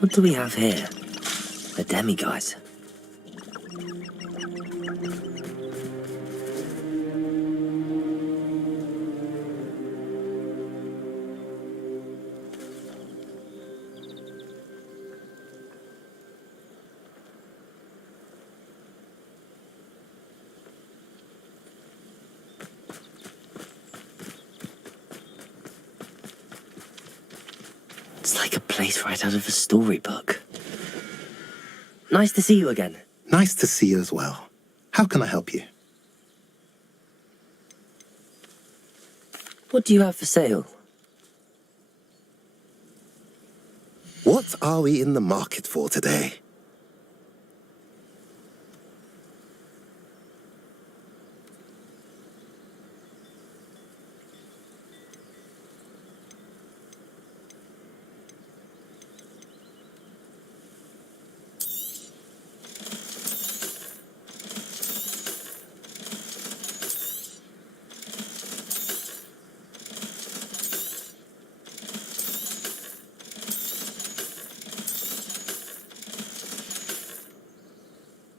What do we have here? A demiguise. It's like a place right out of a storybook. Nice to see you again. Nice to see you as well. How can I help you? What do you have for sale? What are we in the market for today?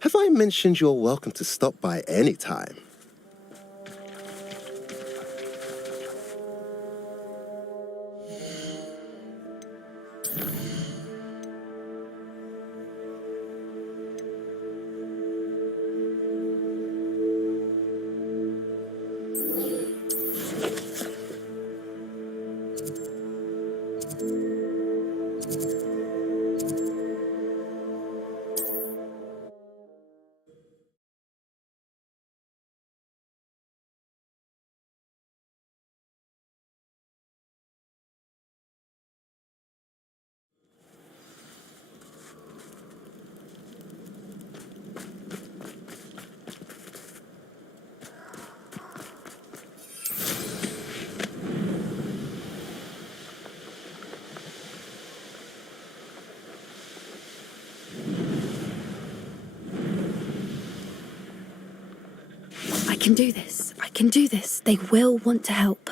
Have I mentioned you're welcome to stop by any time? I can do this. I can do this. They will want to help.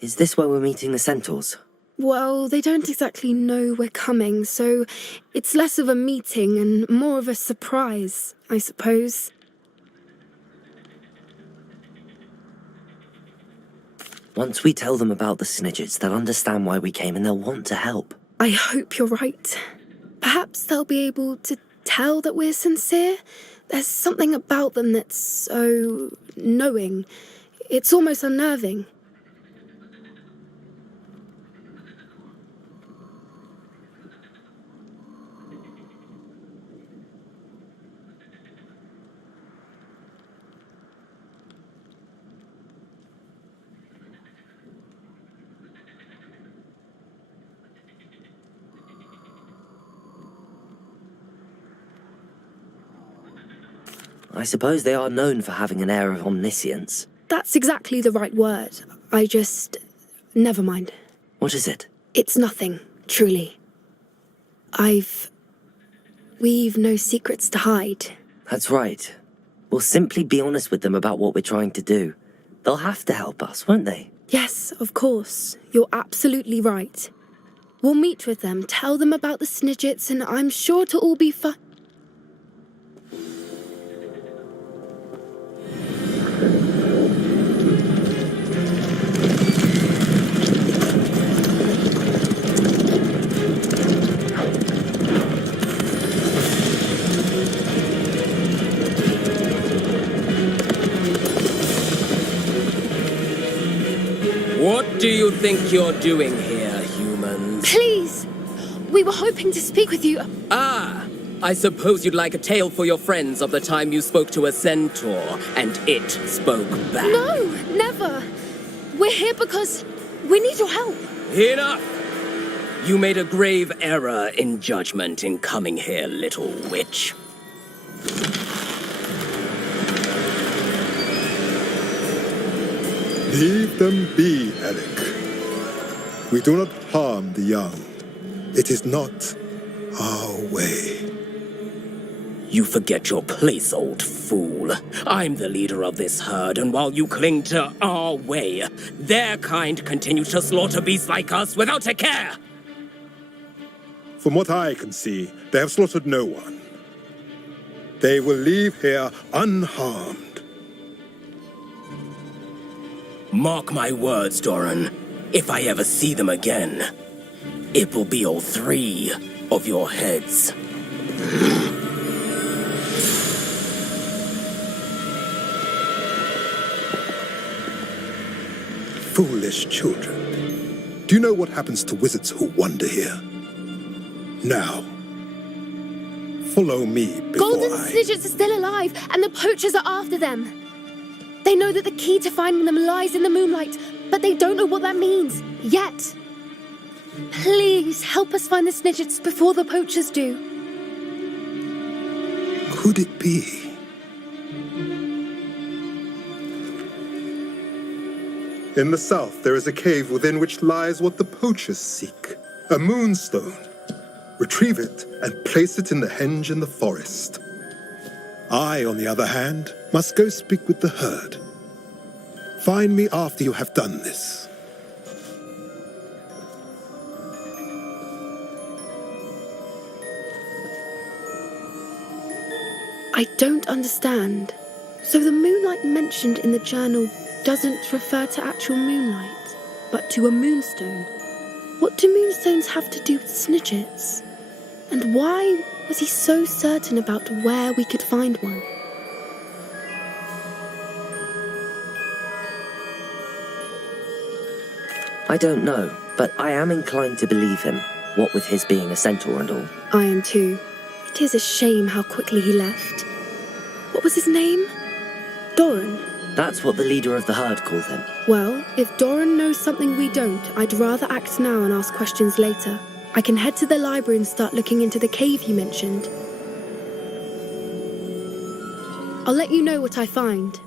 Is this where we're meeting the centaurs? Well, they don't exactly know we're coming, so it's less of a meeting and more of a surprise, I suppose. Once we tell them about the Snidgets, they'll understand why we came and they'll want to help. I hope you're right. Perhaps they'll be able to tell that we're sincere. There's something about them that's so knowing. It's almost unnerving. I suppose they are known for having an air of omniscience. That's exactly the right word. Never mind. What is it? It's nothing, truly. We've no secrets to hide. That's right. We'll simply be honest with them about what we're trying to do. They'll have to help us, won't they? Yes, of course. You're absolutely right. We'll meet with them, tell them about the Snidgets, and I'm sure it'll all be fun. What do you think you're doing here, humans? Please! We were hoping to speak with you. Ah! I suppose you'd like a tale for your friends of the time you spoke to a centaur, and it spoke back. No, never. We're here because we need your help. Enough! You made a grave error in judgment in coming here, little witch. Leave them be, Alec. We do not harm the young. It is not our way. You forget your place, old fool. I'm the leader of this herd, and while you cling to our way, their kind continue to slaughter beasts like us without a care. From what I can see, they have slaughtered no one. They will leave here unharmed. Mark my words, Doran. If I ever see them again, it will be all 3 of your heads. Foolish children. Do you know what happens to wizards who wander here? Now, follow me before Golden Snidgets are still alive, and the poachers are after them. They know that the key to finding them lies in the moonlight, but they don't know what that means, yet. Please, help us find the Snidgets before the poachers do. Could it be? In the south, there is a cave within which lies what the poachers seek. A moonstone. Retrieve it and place it in the henge in the forest. I, on the other hand, must go speak with the herd. Find me after you have done this. I don't understand. So the moonlight mentioned in the journal doesn't refer to actual moonlight, but to a moonstone. What do moonstones have to do with Snidgets? And why was he so certain about where we could find one? I don't know, but I am inclined to believe him, what with his being a centaur and all. I am too. It is a shame how quickly he left. What was his name? Doran. That's what the leader of the herd called him. Well, if Doran knows something we don't, I'd rather act now and ask questions later. I can head to the library and start looking into the cave you mentioned. I'll let you know what I find.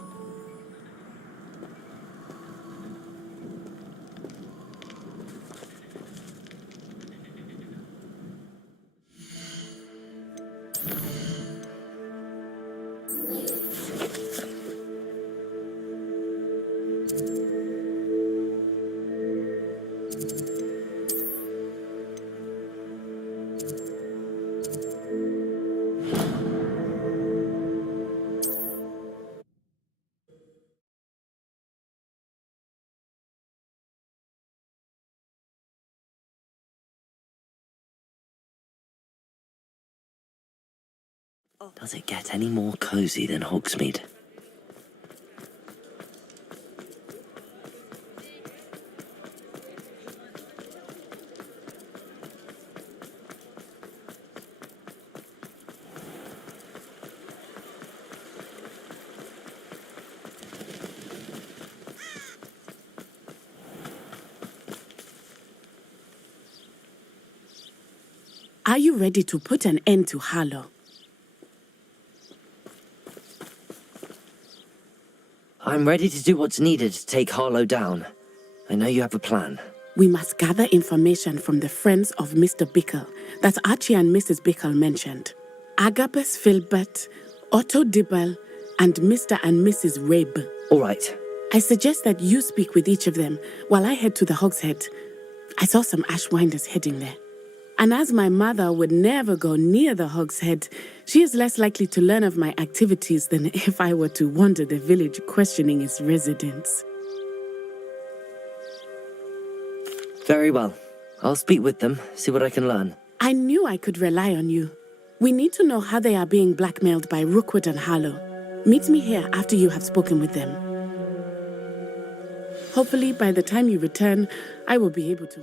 Does it get any more cozy than Hogsmeade? Are you ready to put an end to Harlow? I'm ready to do what's needed to take Harlow down. I know you have a plan. We must gather information from the friends of Mr. Bickle that Archie and Mrs. Bickle mentioned. Agabus Filbert, Otto Dibble, and Mr. and Mrs. Rabe. All right. I suggest that you speak with each of them while I head to the Hogshead. I saw some Ashwinders heading there. And as my mother would never go near the Hogshead, she is less likely to learn of my activities than if I were to wander the village questioning its residents. Very well. I'll speak with them, see what I can learn. I knew I could rely on you. We need to know how they are being blackmailed by Rookwood and Harlow. Meet me here after you have spoken with them. Hopefully, by the time you return, I will be able to...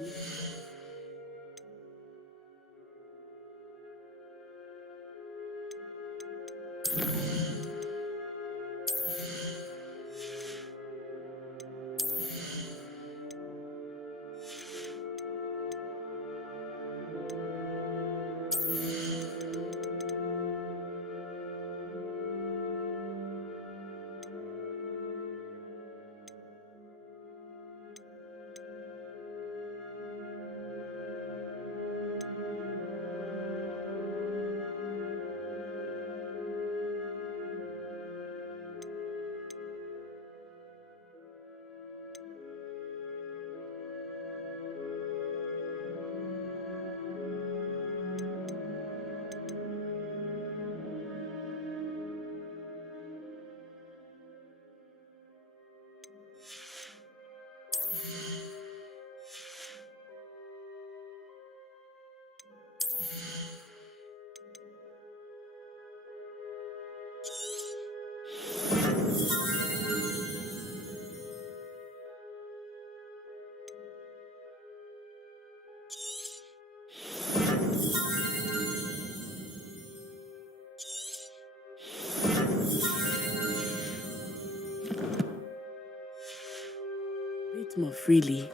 bit more freely.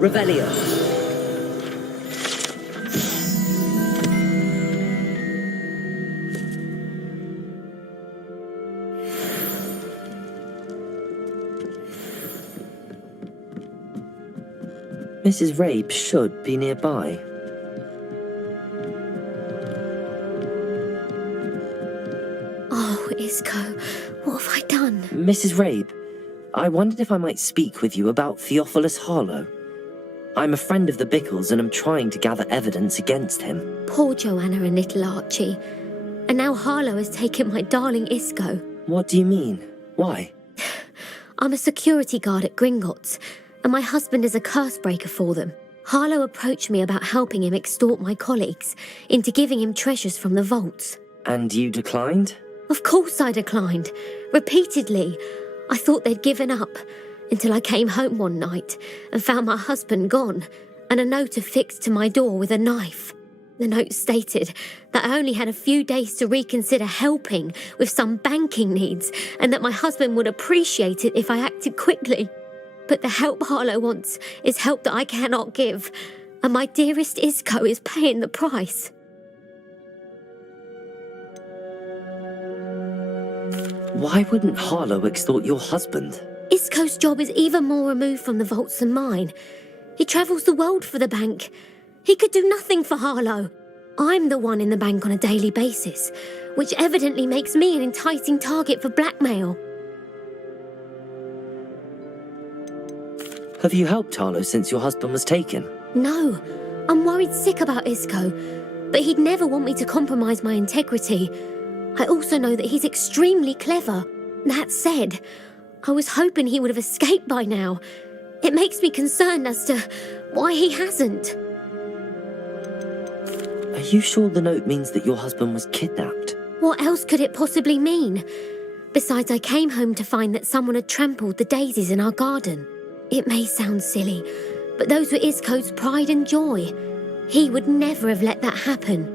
Revelio. Mrs. Rabe should be nearby. Oh, Isco, what have I done? Mrs. Rabe, I wondered if I might speak with you about Theophilus Harlow. I'm a friend of the Bickles and I'm trying to gather evidence against him. Poor Joanna and little Archie. And now Harlow has taken my darling Isco. What do you mean? Why? I'm a security guard at Gringotts, and my husband is a curse breaker for them. Harlow approached me about helping him extort my colleagues into giving him treasures from the vaults. And you declined? Of course I declined. Repeatedly. I thought they'd given up, until I came home one night and found my husband gone, and a note affixed to my door with a knife. The note stated that I only had a few days to reconsider helping with some banking needs, and that my husband would appreciate it if I acted quickly. But the help Harlow wants is help that I cannot give, and my dearest Isco is paying the price. Why wouldn't Harlow extort your husband? Isco's job is even more removed from the vaults than mine. He travels the world for the bank. He could do nothing for Harlow. I'm the one in the bank on a daily basis, which evidently makes me an enticing target for blackmail. Have you helped Harlow since your husband was taken? No, I'm worried sick about Isco, but he'd never want me to compromise my integrity. I also know that he's extremely clever. That said, I was hoping he would have escaped by now. It makes me concerned as to why he hasn't. Are you sure the note means that your husband was kidnapped? What else could it possibly mean? Besides, I came home to find that someone had trampled the daisies in our garden. It may sound silly, but those were Isco's pride and joy. He would never have let that happen.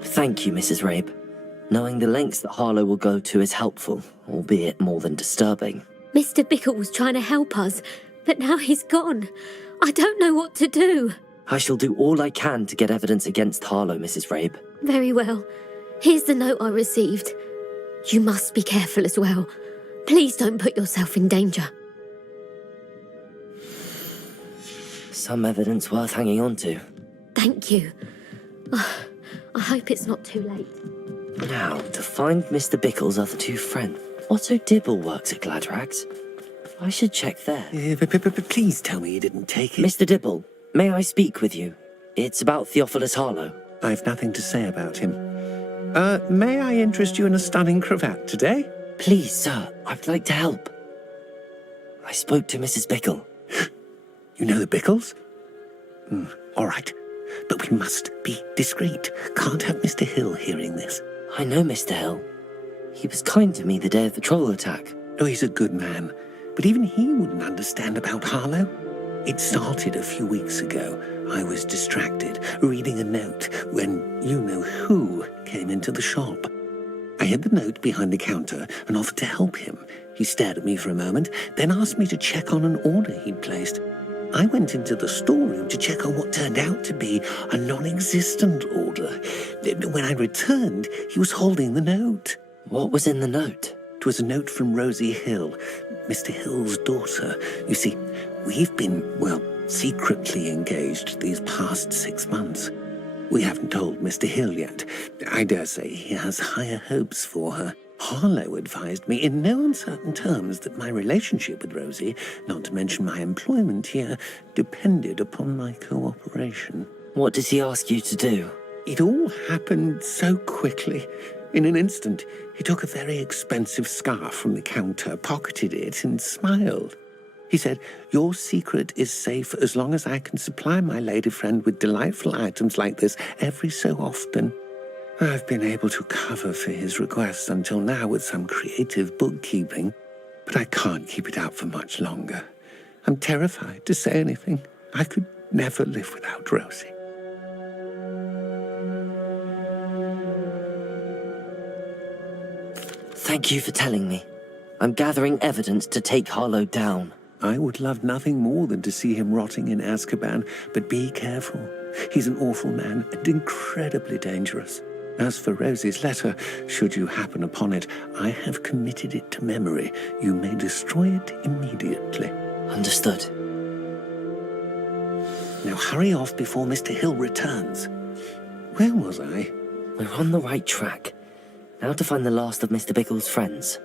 Thank you, Mrs. Rabe. Knowing the lengths that Harlow will go to is helpful, albeit more than disturbing. Mr. Bickle was trying to help us, but now he's gone. I don't know what to do. I shall do all I can to get evidence against Harlow, Mrs. Rabe. Very well. Here's the note I received. You must be careful as well. Please don't put yourself in danger. Some evidence worth hanging on to. Thank you. I hope it's not too late. Now, to find Mr. Bickle's other two friends. Otto Dibble works at Gladrags. I should check there. Please tell me you didn't take it. Mr. Dibble, may I speak with you? It's about Theophilus Harlow. I've nothing to say about him. May I interest you in a stunning cravat today? Please, sir, I'd like to help. I spoke to Mrs. Bickle. You know the Bickles? All right. But we must be discreet. Can't have Mr. Hill hearing this. I know Mr. Hill. He was kind to me the day of the troll attack. Oh, he's a good man. But even he wouldn't understand about Harlow. It started a few weeks ago. I was distracted, reading a note, when you-know-who came into the shop. I hid the note behind the counter and offered to help him. He stared at me for a moment, then asked me to check on an order he'd placed. I went into the storeroom to check on what turned out to be a non-existent order. When I returned, he was holding the note. What was in the note? It was a note from Rosie Hill, Mr. Hill's daughter. You see, we've been, secretly engaged these past 6 months. We haven't told Mr. Hill yet. I dare say he has higher hopes for her. Harlow advised me in no uncertain terms that my relationship with Rosie, not to mention my employment here, depended upon my cooperation. What does he ask you to do? It all happened so quickly. In an instant, he took a very expensive scarf from the counter, pocketed it, and smiled. He said, "Your secret is safe as long as I can supply my lady friend with delightful items like this every so often." I've been able to cover for his requests until now with some creative bookkeeping, but I can't keep it out for much longer. I'm terrified to say anything. I could never live without Rosie. Thank you for telling me. I'm gathering evidence to take Harlow down. I would love nothing more than to see him rotting in Azkaban, but be careful. He's an awful man and incredibly dangerous. As for Rosie's letter, should you happen upon it, I have committed it to memory. You may destroy it immediately. Understood. Now hurry off before Mr. Hill returns. Where was I? We're on the right track. Now to find the last of Mr. Bickle's friends.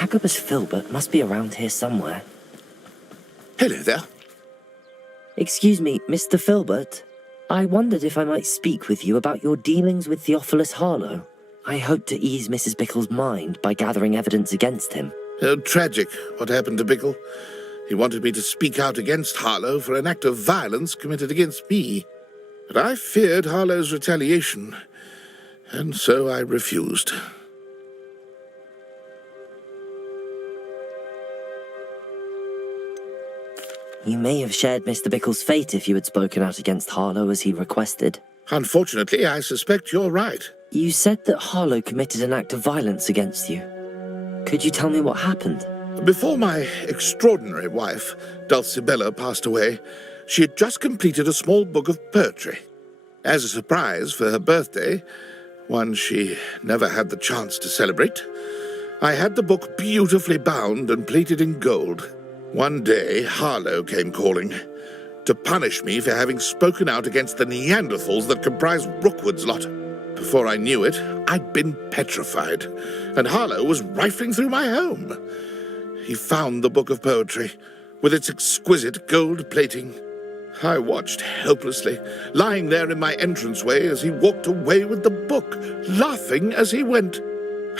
Agabus Filbert must be around here somewhere. Hello there. Excuse me, Mr. Filbert. I wondered if I might speak with you about your dealings with Theophilus Harlow. I hope to ease Mrs. Bickle's mind by gathering evidence against him. Oh, tragic what happened to Bickle. He wanted me to speak out against Harlow for an act of violence committed against me. But I feared Harlow's retaliation, and so I refused. You may have shared Mr. Bickle's fate if you had spoken out against Harlow as he requested. Unfortunately, I suspect you're right. You said that Harlow committed an act of violence against you. Could you tell me what happened? Before my extraordinary wife, Dulcibella, passed away, she had just completed a small book of poetry. As a surprise for her birthday, one she never had the chance to celebrate, I had the book beautifully bound and plated in gold. One day, Harlow came calling to punish me for having spoken out against the Neanderthals that comprised Rookwood's lot. Before I knew it, I'd been petrified, and Harlow was rifling through my home. He found the book of poetry, with its exquisite gold plating. I watched helplessly, lying there in my entranceway as he walked away with the book, laughing as he went.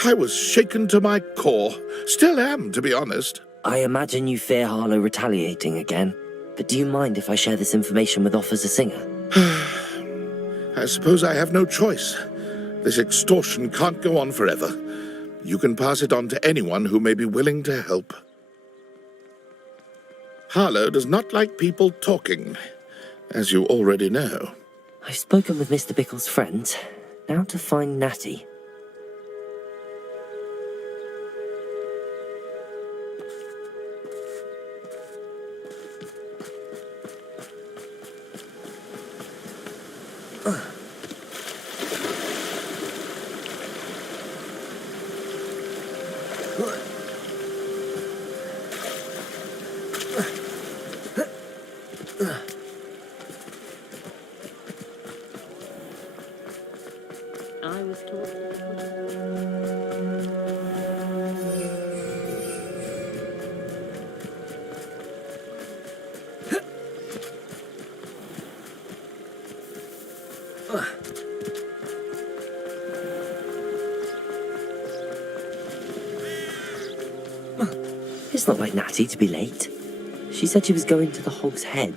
I was shaken to my core, still am, to be honest. I imagine you fear Harlow retaliating again, but do you mind if I share this information with Officer Singer? I suppose I have no choice. This extortion can't go on forever. You can pass it on to anyone who may be willing to help. Harlow does not like people talking, as you already know. I've spoken with Mr. Bickle's friends. Now to find Natty. I was told. It's not like Natty to be late. She said she was going to the Hog's Head.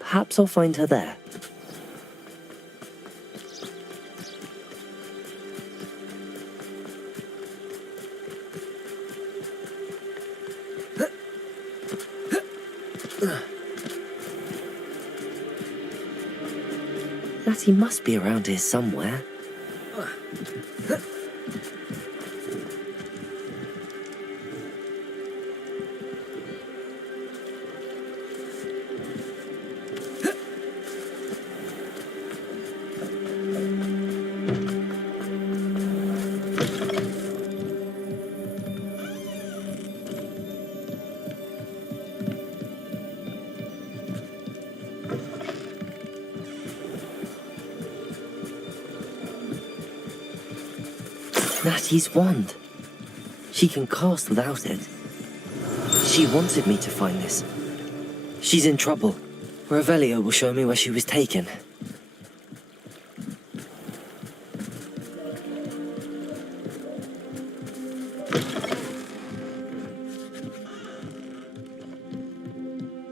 Perhaps I'll find her there. Natty must be around here somewhere. Natty's wand. She can cast without it. She wanted me to find this. She's in trouble. Revelio will show me where she was taken.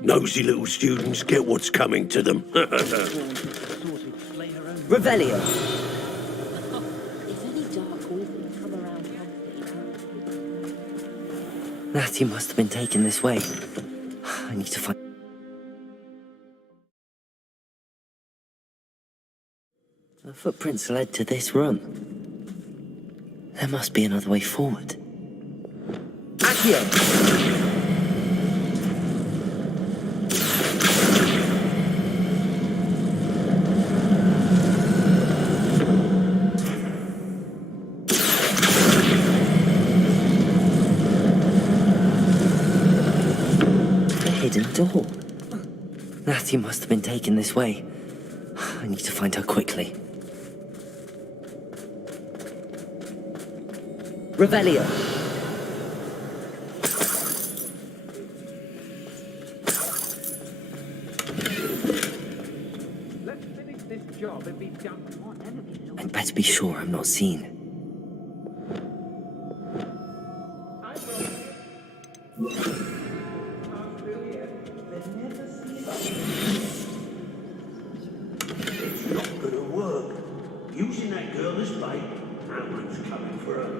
Nosy little students get what's coming to them. Revelio! Natty must have been taken this way. I need to find... The footprints led to this room. There must be another way forward. Accio! Door. Natty must have been taken this way. I need to find her quickly. Revelio! Let's finish this job and be done. I'd better be sure I'm not seen. Using that girl as bait, no one's coming for her.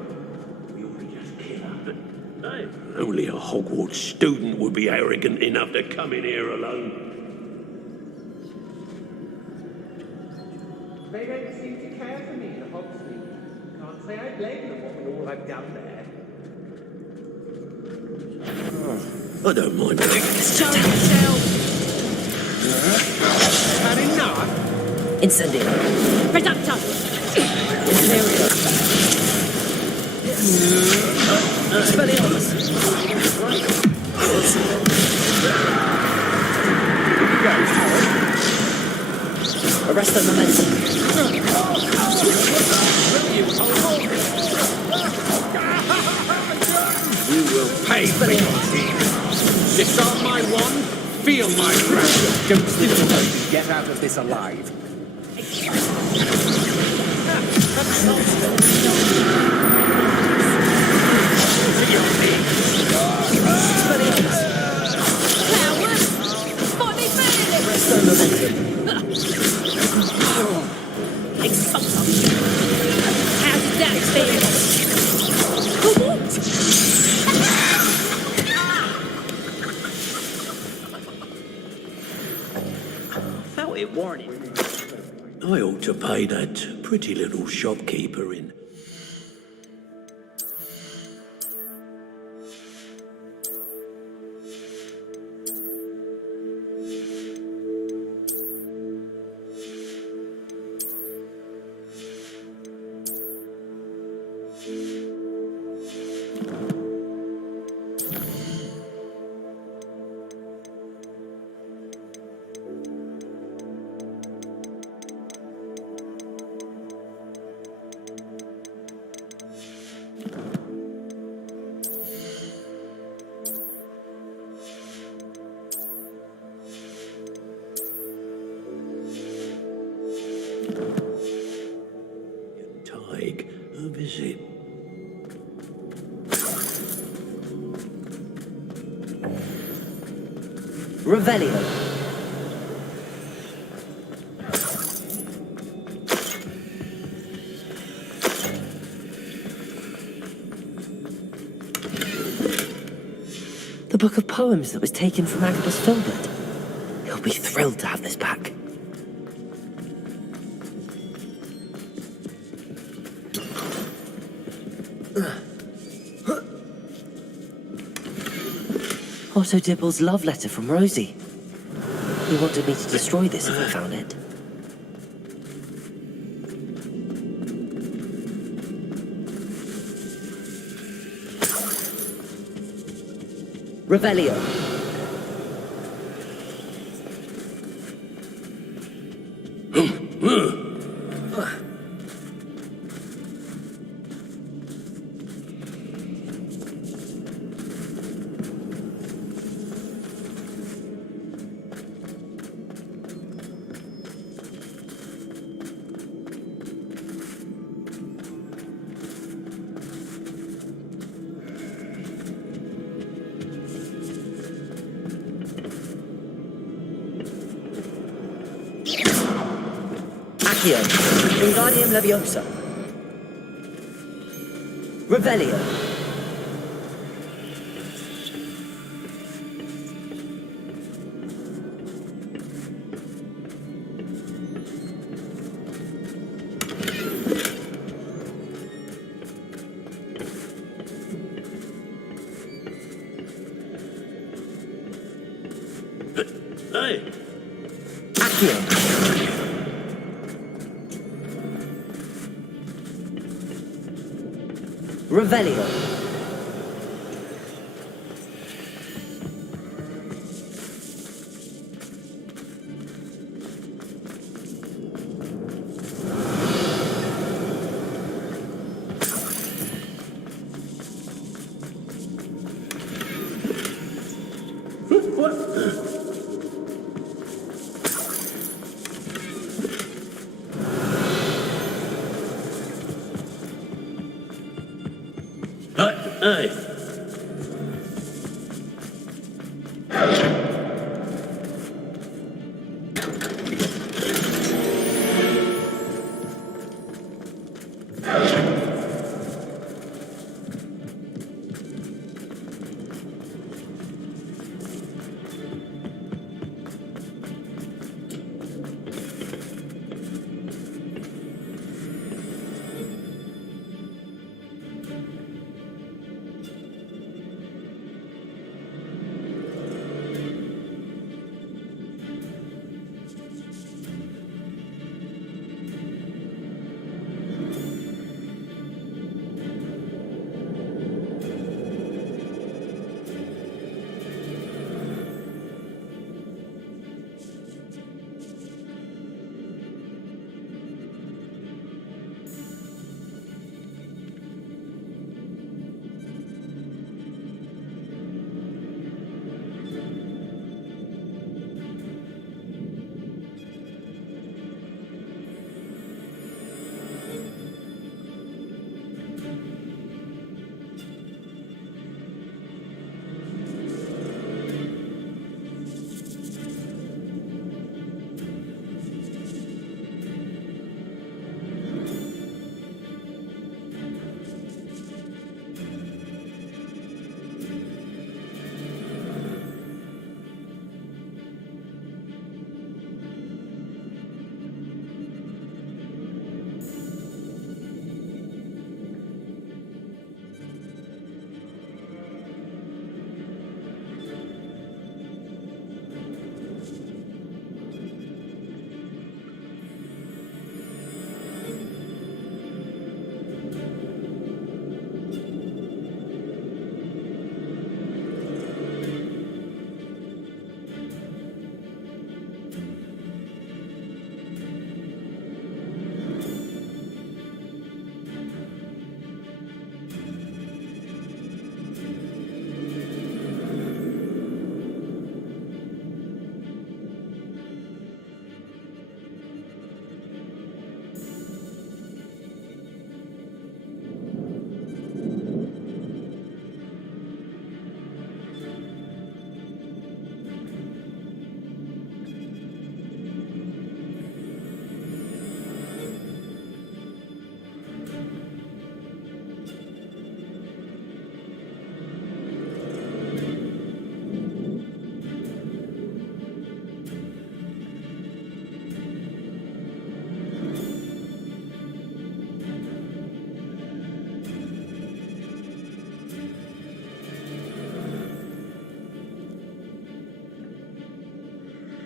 We ought to just kill her. Hey, only a Hogwarts student would be arrogant enough to come in here alone. They don't seem to care for me, the Hogsmeade. Can't say I blame them for all I've done there. I don't mind. Had enough? Incendio. Reducto! Expelliarmus! Arrest the momentum. You will pay for it. Disarm my wand, feel my wrath. Don't stipulate, get out of this alive. Felt it warning. I ought to pay that pretty little shopkeeper in. A visit. Revelio. The book of poems that was taken from Agabus Filbert. He'll be thrilled to have this back. Otto Dibble's love letter from Rosie. He wanted me to destroy this if I found it. Revelio. Accio, Wingardium Leviosa. Revelio. Hey, Accio. Revelio. what? Hey.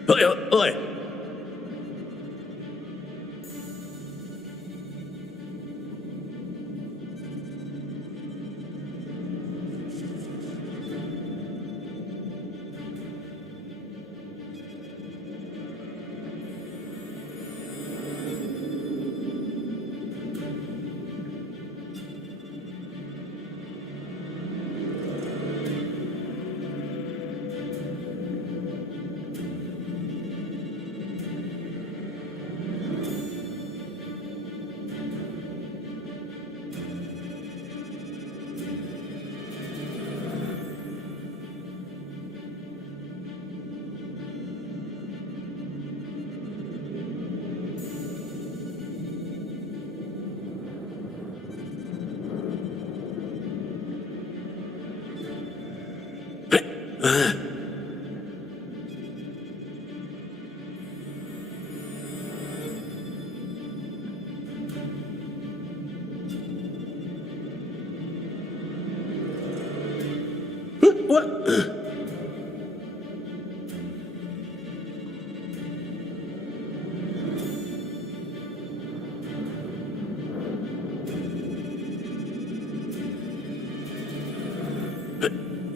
Oi, oi. What?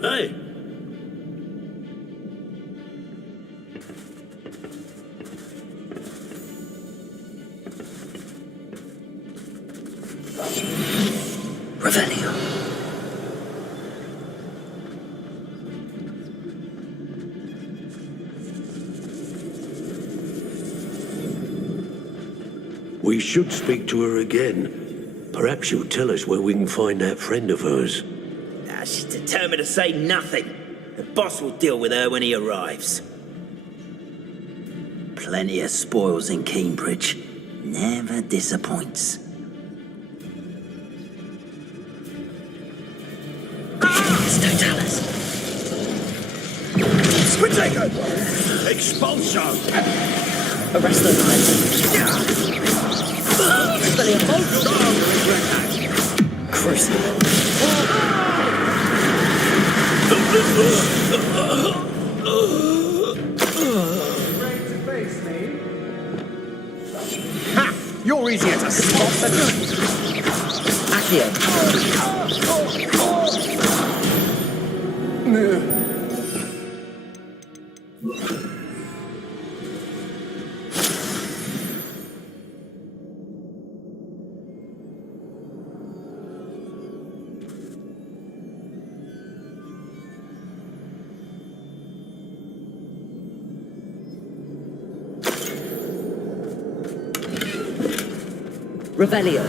Hey! Revelio. We should speak to her again. Perhaps she'll tell us where we can find that friend of hers. She's determined to say nothing. The boss will deal with her when he arrives. Plenty of spoils in Cambridge. Never disappoints. Stotalis. Spitago! Expulso! Arrest those men. Crucible. Ha! You're easier to spot than Accio. Revelio.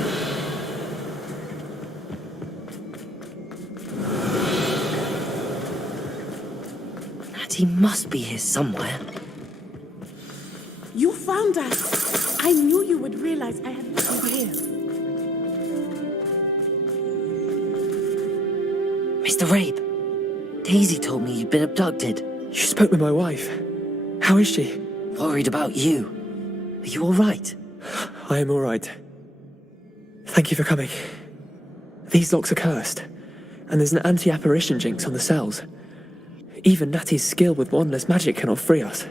Natty must be here somewhere. You found us. I knew you would realize I had left you here. Mr. Rabe, Daisy told me you'd been abducted. You spoke with my wife. How is she? Worried about you. Are you all right? I am all right. Thank you for coming. These locks are cursed, and there's an anti-apparition jinx on the cells. Even Natty's skill with wandless magic cannot free us.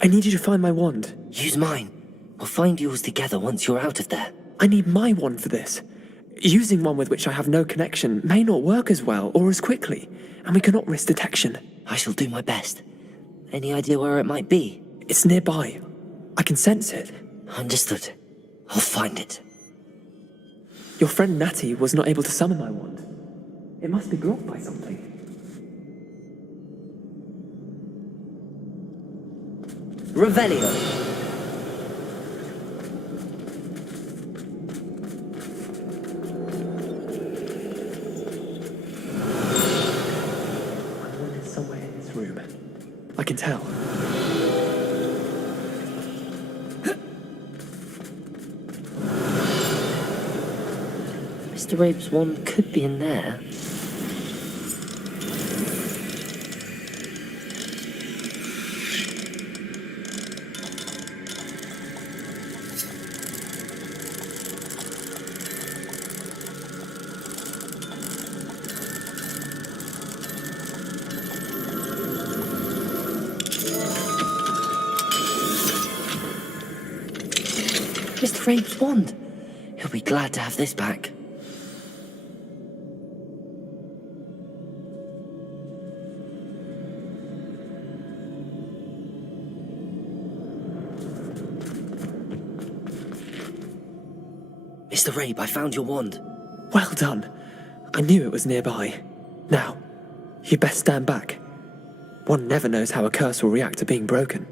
I need you to find my wand. Use mine. We'll find yours together once you're out of there. I need my wand for this. Using one with which I have no connection may not work as well or as quickly, and we cannot risk detection. I shall do my best. Any idea where it might be? It's nearby. I can sense it. Understood. I'll find it. Your friend Natty was not able to summon my wand. It must be blocked by something. Revelio. My wand is somewhere in this room. I can tell. Mr. Rabe's wand could be in there. Mr. Rabe's wand. He'll be glad to have this back. Mr. Rabe, I found your wand. Well done. I knew it was nearby. Now, you best stand back. One never knows how a curse will react to being broken.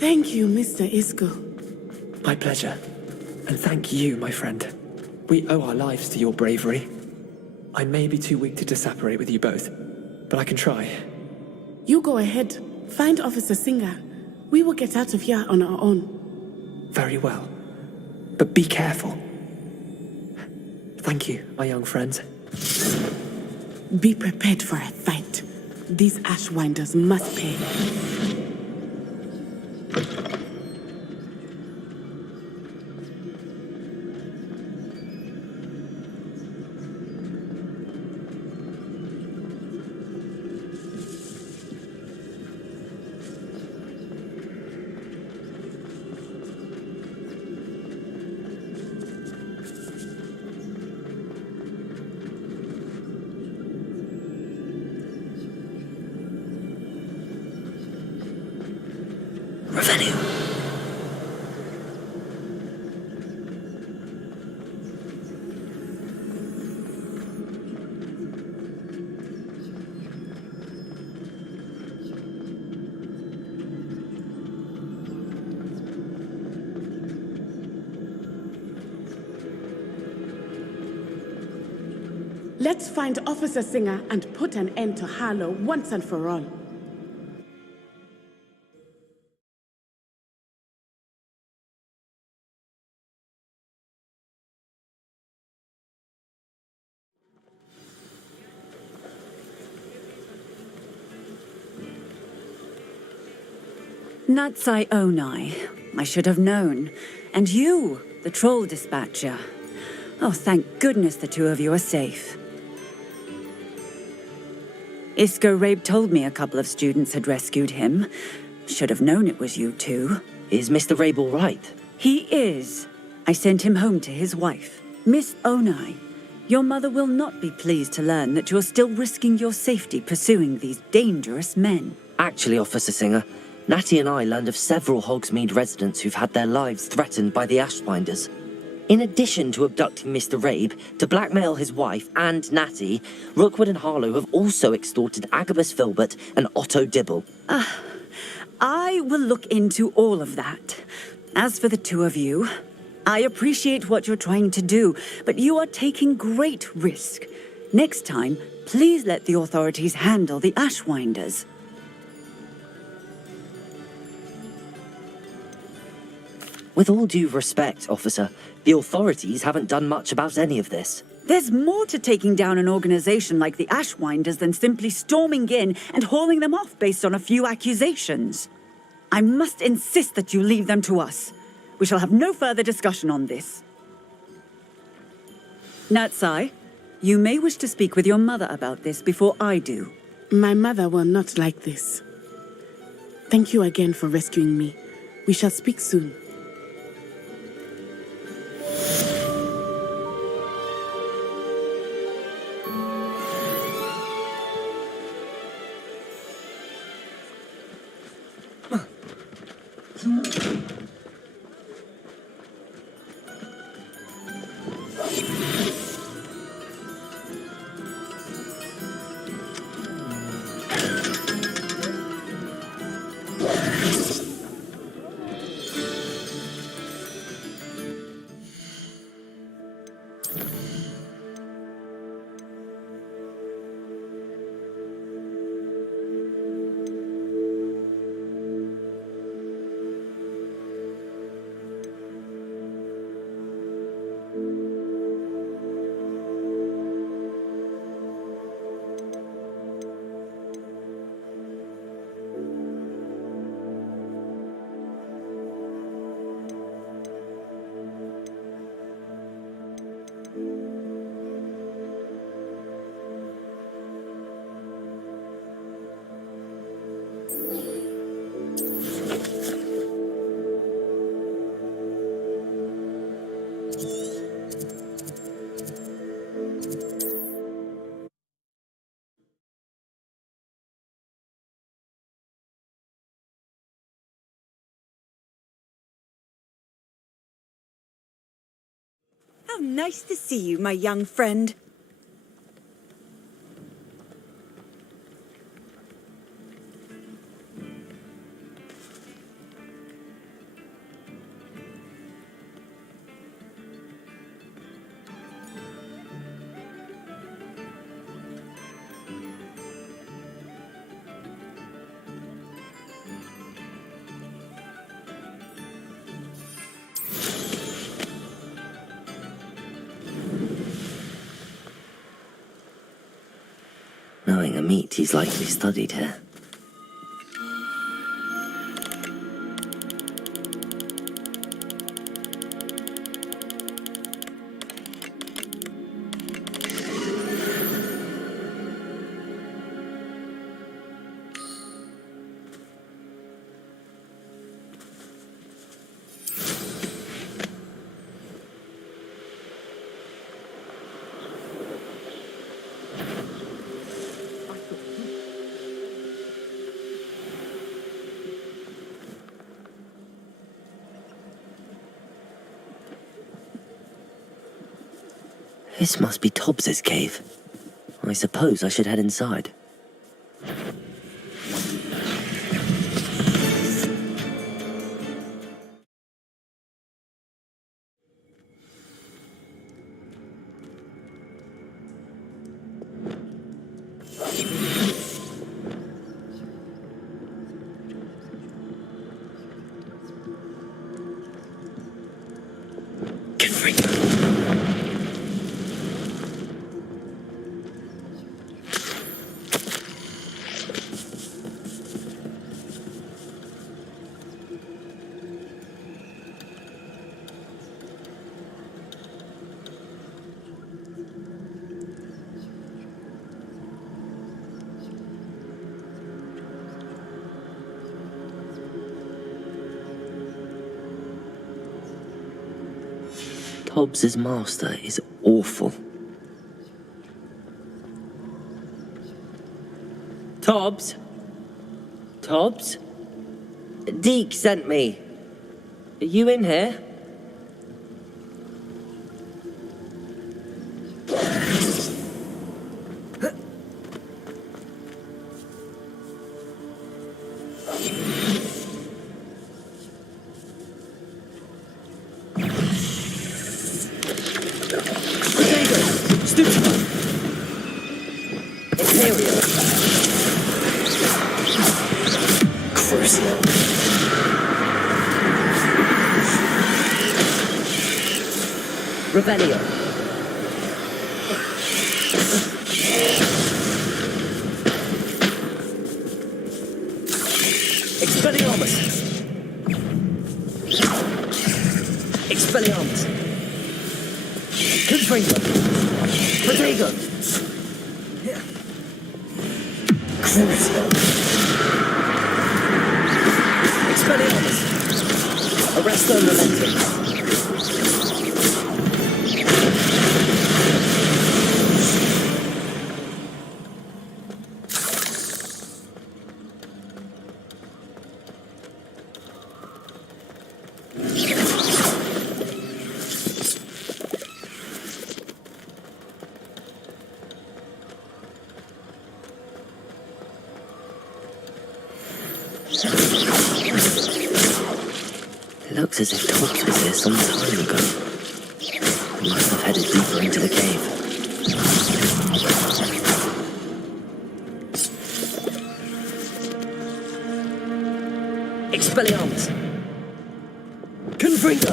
Thank you, Mr. Isco. My pleasure. And thank you, my friend. We owe our lives to your bravery. I may be too weak to disapparate with you both, but I can try. You go ahead. Find Officer Singer. We will get out of here on our own. Very well. But be careful. Thank you, my young friends. Be prepared for a fight. These Ashwinders must pay. Revenue. Let's find Officer Singer and put an end to Harlow once and for all. Natsai Onai. I should have known. And you, the troll dispatcher. Oh, thank goodness the two of you are safe. Isko Rabe told me a couple of students had rescued him. Should have known it was you two. Is Mr. Rabe all right? He is. I sent him home to his wife. Miss Onai, your mother will not be pleased to learn that you're still risking your safety pursuing these dangerous men. Actually, Officer Singer, Natty and I learned of several Hogsmeade residents who've had their lives threatened by the Ashwinders. In addition to abducting Mr. Rabe, to blackmail his wife and Natty, Rookwood and Harlow have also extorted Agabus Filbert and Otto Dibble. I will look into all of that. As for the two of you, I appreciate what you're trying to do, but you are taking great risk. Next time, please let the authorities handle the Ashwinders. With all due respect, officer, the authorities haven't done much about any of this. There's more to taking down an organization like the Ashwinders than simply storming in and hauling them off based on a few accusations. I must insist that you leave them to us. We shall have no further discussion on this. Natsai, you may wish to speak with your mother about this before I do. My mother will not like this. Thank you again for rescuing me. We shall speak soon. How nice to see you, my young friend. a meat he's likely studied here. This must be Tobbs's cave. I suppose I should head inside. Tobbs's master is awful. Tobbs? Tobbs? Deke sent me. Are you in here? Revelio. Expelliarmus. Expelliarmus. Confringo. Protego. Crucio. Expelliarmus. Arresto Momentum. It looks as if Tobbs was here some time ago. He must have headed deeper into the cave. Expelliarmus! Confringo!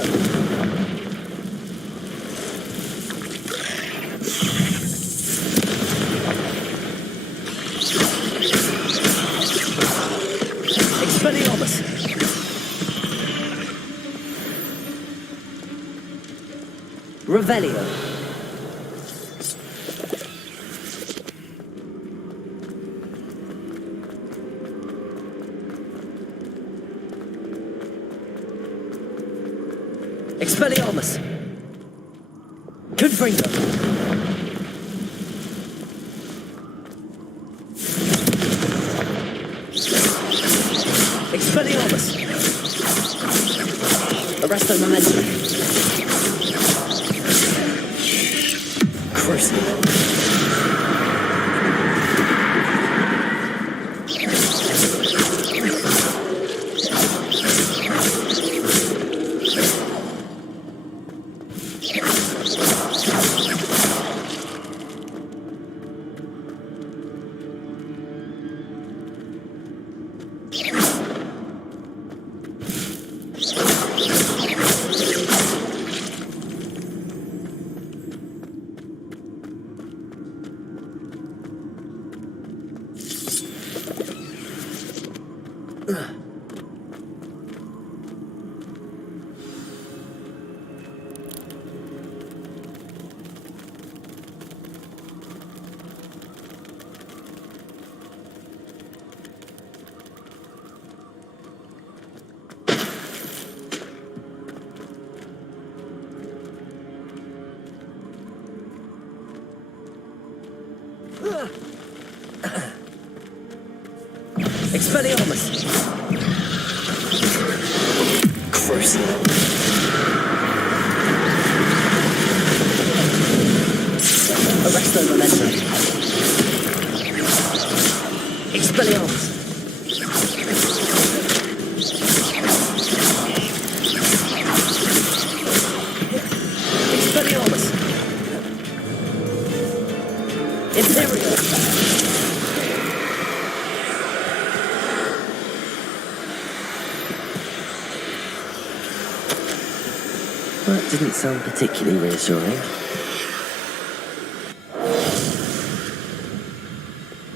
Expelliarmus! Revelio. Expelliarmus. Confringo. Expelliarmus. Arresto Momentum. Crucio. Expelliarmus! Crucible! Arresto Memento! Expelliarmus! Expelliarmus! Imperial! That didn't sound particularly reassuring.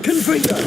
Confringo!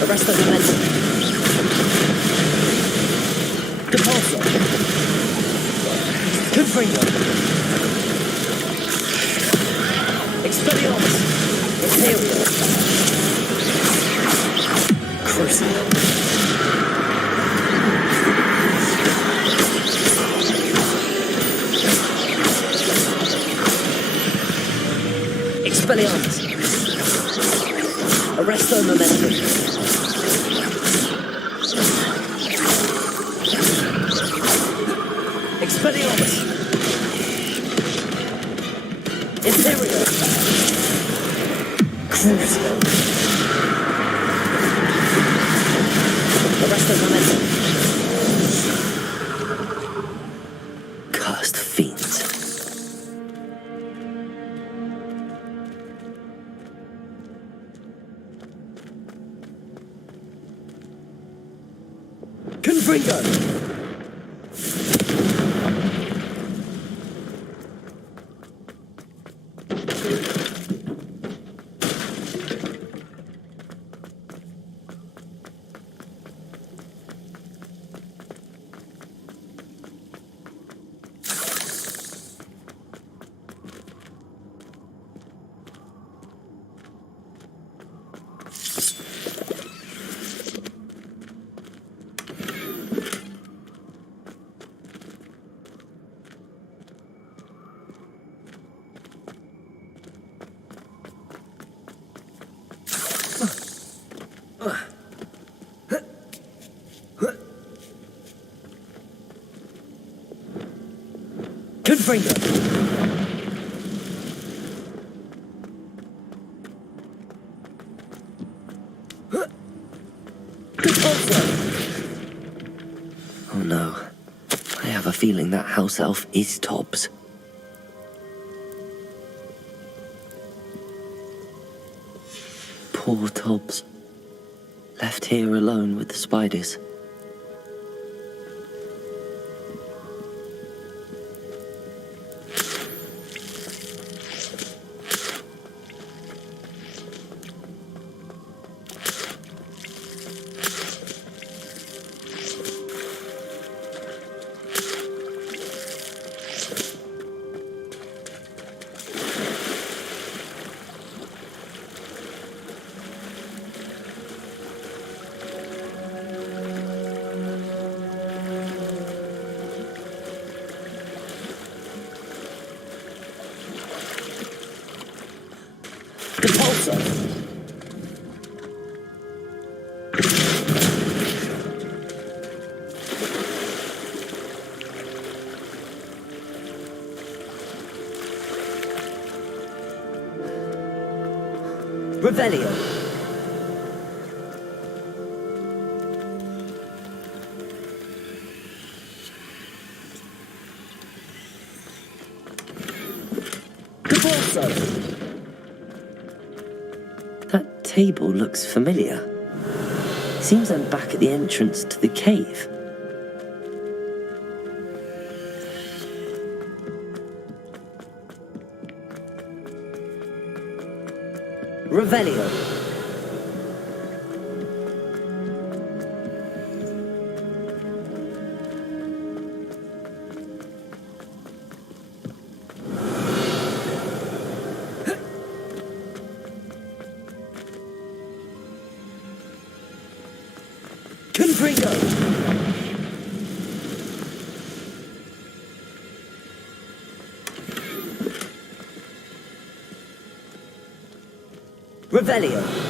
Arresto Memento! Depulso! Confringo! Expelliarmus! Imperial! Crucible! Expelliarmus! Arresto Memento! Expelliarmus! Imperial! Crucible! Arresto Memento! Cursed fiends. Confringo! Confringo! Oh no. I have a feeling that house elf is Tobbs. Poor Tobbs. Left here alone with the spiders. so. Revelio. That table looks familiar. Seems I'm back at the entrance to the cave. Revelio. Confringo. Revelio.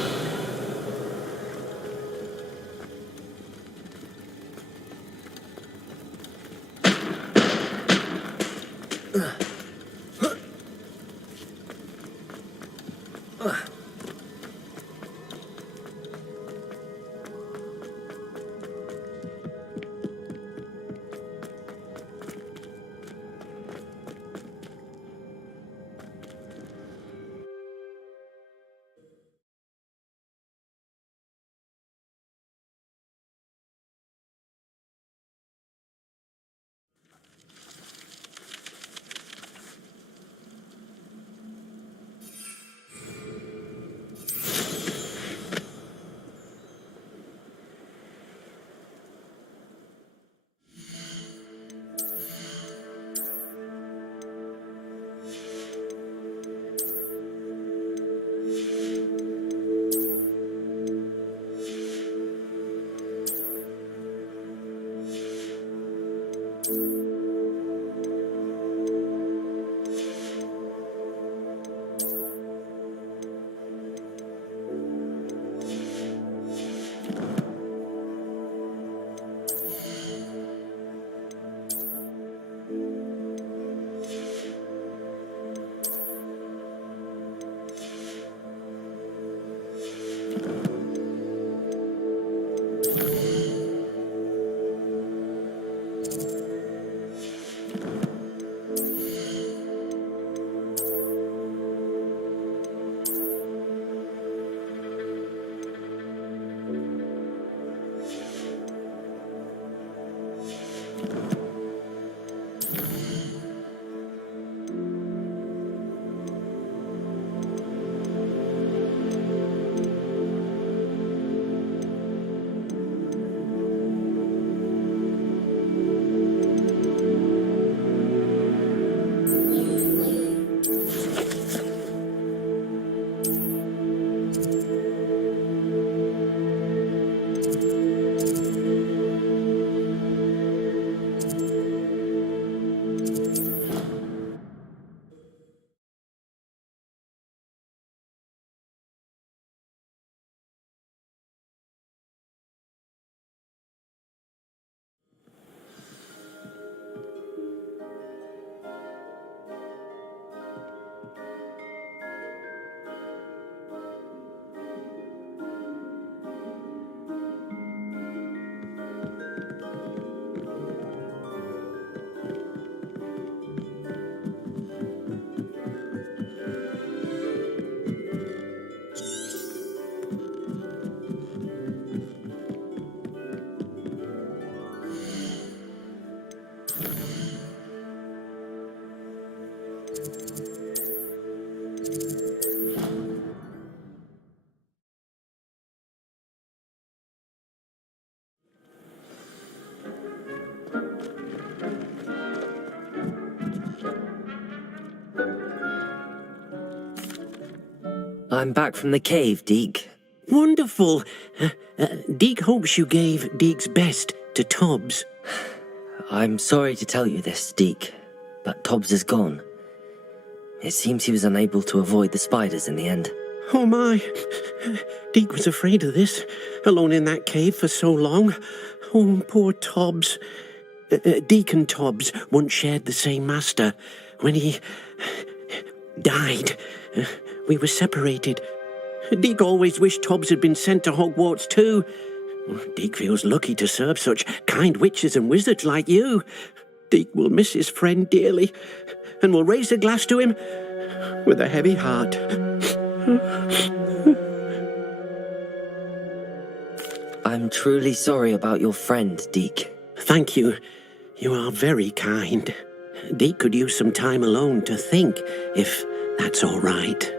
I'm back from the cave, Deke. Wonderful. Deke hopes you gave Deke's best to Tobbs. I'm sorry to tell you this, Deke, but Tobbs is gone. It seems he was unable to avoid the spiders in the end. Oh my. Deke was afraid of this, alone in that cave for so long. Oh, poor Tobbs. Deke and Tobbs once shared the same master. When he died, we were separated. Deke always wished Tobbs had been sent to Hogwarts too. Deke feels lucky to serve such kind witches and wizards like you. Deke will miss his friend dearly, and will raise a glass to him with a heavy heart. I'm truly sorry about your friend, Deke. Thank you. You are very kind. Deke could use some time alone to think, if that's all right.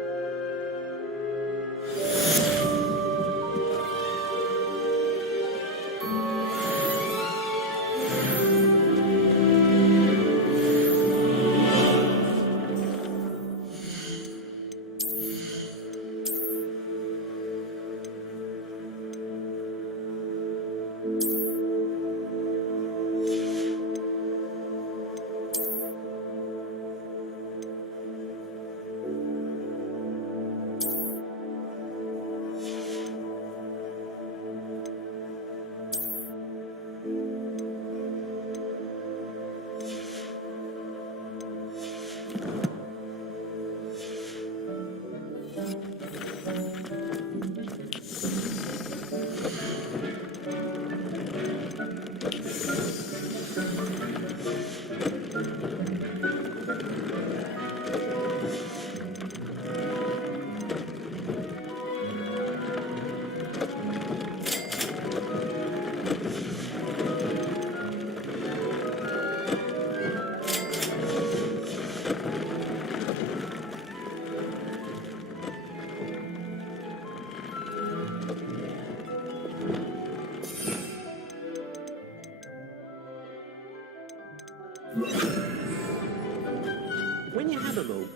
When you have a moment.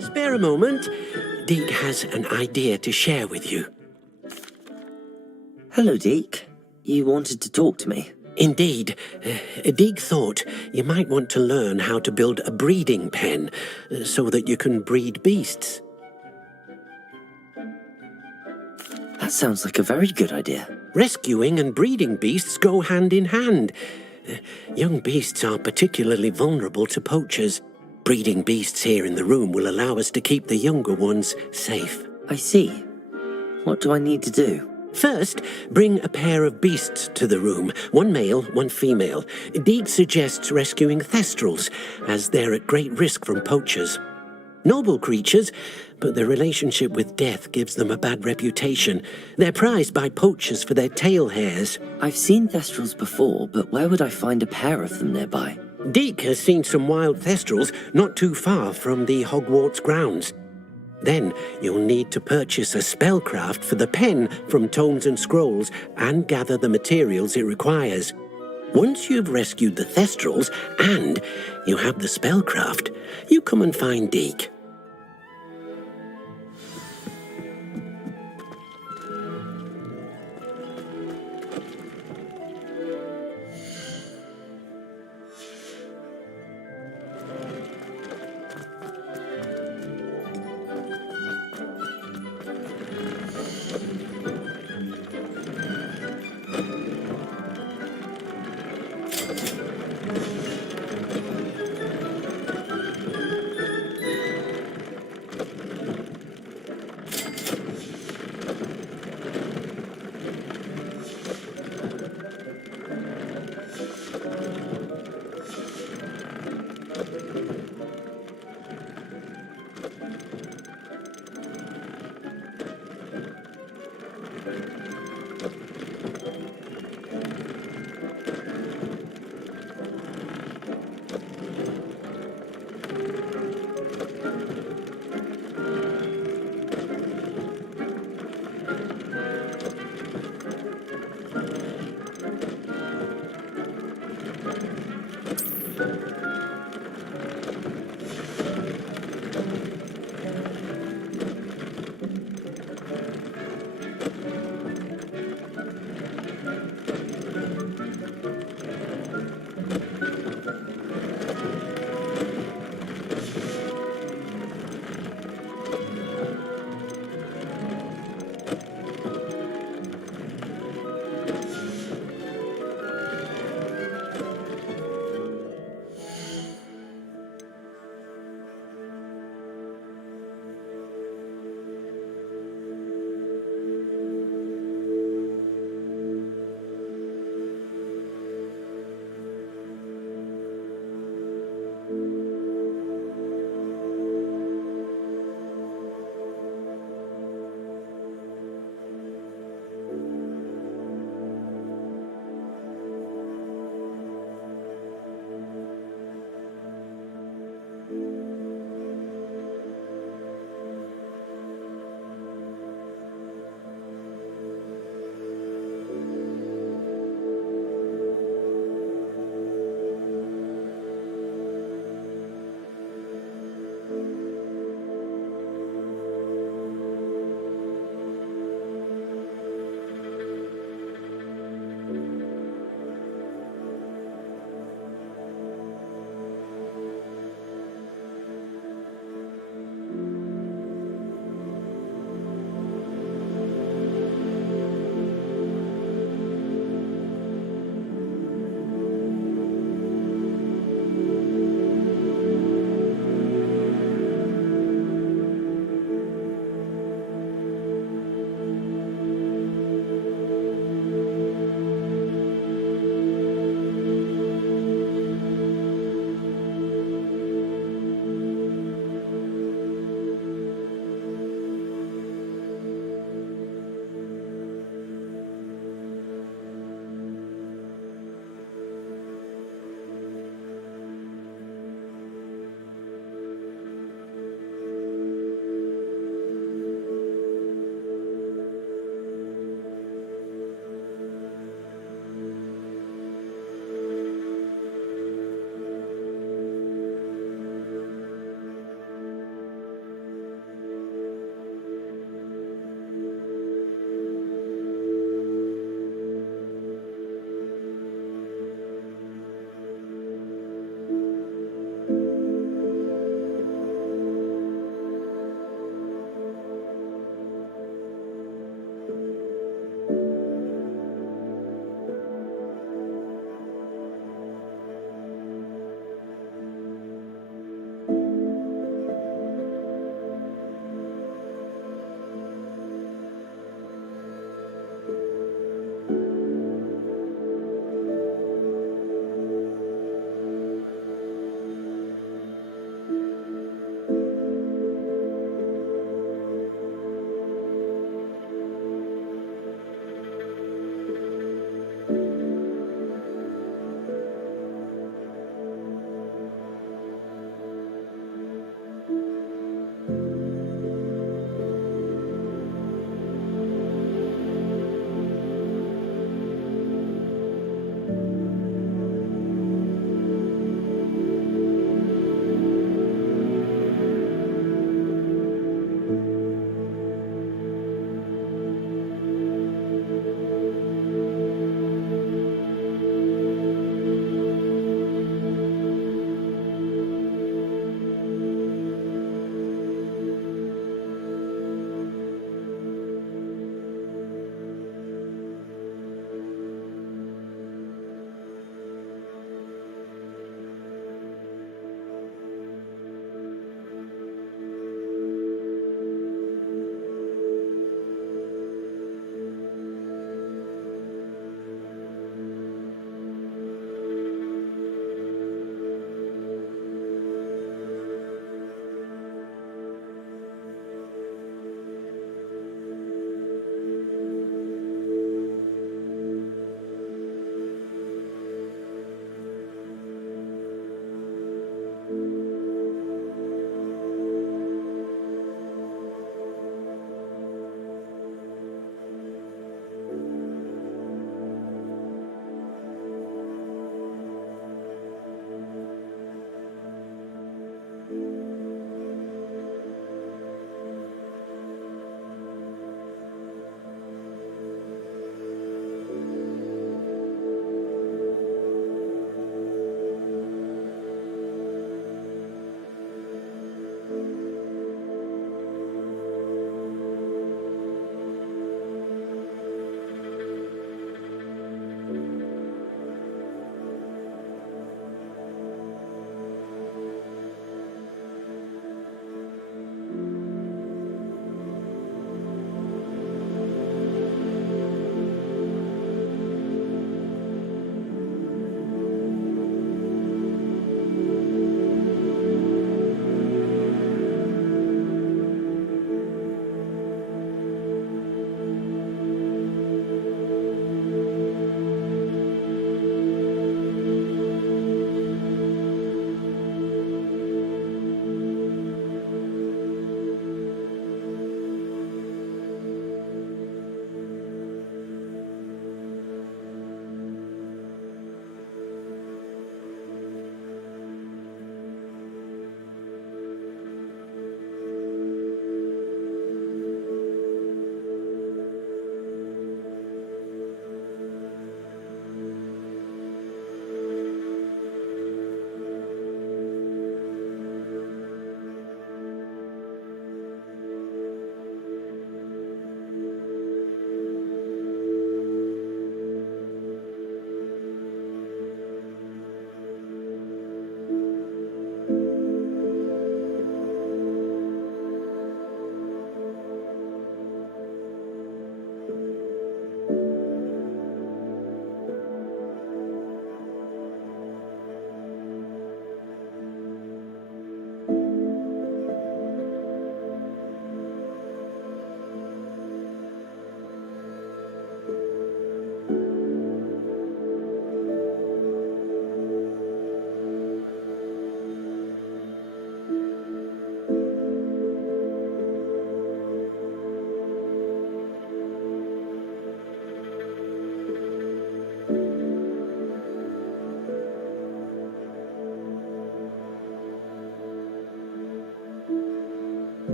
Spare a moment. Deke has an idea to share with you. Hello, Deke. You wanted to talk to me? Indeed. Deke thought you might want to learn how to build a breeding pen so that you can breed beasts. That sounds like a very good idea. Rescuing and breeding beasts go hand in hand. Young beasts are particularly vulnerable to poachers. Breeding beasts here in the room will allow us to keep the younger ones safe. I see. What do I need to do? First, bring a pair of beasts to the room, one male, one female. Deke suggests rescuing thestrals, as they're at great risk from poachers. Noble creatures, but their relationship with death gives them a bad reputation. They're prized by poachers for their tail hairs. I've seen thestrals before, but where would I find a pair of them nearby? Deke has seen some wild thestrals not too far from the Hogwarts grounds. Then you'll need to purchase a spellcraft for the pen from Tomes and Scrolls and gather the materials it requires. Once you've rescued the thestrals and you have the spellcraft, you come and find Deke.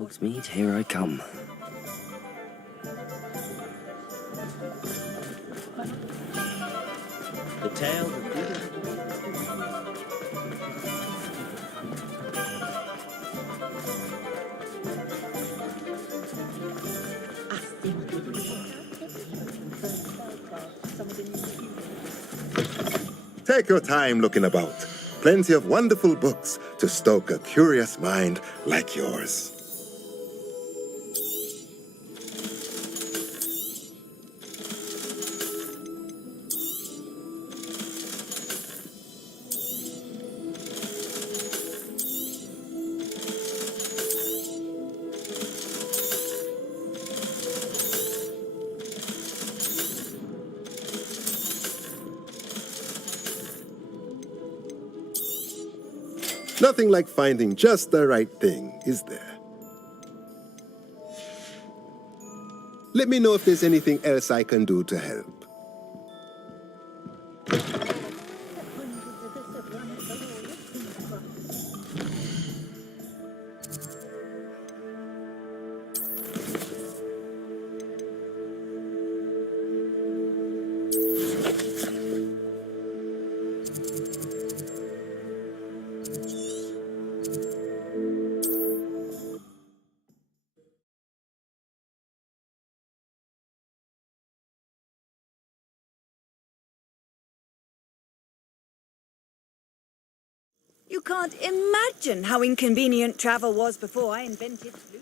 Hogsmeade, here I come. The tale. Take your time looking about. Plenty of wonderful books to stoke a curious mind like yours. Nothing like finding just the right thing, is there? Let me know if there's anything else I can do to help. You can't imagine how inconvenient travel was before I invented blue.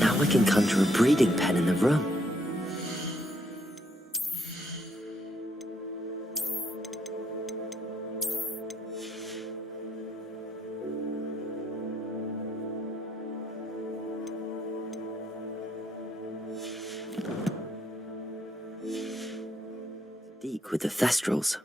Now I can conjure a breeding pen in the room. Deek with the Thestrals.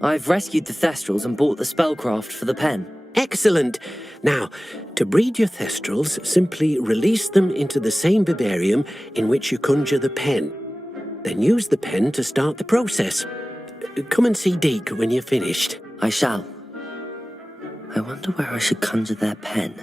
I've rescued the Thestrals and bought the spellcraft for the pen. Excellent. Now, to breed your Thestrals, simply release them into the same vivarium in which you conjure the pen. Then use the pen to start the process. Come and see Deke when you're finished. I shall. I wonder where I should conjure their pen.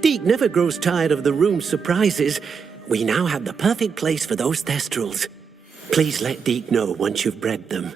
Deke never grows tired of the room's surprises. We now have the perfect place for those Thestrals. Please let Deke know once you've bred them.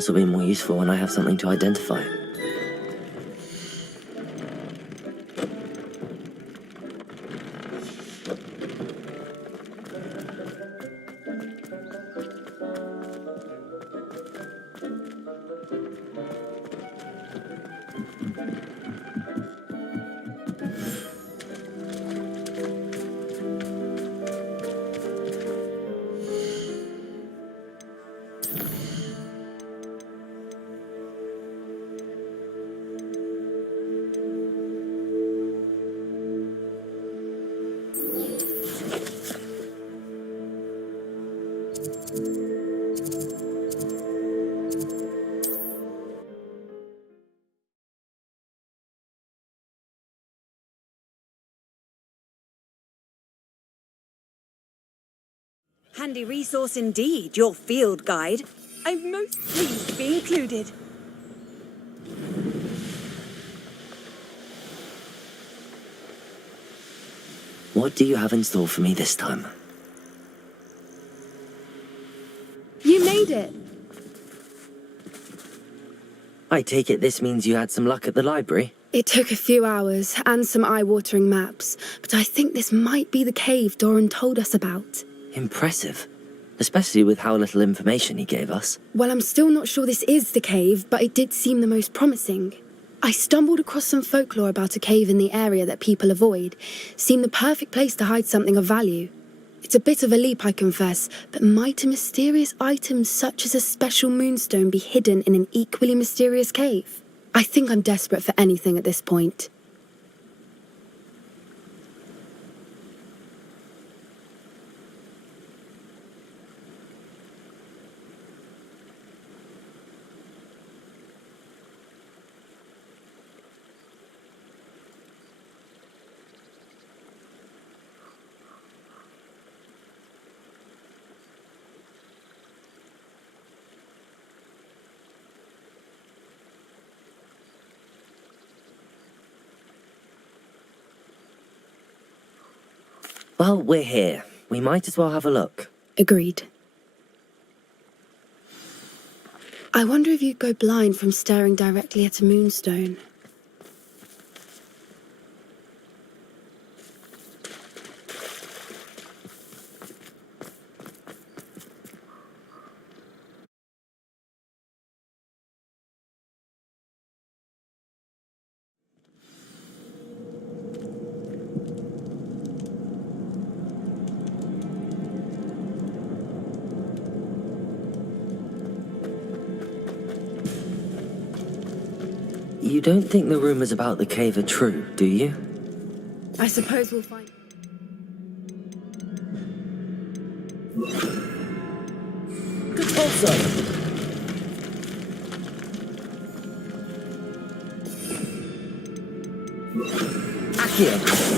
This will be more useful when I have something to identify. Handy resource indeed, your field guide. I'm most pleased to be included. What do you have in store for me this time? You made it. I take it this means you had some luck at the library? It took a few hours and some eye-watering maps, but I think this might be the cave Doran told us about. Impressive. Especially with how little information he gave us. Well, I'm still not sure this is the cave, but it did seem the most promising. I stumbled across some folklore about a cave in the area that people avoid. Seemed the perfect place to hide something of value. It's a bit of a leap, I confess, but might a mysterious item such as a special moonstone be hidden in an equally mysterious cave? I think I'm desperate for anything at this point. Well, we're here. We might as well have a look. Agreed. I wonder if you'd go blind from staring directly at a moonstone. You don't think the rumors about the cave are true, do you? I suppose we'll find... Control zone! Accio!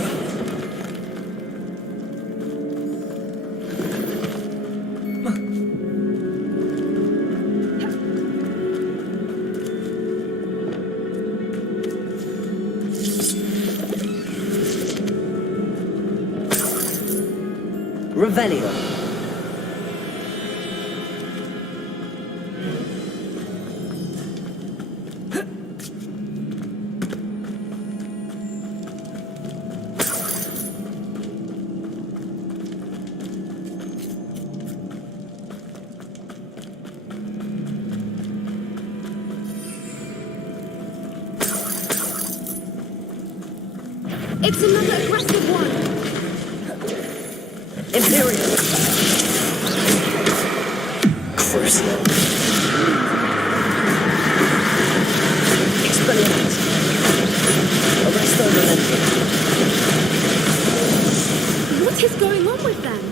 Revelio. It's another aggressive one! Imperial! Crucial! Expelliarmus! Arresto Memento! What is going on with them?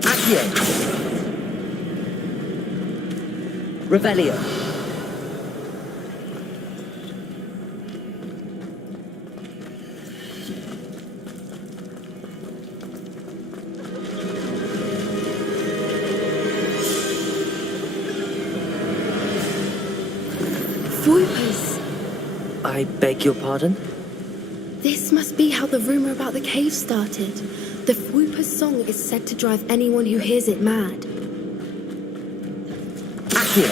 Accio! Revelio! I beg your pardon? This must be how the rumor about the cave started. The Fwooper's song is said to drive anyone who hears it mad. Accio!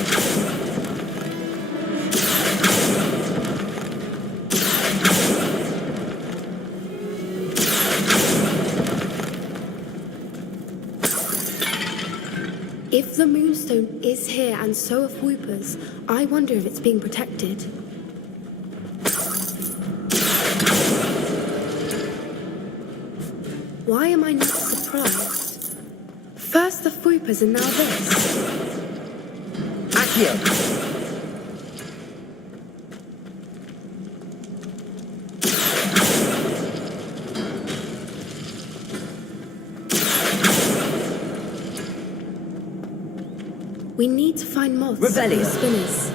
If the moonstone is here and so are Fwooper's, I wonder if it's being protected. Why am I not surprised? First the Fwooper's and now this. Accio! We need to find moths Revelio. and spinners.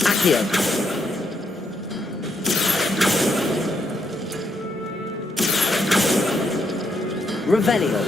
Accio! Revelio!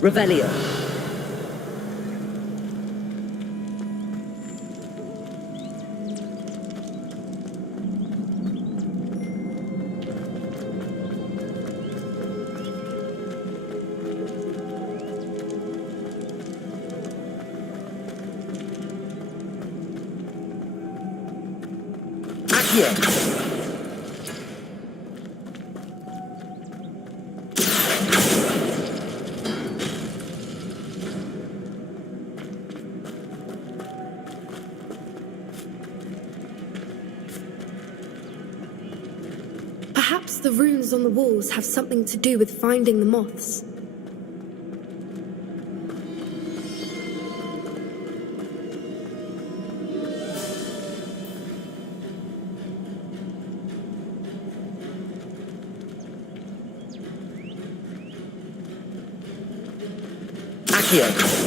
Revelio. Accio. Perhaps the runes on the walls have something to do with finding the moths. Accio.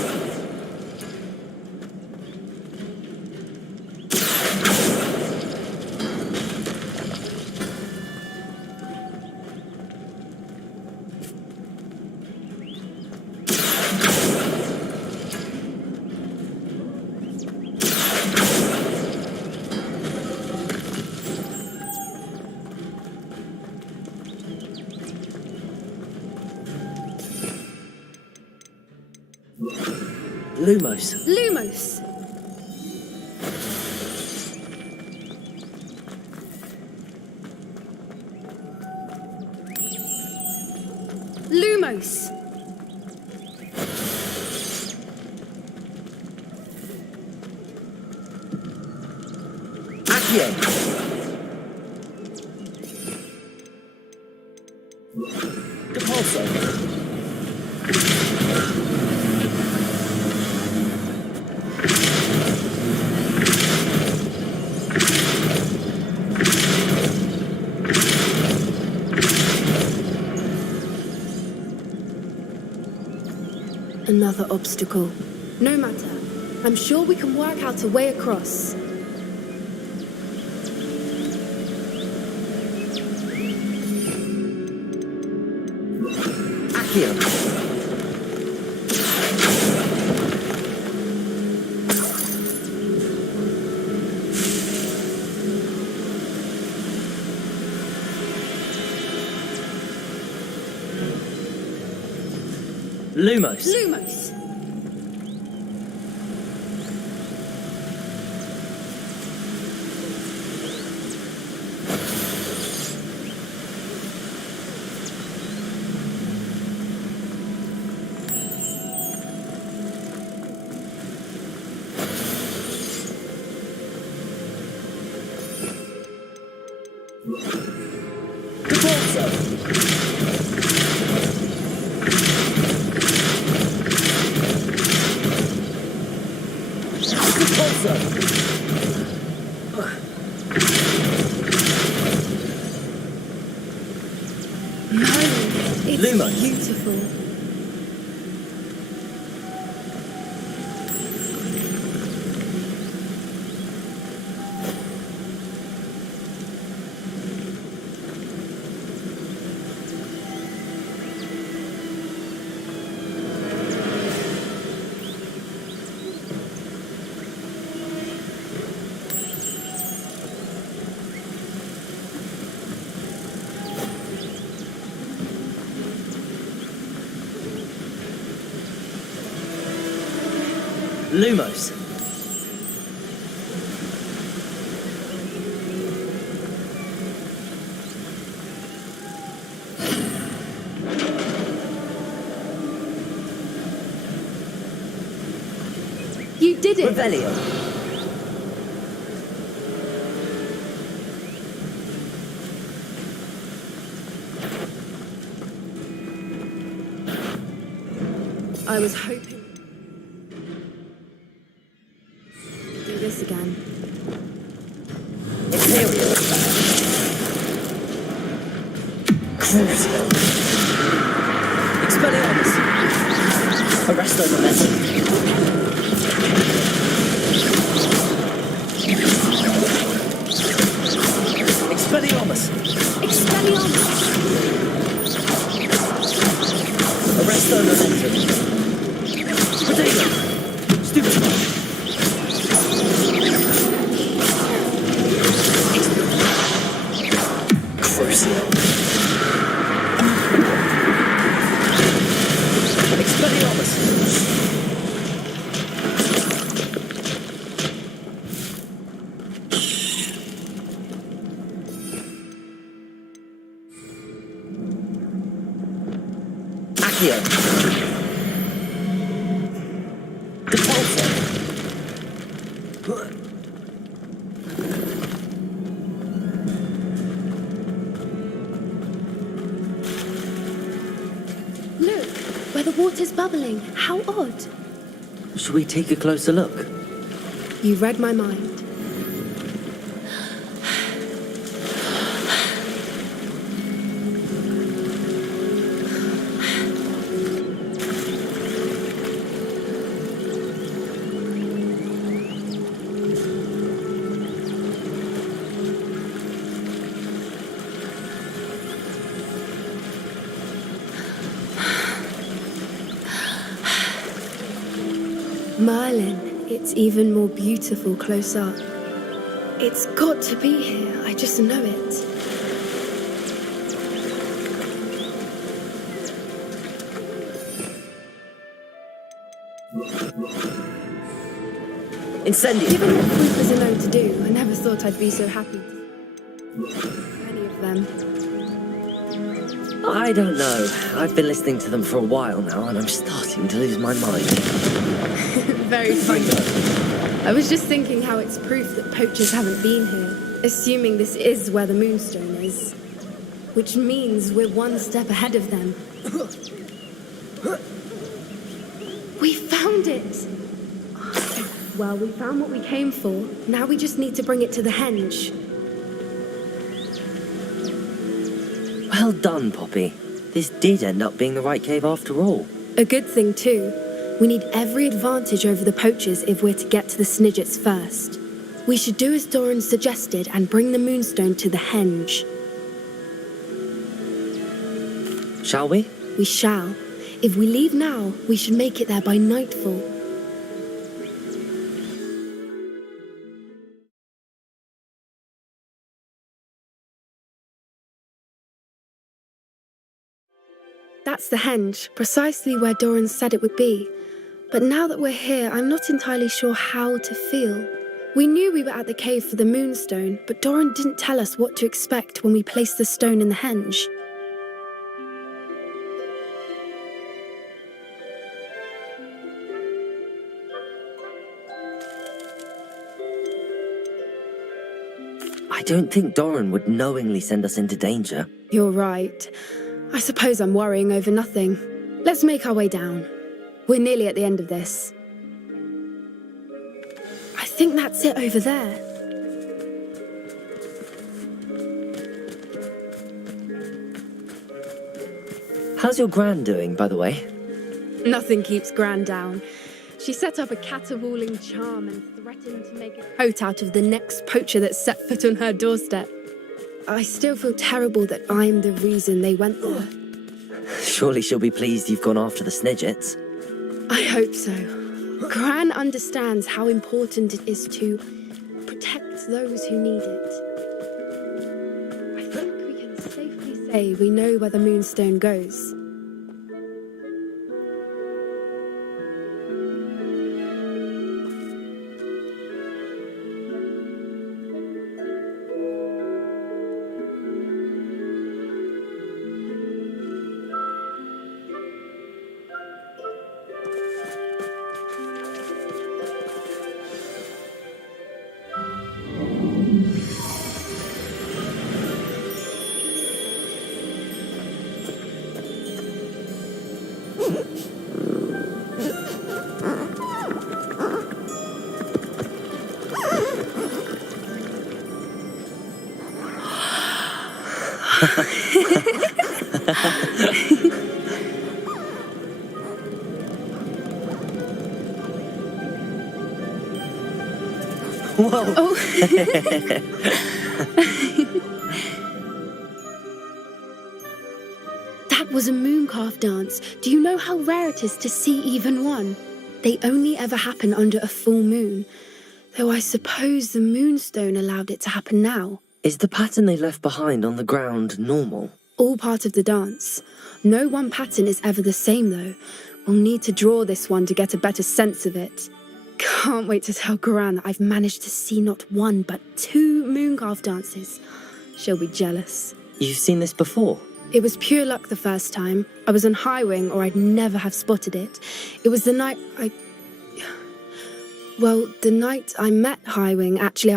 Lumos. Lumos! Lumos! Accio. Depulso. Another obstacle. No matter. I'm sure we can work out a way across. Accio. Lumos. Lumos! It's Lumos. beautiful. Lumos. You did it! Revelio. I was hoping... do this again. Imperial. Crucible. Expelliarmus. Arresto momentum. Expelliarmus. Expelliarmus! Arresto momentum. Accio! Repulsor! Look, where the water's bubbling. How odd. Should we take a closer look? You read my mind. Merlin, it's even more beautiful close up. It's got to be here, I just know it. Incendio! Given what creepers are known to do, I never thought I'd be so happy. Any of them. I don't know. I've been listening to them for a while now, and I'm starting to lose my mind. Very funny. I was just thinking how it's proof that poachers haven't been here, assuming this is where the Moonstone is. Which means we're one step ahead of them. We found it! Well, we found what we came for. Now we just need to bring it to the henge. Well done, Poppy. This did end up being the right cave after all. A good thing, too. We need every advantage over the poachers if we're to get to the Snidgets first. We should do as Doran suggested and bring the Moonstone to the henge. Shall we? We shall. If we leave now, we should make it there by nightfall. That's the henge, precisely where Doran said it would be. But now that we're here, I'm not entirely sure how to feel. We knew we were at the cave for the Moonstone, but Doran didn't tell us what to expect when we placed the stone in the henge. I don't think Doran would knowingly send us into danger. You're right. I suppose I'm worrying over nothing. Let's make our way down. We're nearly at the end of this. I think that's it over there. How's your Gran doing, by the way? Nothing keeps Gran down. She set up a caterwauling charm and threatened to make a coat out of the next poacher that set foot on her doorstep. I still feel terrible that I'm the reason they went there. Surely she'll be pleased you've gone after the Snidgets. I hope so. Gran understands how important it is to protect those who need it. I think we can safely say we know where the Moonstone goes. Whoa! Oh. That was a mooncalf dance. Do you know how rare it is to see even one? They only ever happen under a full moon. Though I suppose the Moonstone allowed it to happen now. Is the pattern they left behind on the ground normal? All part of the dance. No one pattern is ever the same, though. We'll need to draw this one to get a better sense of it. Can't wait to tell Gran that I've managed to see not one, but 2 mooncalf dances. She'll be jealous. You've seen this before? It was pure luck the first time. I was on Highwing, or I'd never have spotted it. It was the night the night I met Highwing, actually,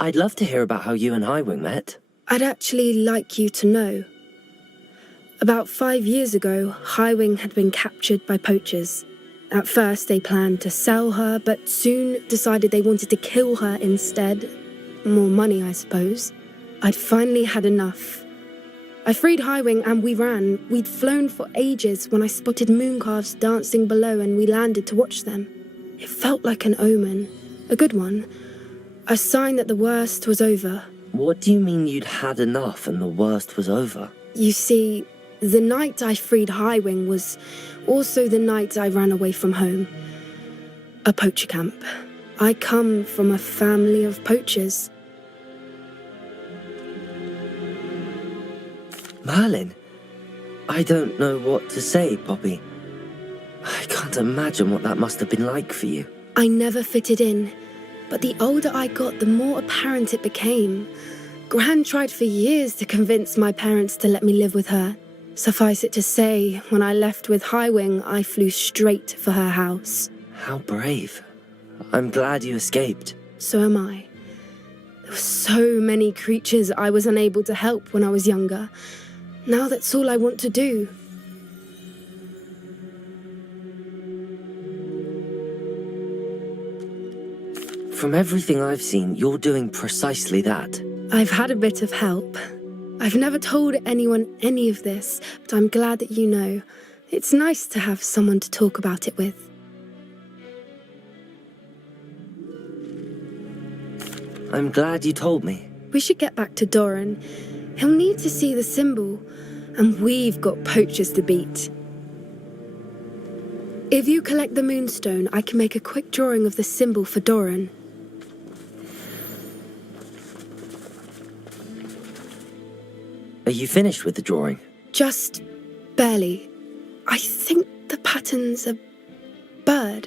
I'd love to hear about how you and Highwing met. I'd actually like you to know. About 5 years ago, Highwing had been captured by poachers. At first, they planned to sell her, but soon decided they wanted to kill her instead. More money, I suppose. I'd finally had enough. I freed Highwing and we ran. We'd flown for ages when I spotted mooncalves dancing below and we landed to watch them. It felt like an omen. A good one. A sign that the worst was over. What do you mean you'd had enough and the worst was over? You see, the night I freed Highwing was also the night I ran away from home. A poacher camp. I come from a family of poachers. Merlin? I don't know what to say, Poppy. I can't imagine what that must have been like for you. I never fitted in, but the older I got, the more apparent it became. Gran tried for years to convince my parents to let me live with her. Suffice it to say, when I left with Highwing, I flew straight for her house. How brave. I'm glad you escaped. So am I. There were so many creatures I was unable to help when I was younger. Now that's all I want to do. From everything I've seen, you're doing precisely that. I've had a bit of help. I've never told anyone any of this, but I'm glad that you know. It's nice to have someone to talk about it with. I'm glad you told me. We should get back to Doran. He'll need to see the symbol, and we've got poachers to beat. If you collect the moonstone, I can make a quick drawing of the symbol for Doran. Are you finished with the drawing? Just barely. I think the pattern's a bird.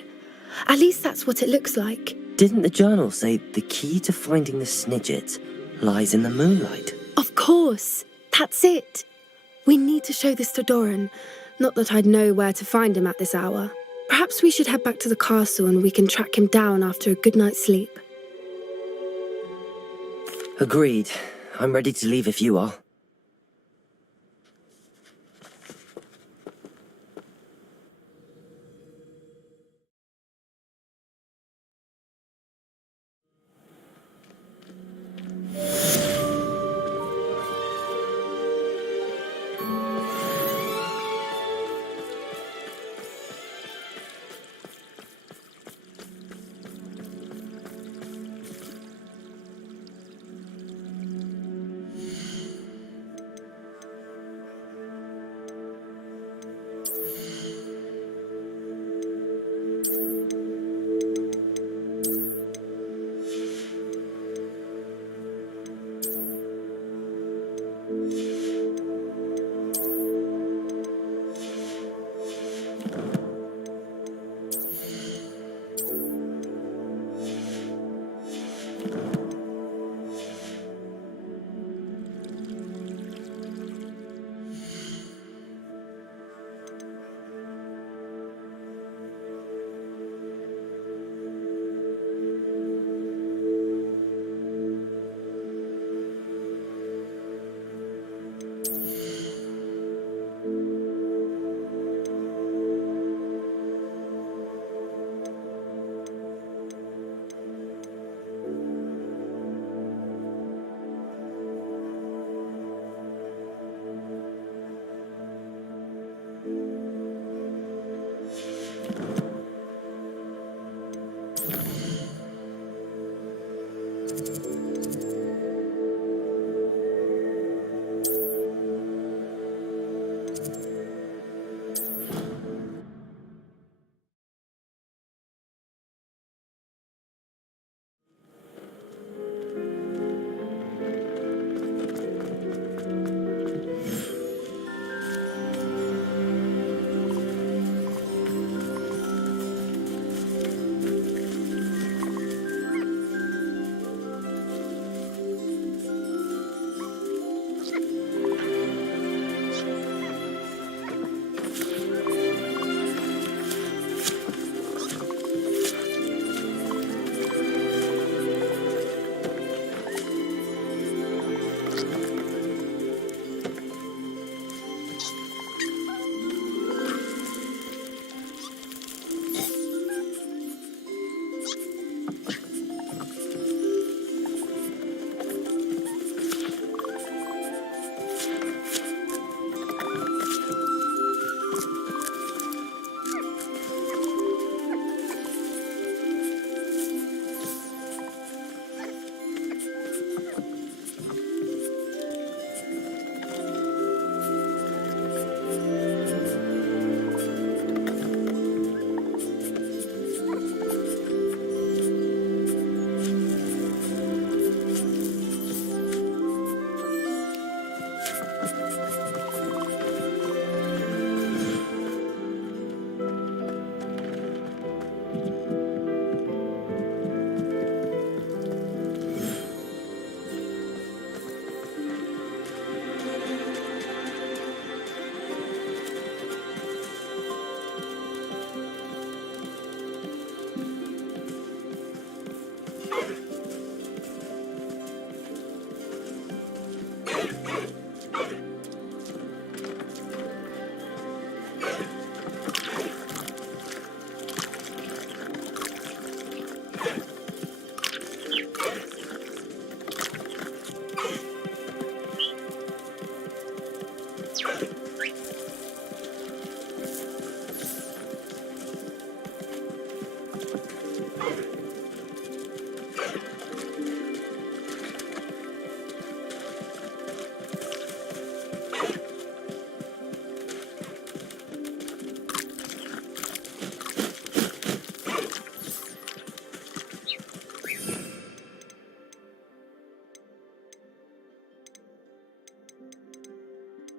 At least that's what it looks like. Didn't the journal say the key to finding the Snidget lies in the moonlight? Of course. That's it. We need to show this to Doran. Not that I'd know where to find him at this hour. Perhaps we should head back to the castle and we can track him down after a good night's sleep. Agreed. I'm ready to leave if you are.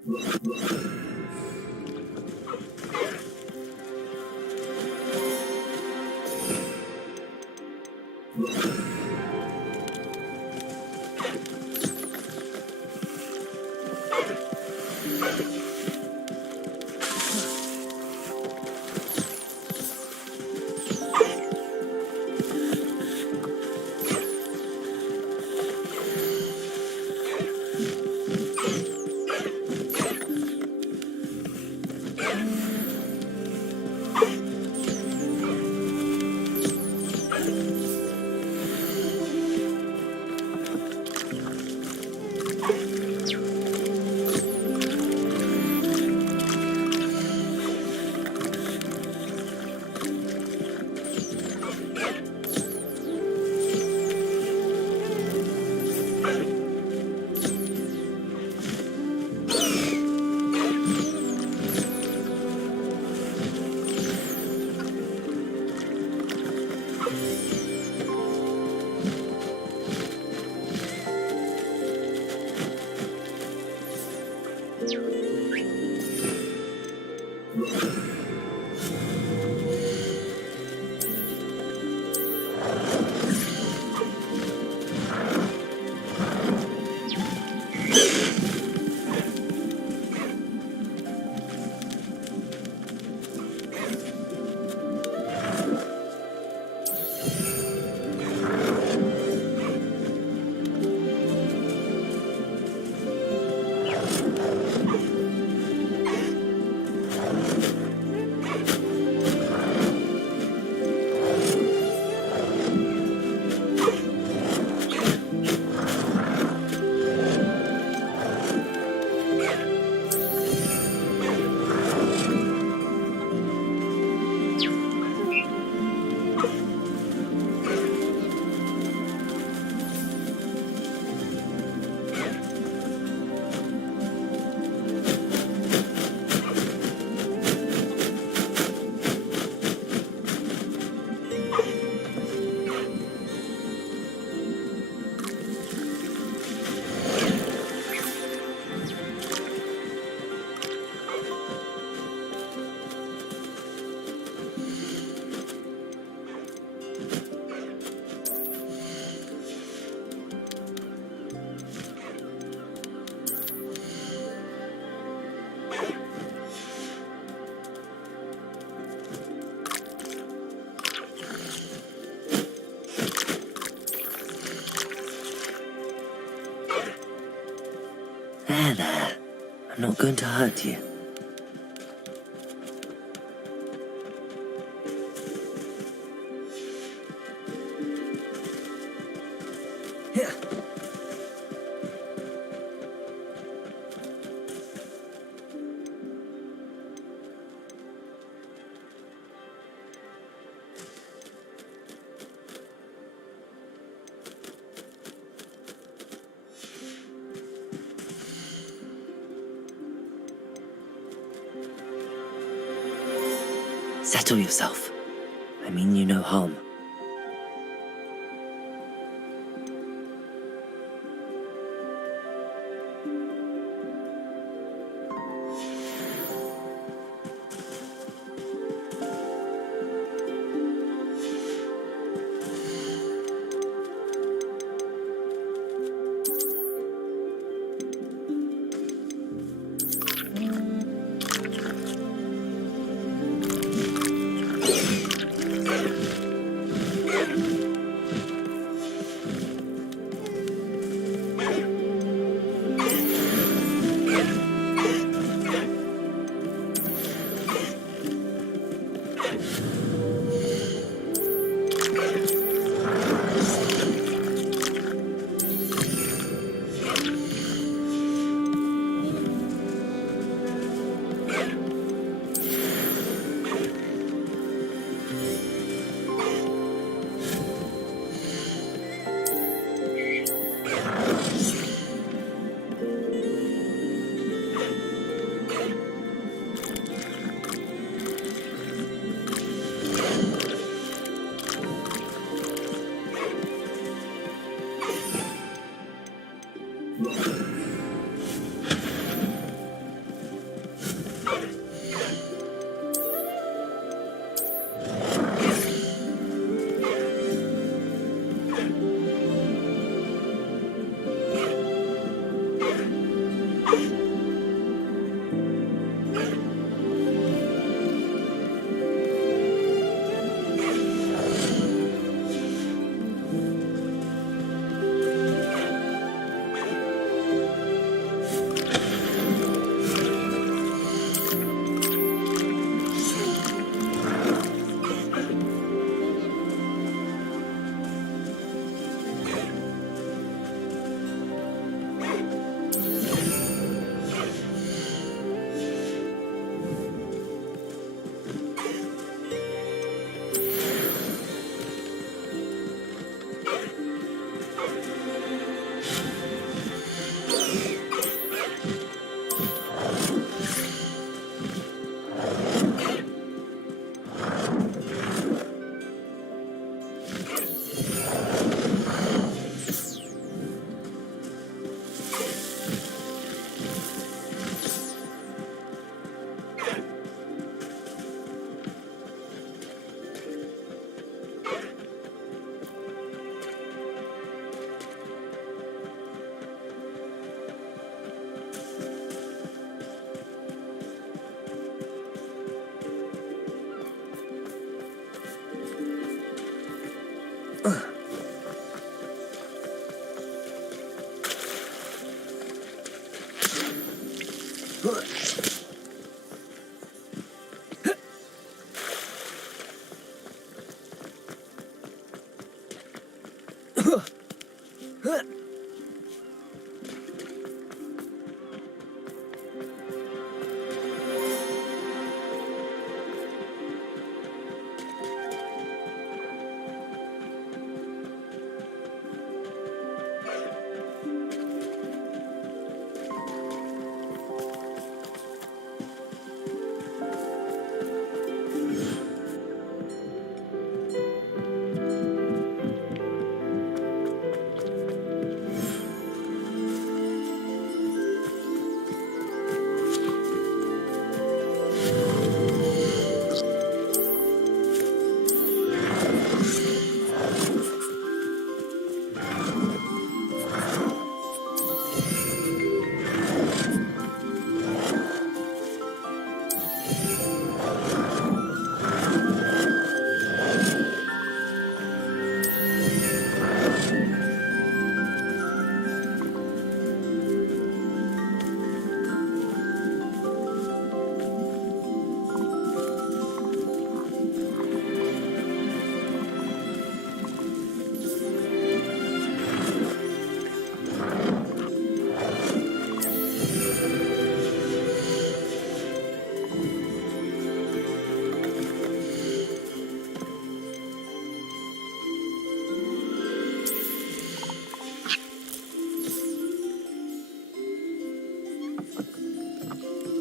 There. I'm not going to hurt you. Settle yourself. I mean you no harm.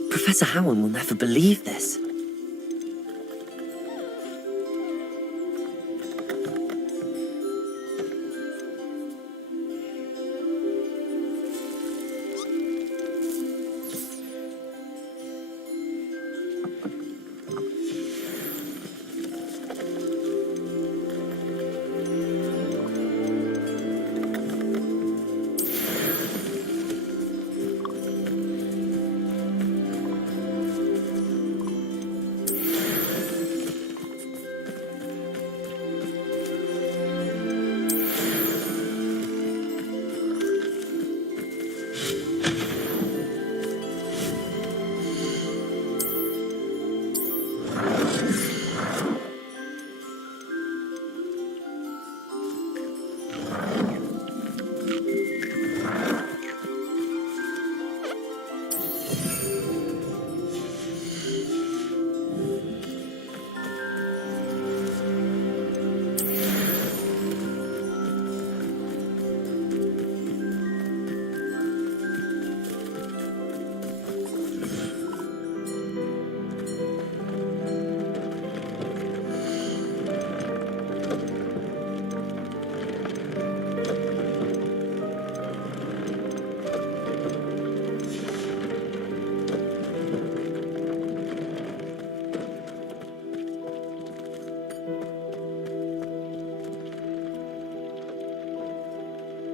Professor Howard will never believe this.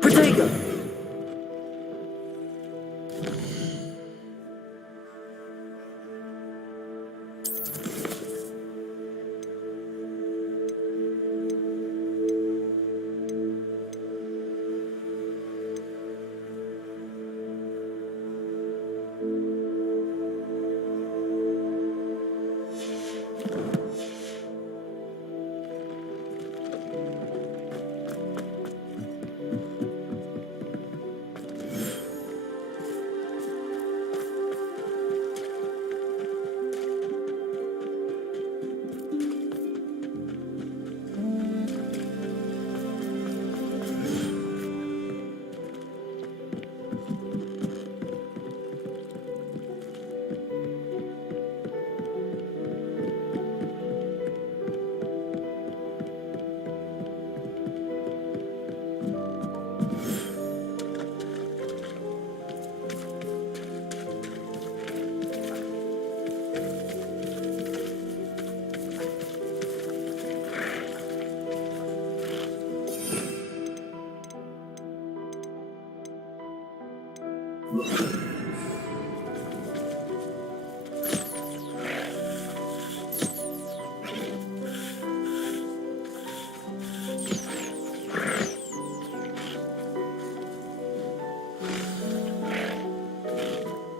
Protego!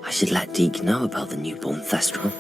I should let Deke know about the newborn Thestral.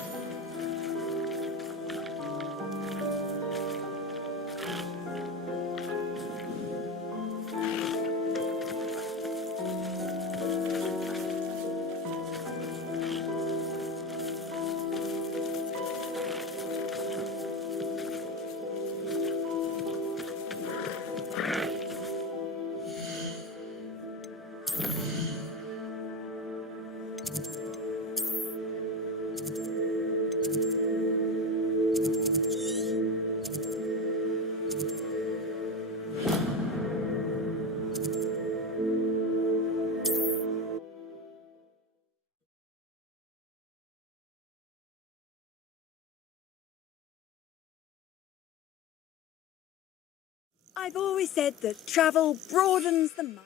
I've always said that travel broadens the mind.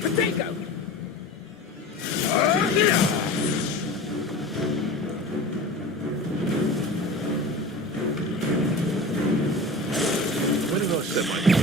Potato! Where did I set my...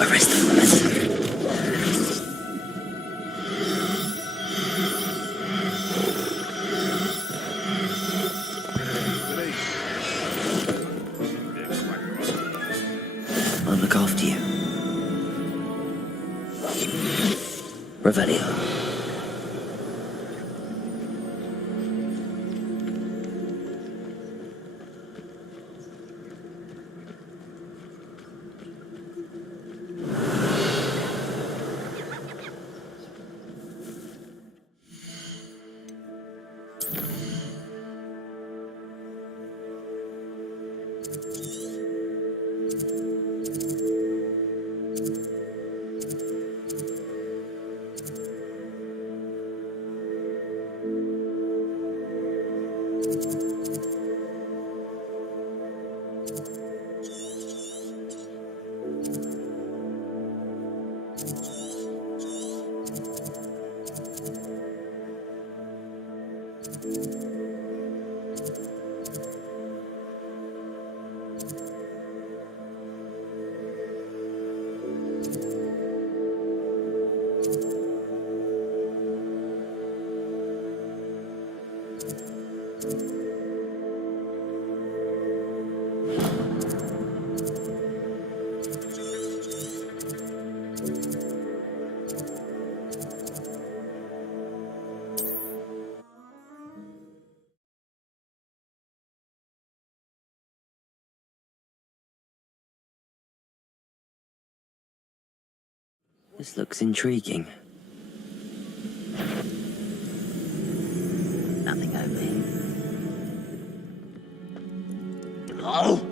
Arrest the woman. I'll look after you. Revelio. This looks intriguing. Nothing over here. Oh!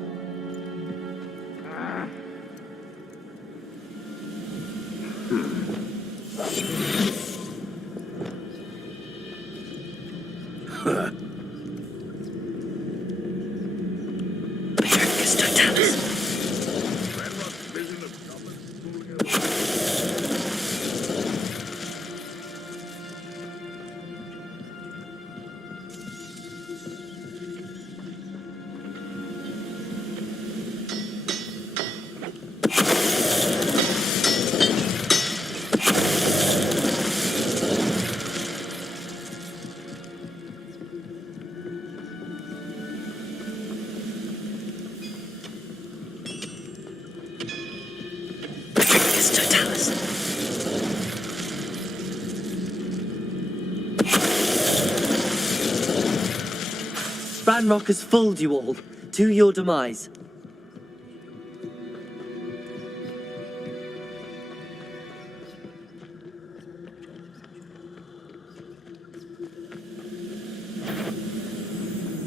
Ranrock has fooled you all, to your demise.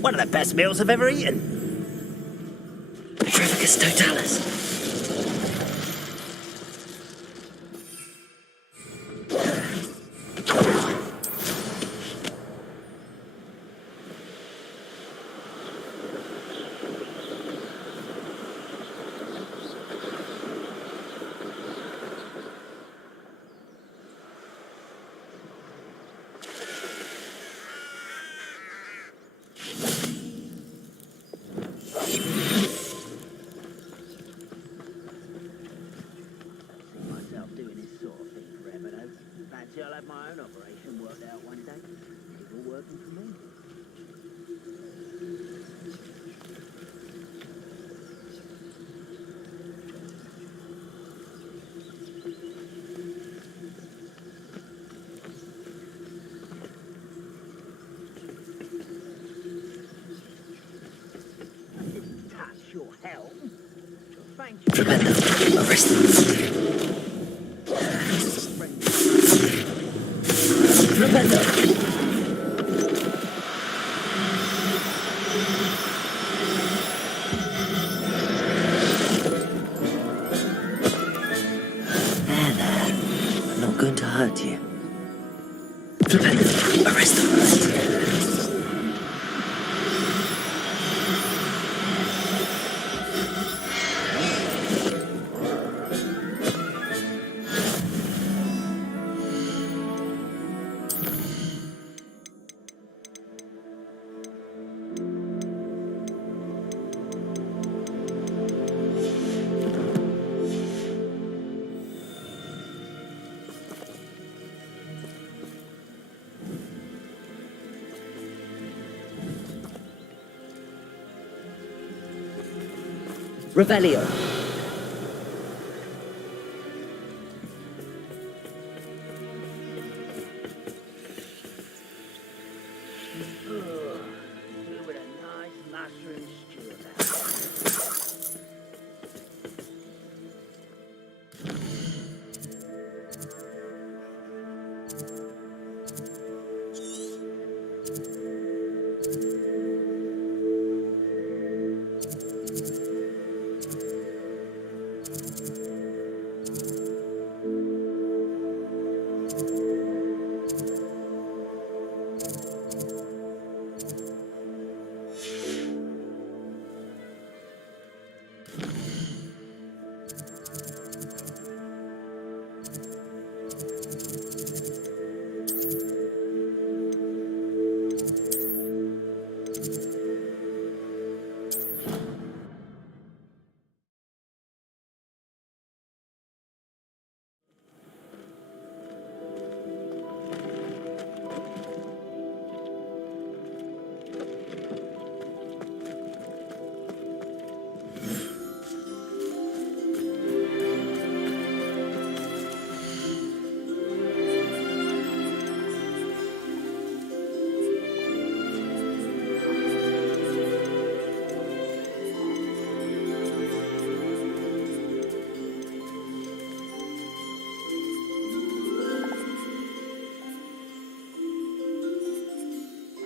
One of the best meals I've ever eaten. Petrificus totalis. Prevent them. Arrest them. Prevent them. There. I'm not going to hurt you. Prevent them. Arrest them. Revelio.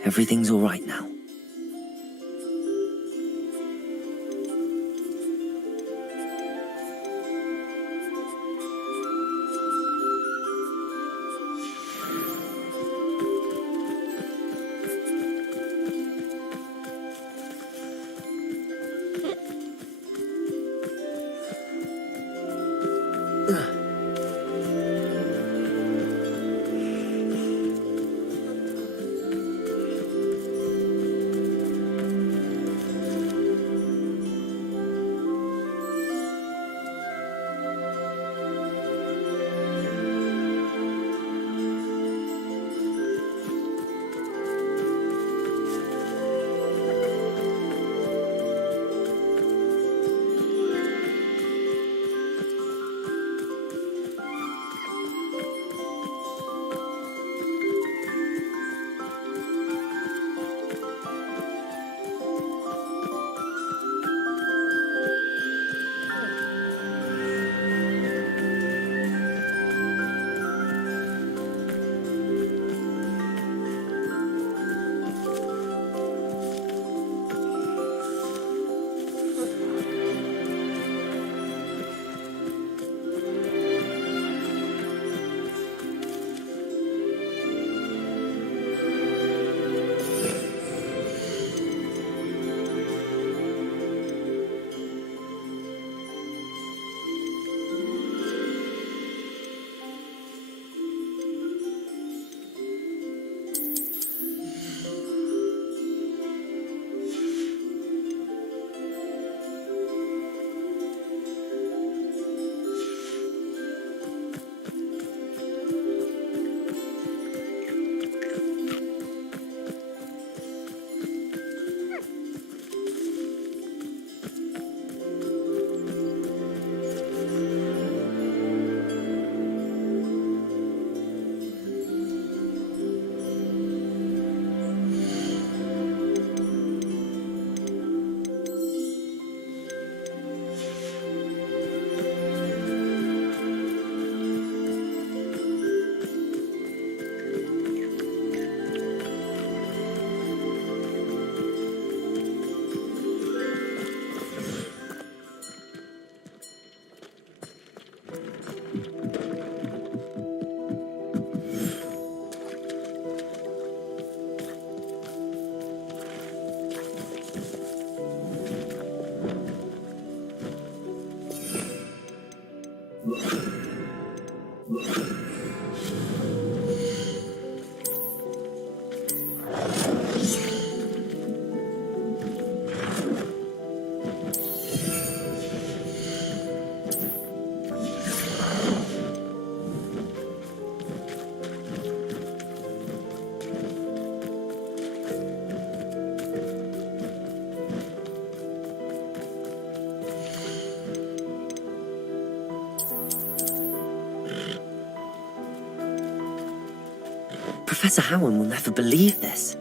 Everything's all right now. Professor Howard will never believe this.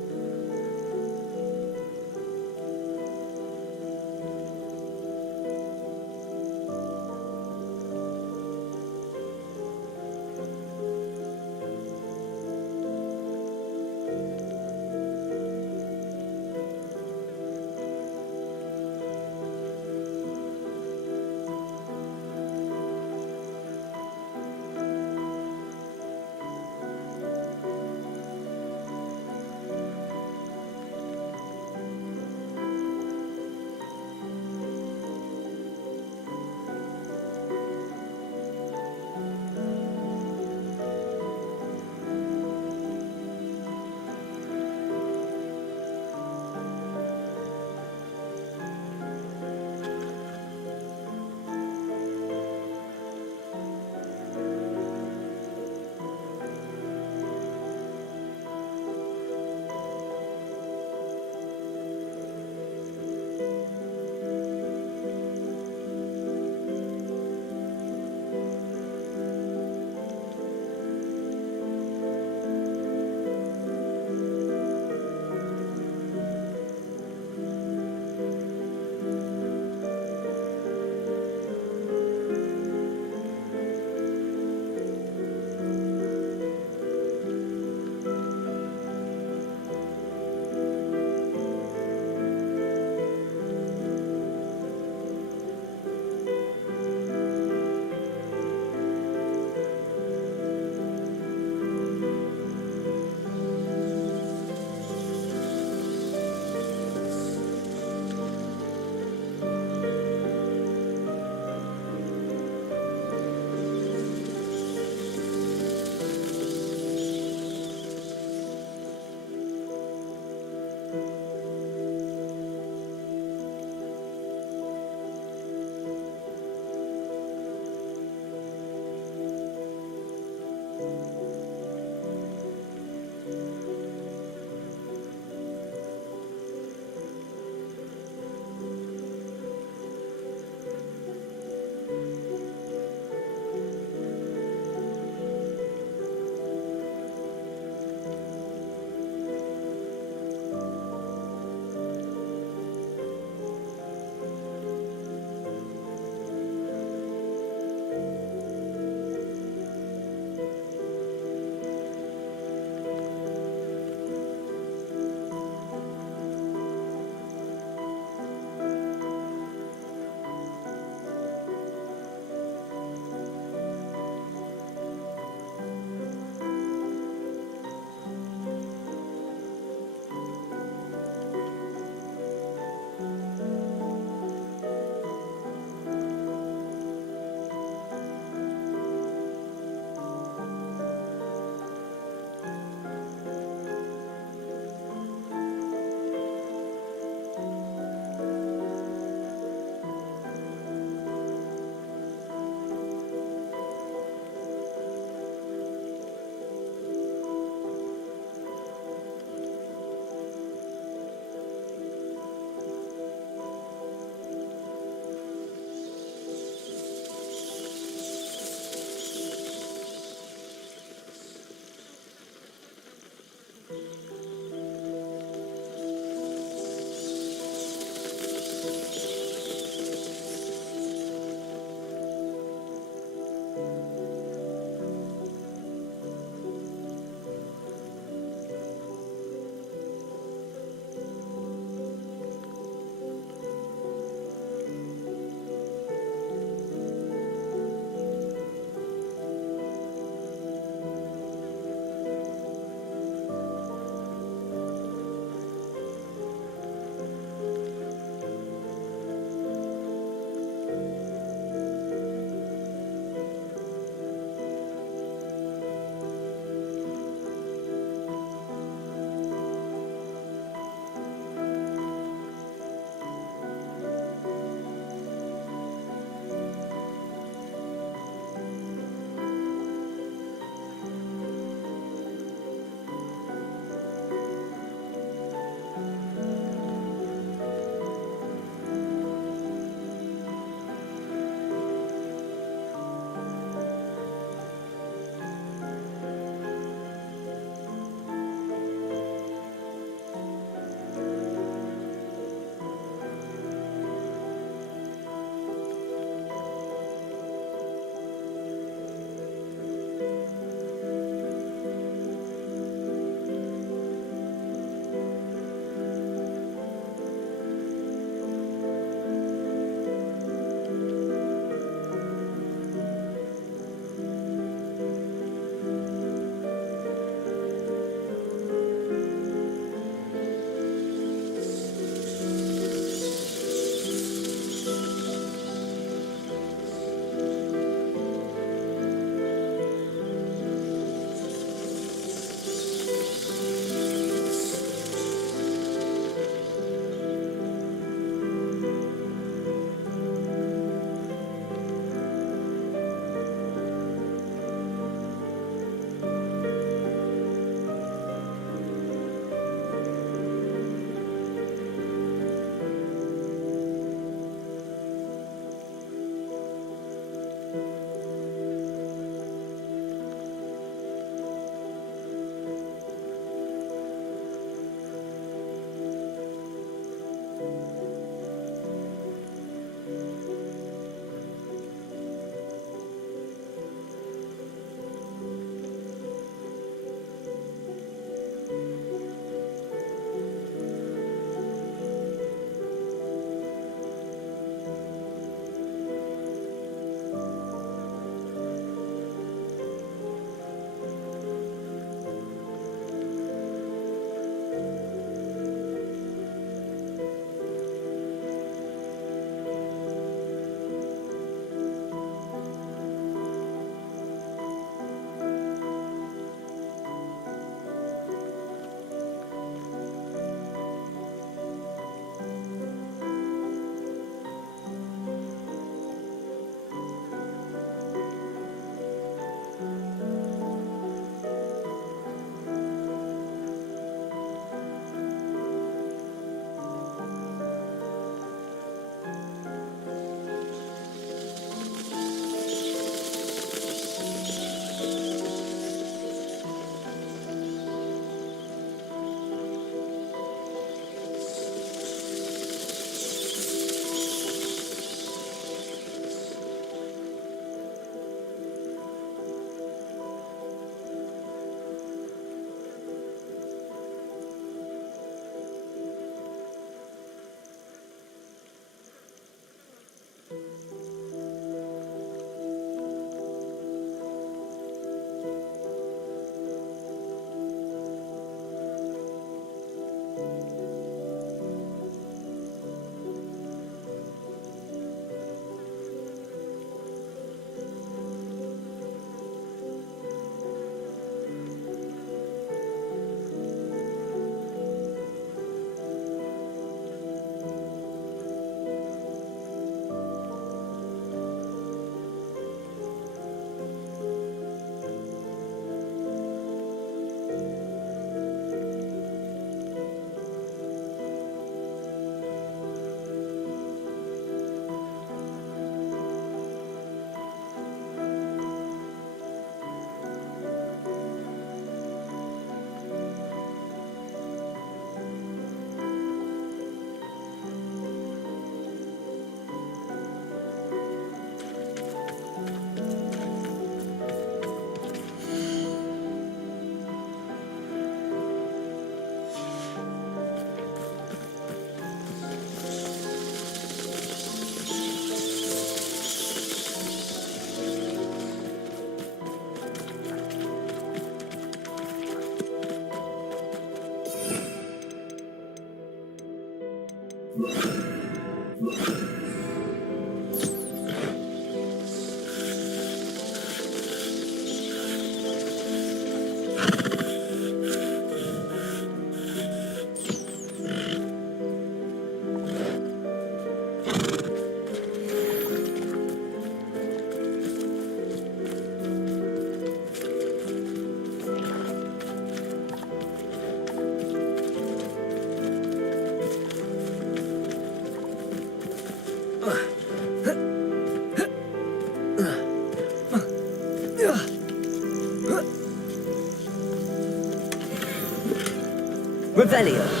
Revelio.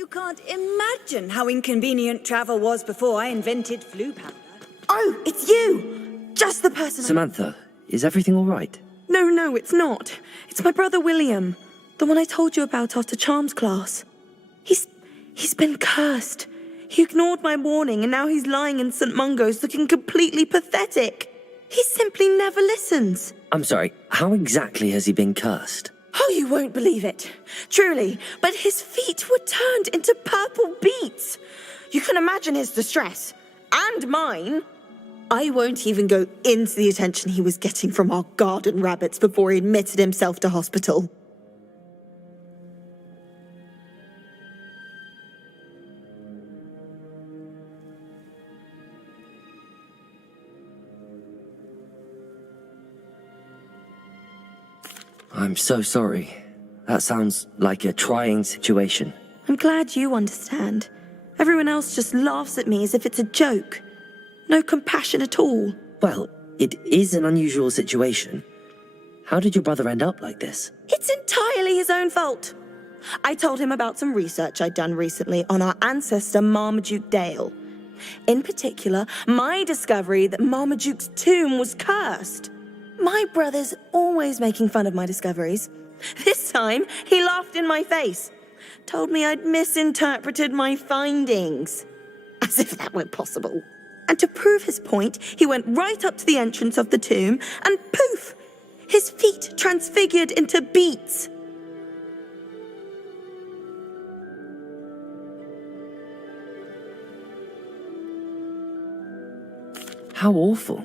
You can't imagine how inconvenient travel was before I invented flu powder. Oh, it's you! Just the person Samantha, is everything all right? No, it's not. It's my brother William. The one I told you about after charms class. He's been cursed. He ignored my warning and now he's lying in St. Mungo's looking completely pathetic. He simply never listens. I'm sorry, how exactly has he been cursed? Oh, you won't believe it. Truly, but his feet were turned into purple beets. You can imagine his distress. And mine. I won't even go into the attention he was getting from our garden rabbits before he admitted himself to hospital. I'm so sorry. That sounds like a trying situation. I'm glad you understand. Everyone else just laughs at me as if it's a joke. No compassion at all. Well, it is an unusual situation. How did your brother end up like this? It's entirely his own fault. I told him about some research I'd done recently on our ancestor Marmaduke Dale. In particular, my discovery that Marmaduke's tomb was cursed. My brother's always making fun of my discoveries. This time, he laughed in my face. Told me I'd misinterpreted my findings. As if that were possible. And to prove his point, he went right up to the entrance of the tomb and poof! His feet transfigured into beets. How awful.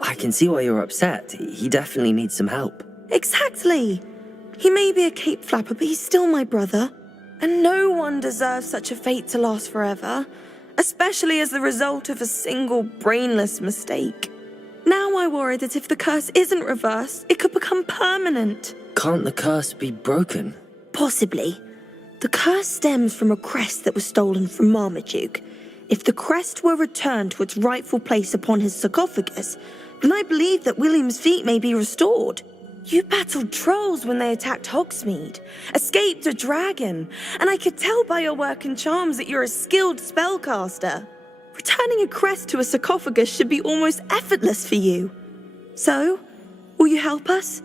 I can see why you're upset. He definitely needs some help. Exactly. He may be a cape flapper, but he's still my brother. And no one deserves such a fate to last forever, especially as the result of a single brainless mistake. Now I worry that if the curse isn't reversed, it could become permanent. Can't the curse be broken? Possibly. The curse stems from a crest that was stolen from Marmaduke. If the crest were returned to its rightful place upon his sarcophagus, then I believe that William's feet may be restored. You battled trolls when they attacked Hogsmeade, escaped a dragon, and I could tell by your work and charms that you're a skilled spellcaster. Returning a crest to a sarcophagus should be almost effortless for you. So, will you help us?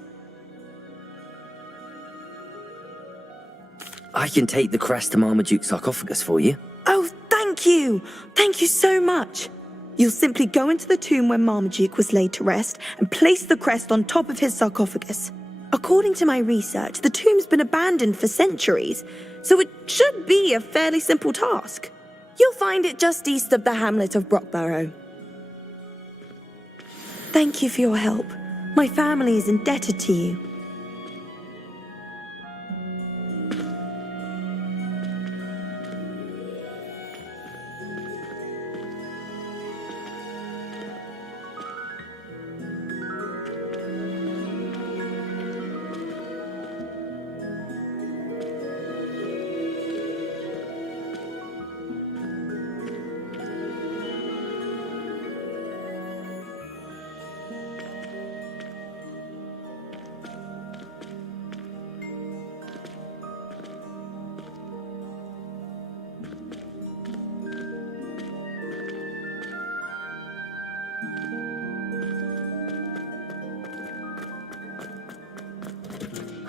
I can take the crest to Marmaduke's sarcophagus for you. Oh, thank you! Thank you so much! You'll simply go into the tomb where Marmaduke was laid to rest and place the crest on top of his sarcophagus. According to my research, the tomb's been abandoned for centuries, so it should be a fairly simple task. You'll find it just east of the hamlet of Brockborough. Thank you for your help. My family is indebted to you.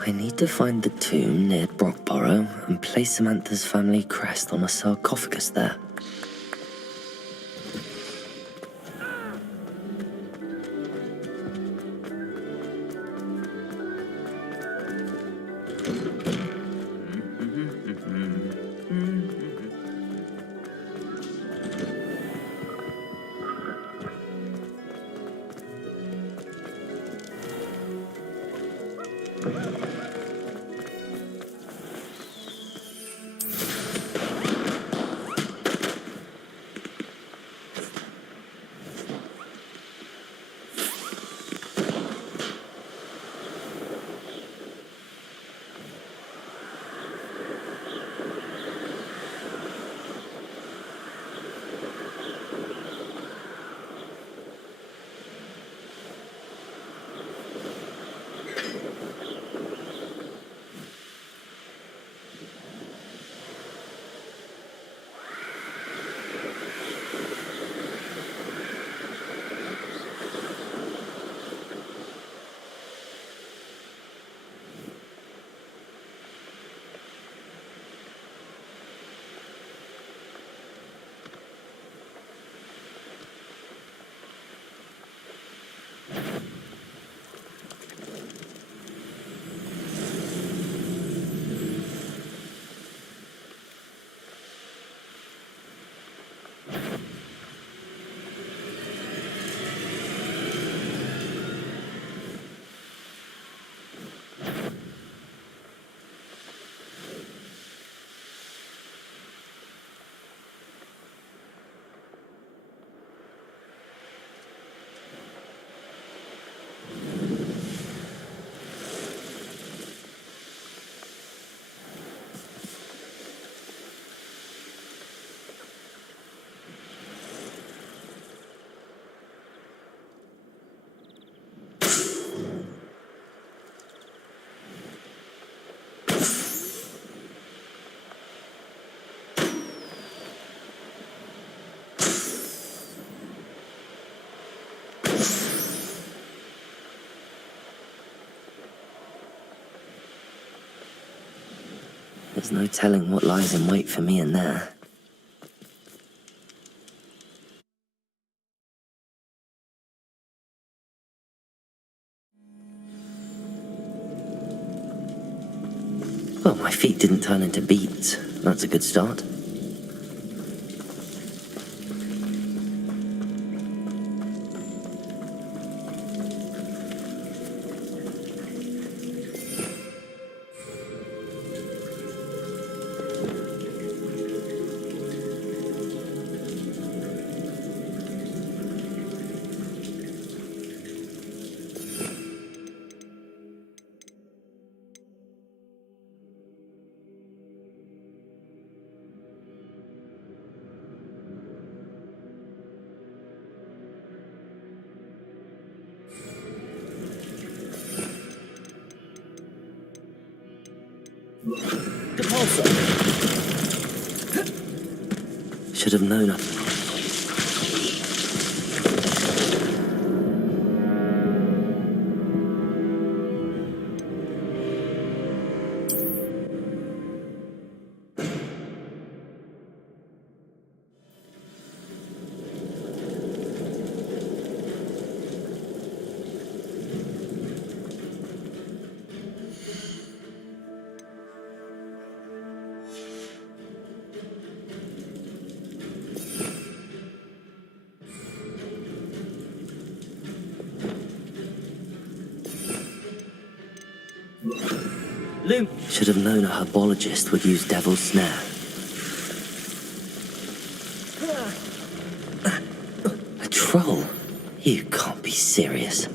I need to find the tomb near Brockborough and place Samantha's family crest on a sarcophagus there. There's no telling what lies in wait for me in there. Well, my feet didn't turn into beets. That's a good start. Should have known. Should have known a herbologist would use Devil's Snare. A troll? You can't be serious.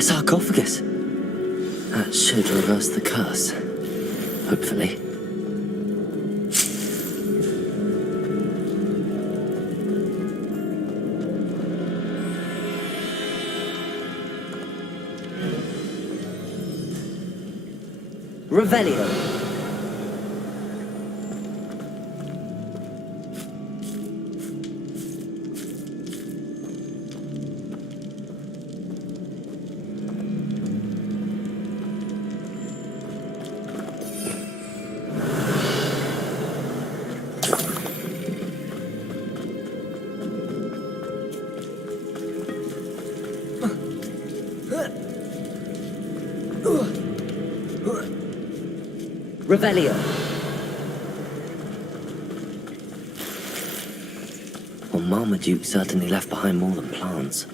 Sarcophagus. That should reverse the curse. Hopefully. Revelio. Revelio. Well, Marmaduke certainly left behind more than plants.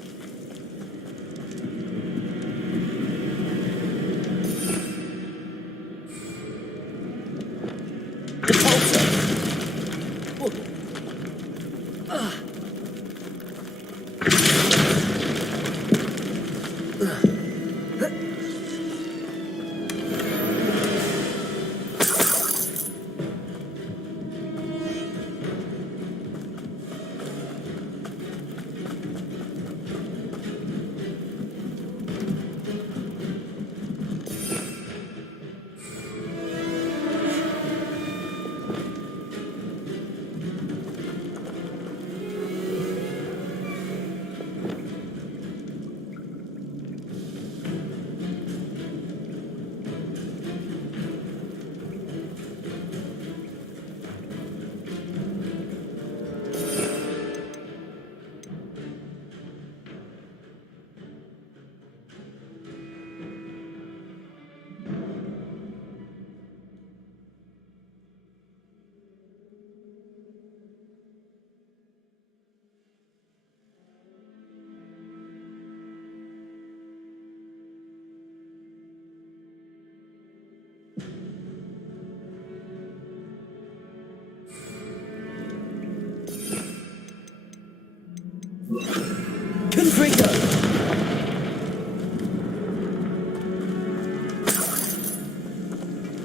Confringo!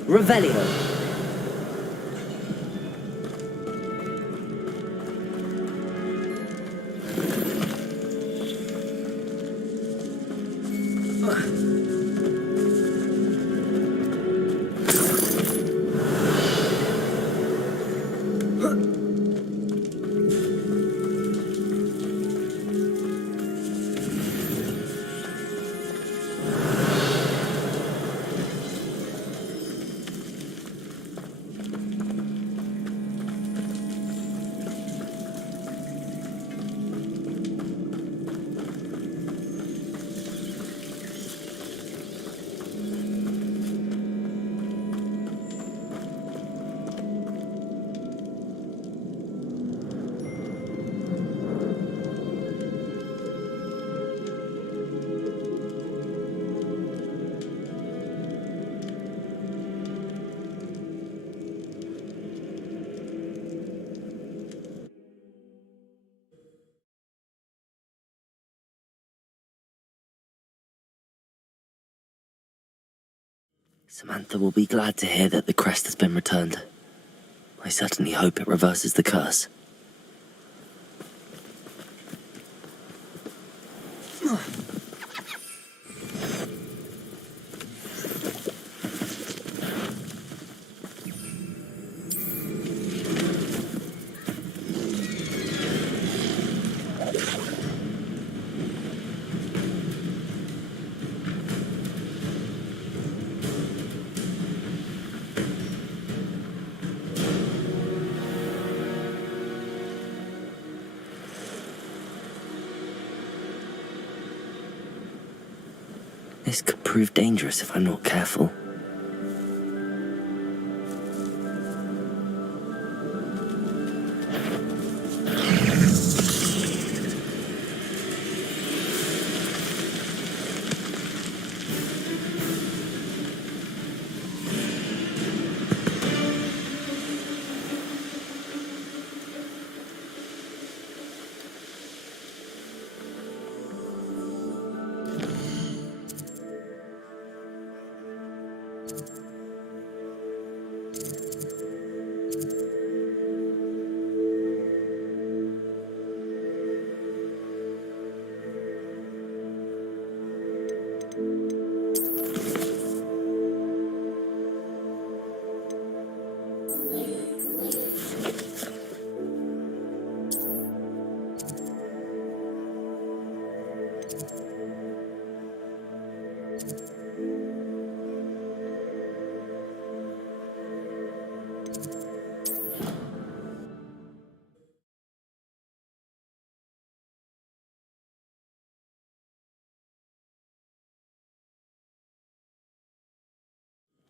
Revelio. Samantha will be glad to hear that the crest has been returned. I certainly hope it reverses the curse. This could prove dangerous if I'm not careful.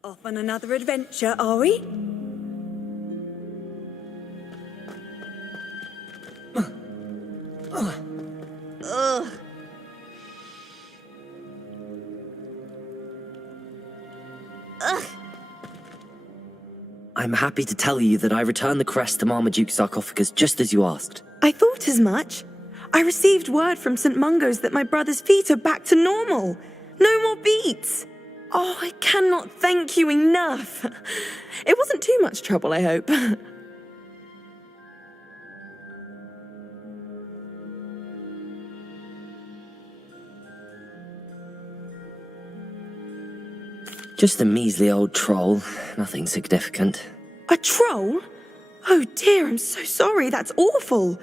Off on another adventure, are we? Ugh. I'm happy to tell you that I returned the crest to Marmaduke's sarcophagus just as you asked. I thought as much. I received word from St. Mungo's that my brother's feet are back to normal. No more beats. Oh, I cannot thank you enough. It wasn't too much trouble, I hope. Just a measly old troll, nothing significant. A troll? Oh dear, I'm so sorry, that's awful.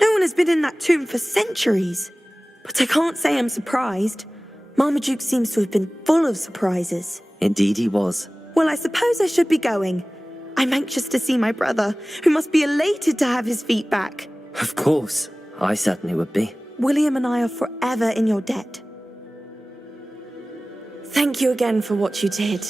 No one has been in that tomb for centuries. But I can't say I'm surprised. Marmaduke seems to have been full of surprises. Indeed he was. Well, I suppose I should be going. I'm anxious to see my brother, who must be elated to have his feet back. Of course, I certainly would be. William and I are forever in your debt. Thank you again for what you did.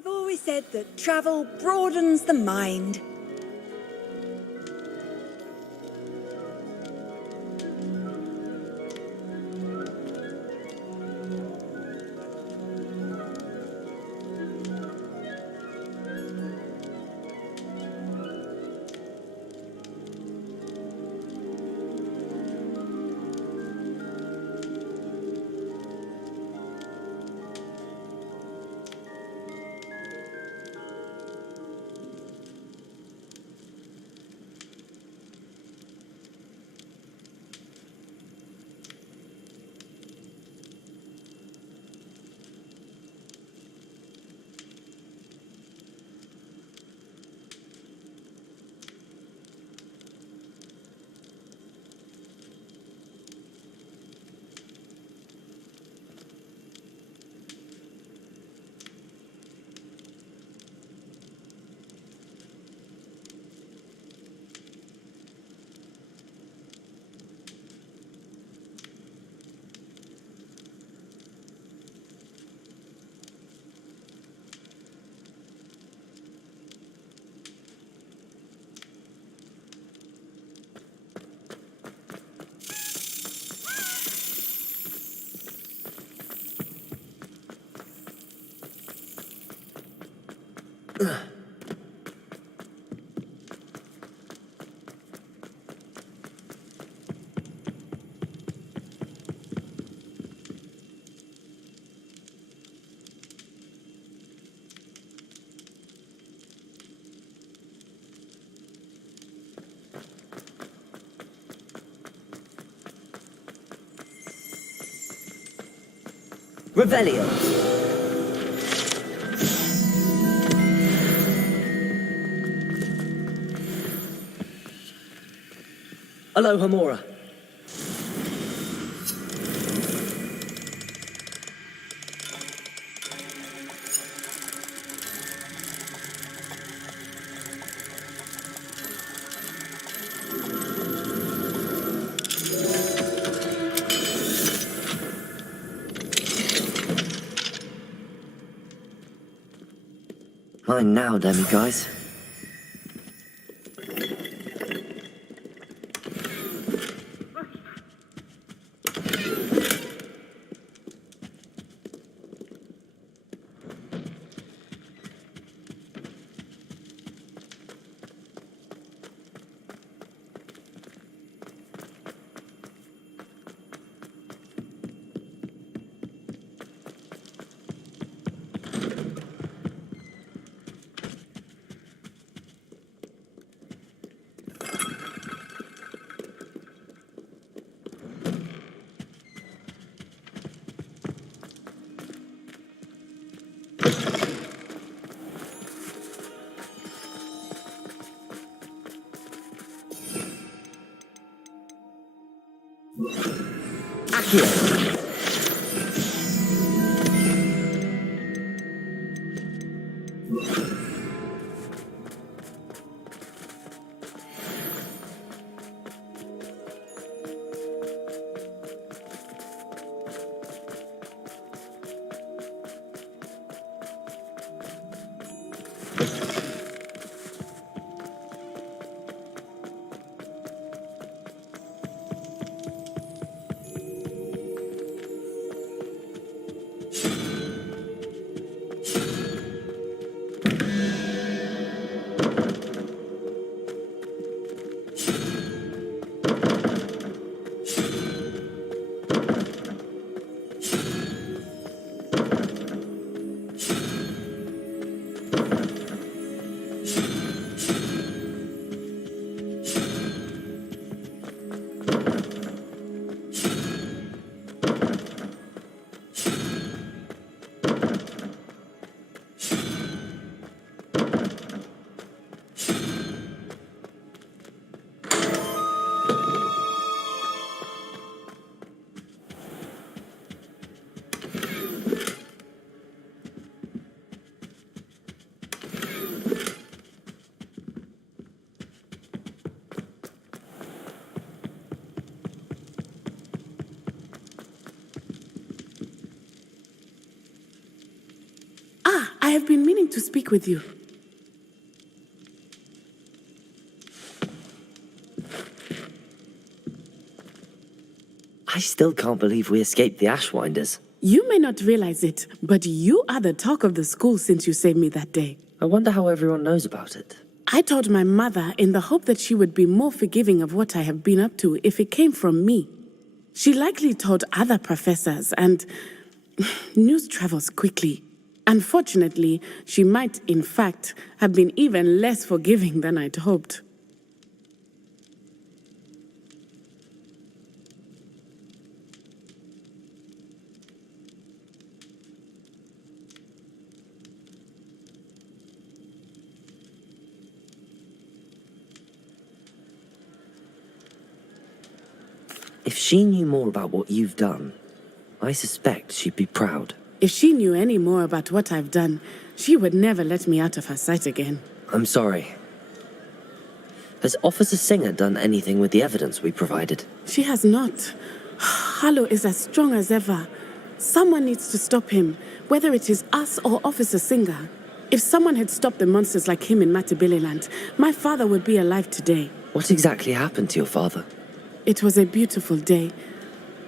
I've always said that travel broadens the mind. Revelio. Aloha Mora. Mine now, Demi guys. Accio. I have been meaning to speak with you. I still can't believe we escaped the Ashwinders. You may not realize it, but you are the talk of the school since you saved me that day. I wonder how everyone knows about it. I told my mother in the hope that she would be more forgiving of what I have been up to if it came from me. She likely told other professors, and news travels quickly. Unfortunately, she might, in fact, have been even less forgiving than I'd hoped. If she knew more about what you've done, I suspect she'd be proud. If she knew any more about what I've done, she would never let me out of her sight again. I'm sorry. Has Officer Singer done anything with the evidence we provided? She has not. Harlow is as strong as ever. Someone needs to stop him, whether it is us or Officer Singer. If someone had stopped the monsters like him in Matabeleland, my father would be alive today. What exactly happened to your father? It was a beautiful day.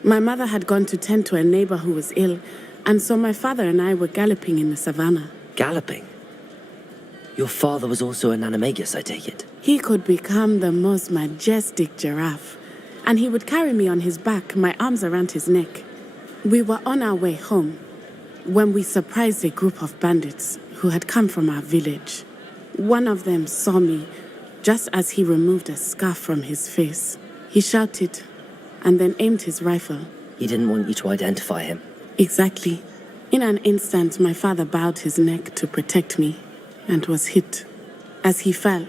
My mother had gone to tend to a neighbor who was ill, and so my father and I were galloping in the savannah. Galloping? Your father was also an animagus, I take it? He could become the most majestic giraffe, and he would carry me on his back, my arms around his neck. We were on our way home when we surprised a group of bandits who had come from our village. One of them saw me just as he removed a scarf from his face. He shouted and then aimed his rifle. He didn't want you to identify him. Exactly. In an instant, my father bowed his neck to protect me and was hit. As he fell,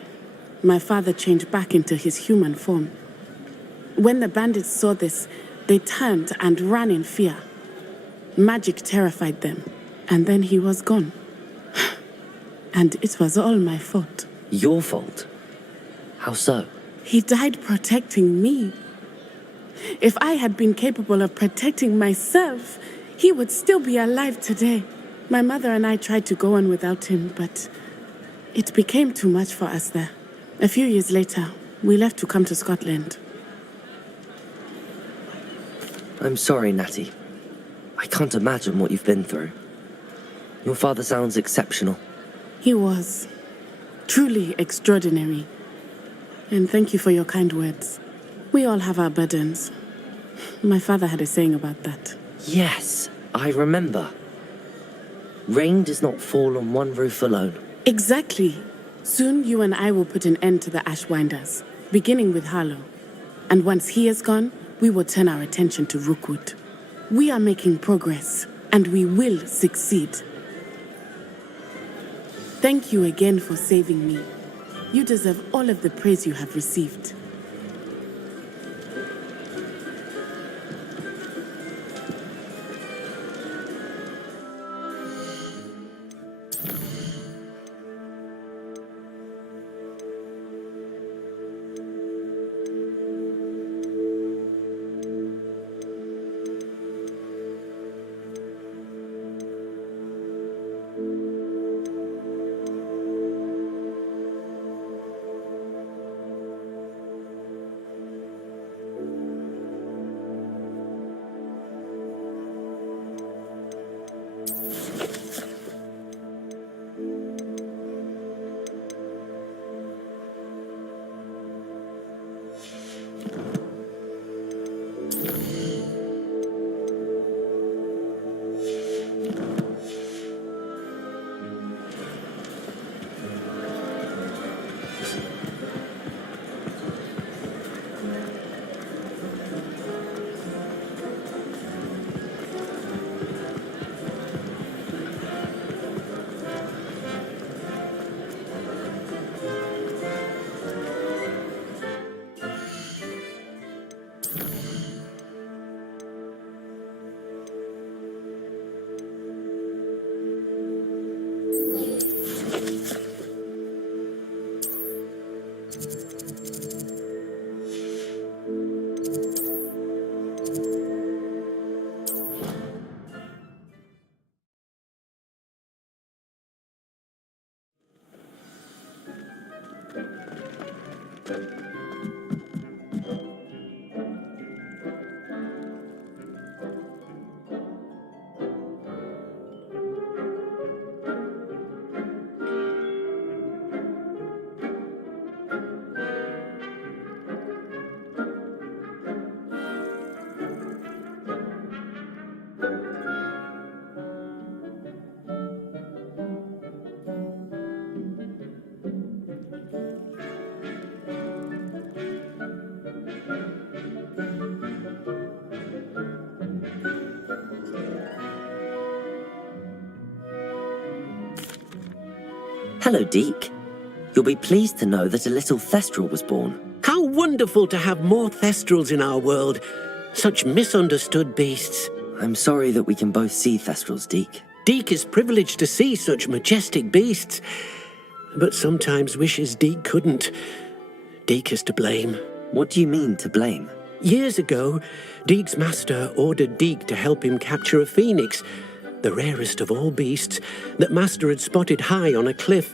my father changed back into his human form. When the bandits saw this, they turned and ran in fear. Magic terrified them, and then he was gone. And it was all my fault. Your fault? How so? He died protecting me. If I had been capable of protecting myself, he would still be alive today. My mother and I tried to go on without him, but it became too much for us there. A few years later, we left to come to Scotland. I'm sorry, Natty. I can't imagine what you've been through. Your father sounds exceptional. He was truly extraordinary. And thank you for your kind words. We all have our burdens. My father had a saying about that. Yes, I remember. Rain does not fall on one roof alone. Exactly. Soon you and I will put an end to the Ashwinders, beginning with Harlow. And once he is gone, we will turn our attention to Rookwood. We are making progress, and we will succeed. Thank you again for saving me. You deserve all of the praise you have received. Hello, Deke. You'll be pleased to know that a little Thestral was born. How wonderful to have more Thestrals in our world. Such misunderstood beasts. I'm sorry that we can both see Thestrals, Deke. Deke is privileged to see such majestic beasts, but sometimes wishes Deke couldn't. Deke is to blame. What do you mean, to blame? Years ago, Deke's master ordered Deke to help him capture a phoenix, the rarest of all beasts, that Master had spotted high on a cliff.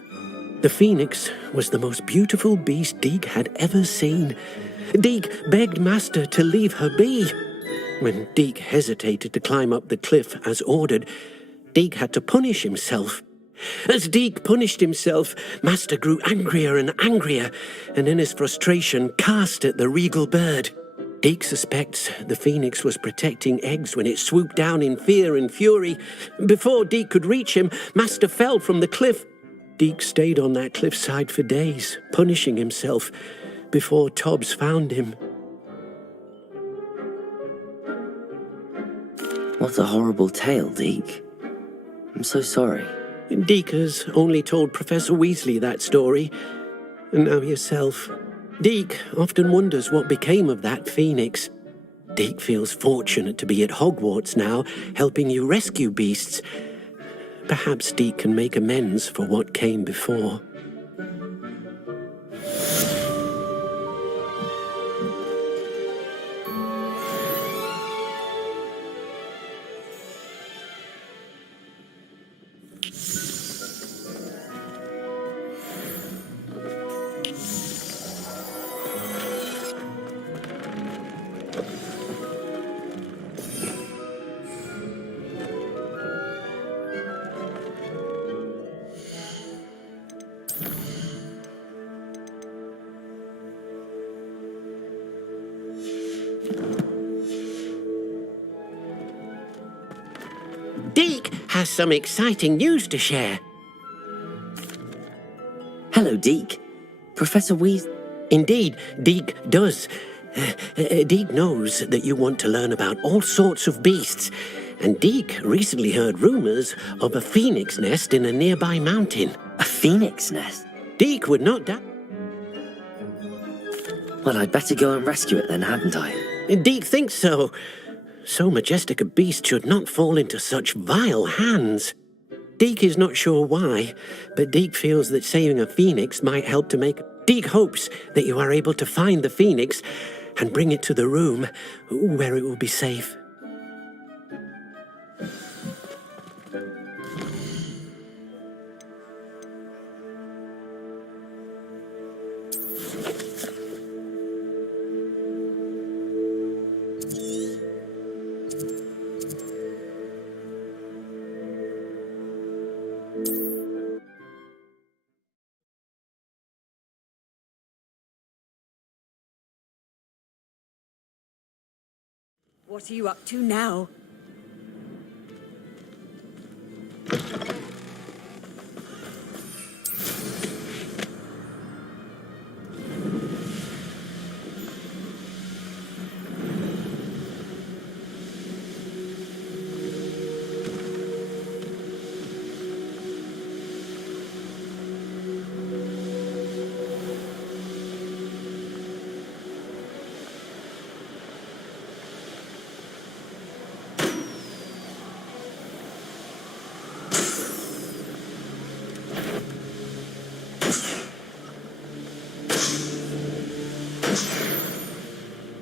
The phoenix was the most beautiful beast Deke had ever seen. Deke begged Master to leave her be. When Deke hesitated to climb up the cliff as ordered, Deke had to punish himself. As Deke punished himself, Master grew angrier and angrier, and in his frustration cast at the regal bird. Deke suspects the phoenix was protecting eggs when it swooped down in fear and fury. Before Deke could reach him, Master fell from the cliff. Deke stayed on that cliffside for days, punishing himself, before Tobbs found him. What a horrible tale, Deke. I'm so sorry. Deke has only told Professor Weasley that story, and now yourself. Deke often wonders what became of that phoenix. Deke feels fortunate to be at Hogwarts now, helping you rescue beasts. Perhaps Deke can make amends for what came before. Deke has some exciting news to share. Hello, Deke. Professor Weasley... Indeed, Deke does. Deke knows that you want to learn about all sorts of beasts, and Deke recently heard rumors of a phoenix nest in a nearby mountain. A phoenix nest? Deke would not doubt... Well, I'd better go and rescue it then, hadn't I? Deke thinks so. So majestic a beast should not fall into such vile hands. Deke is not sure why, but Deke feels that saving a phoenix might help to make... Deke hopes that you are able to find the phoenix and bring it to the room where it will be safe. What are you up to now?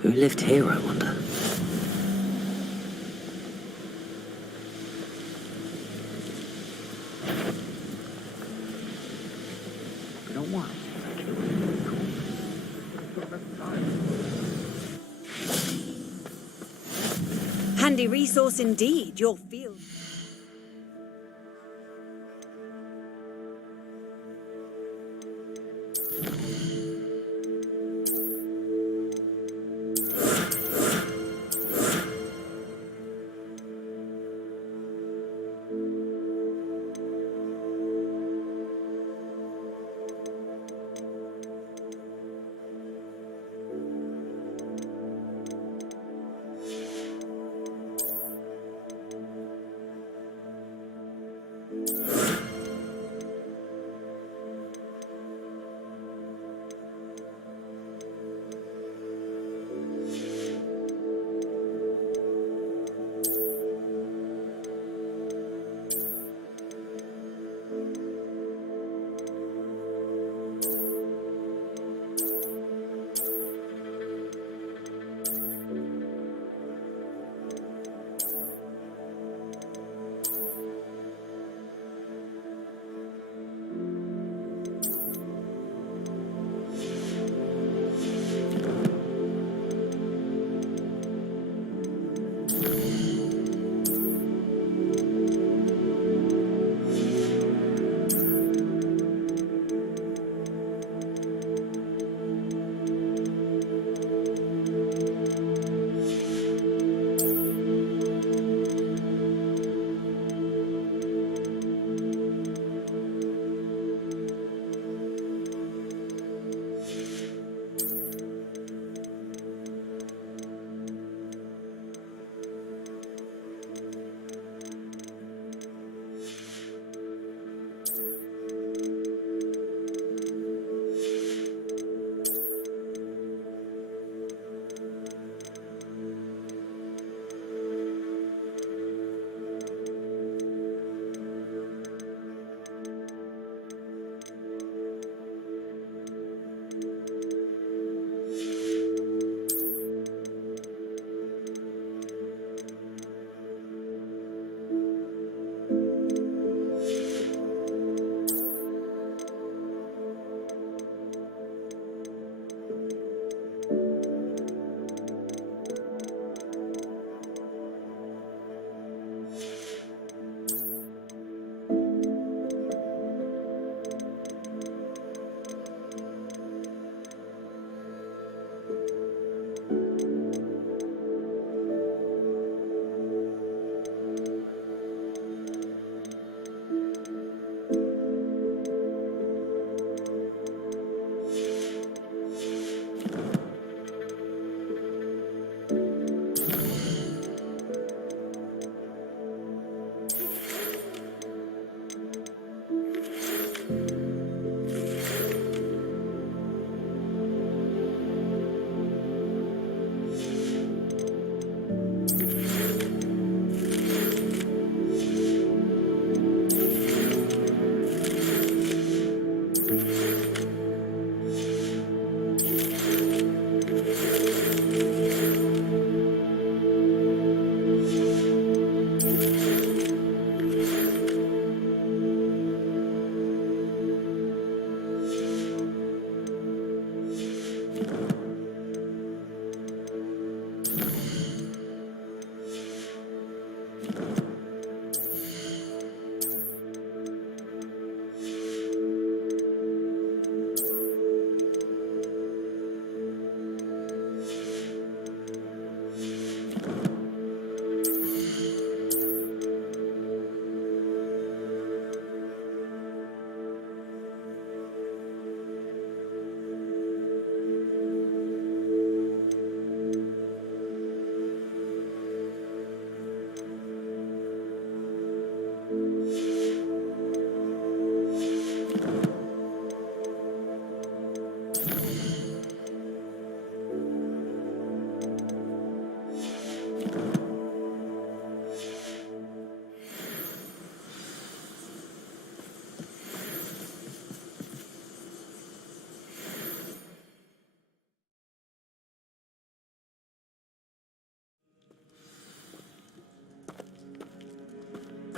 Who lived here, I wonder? handy resource indeed, your field.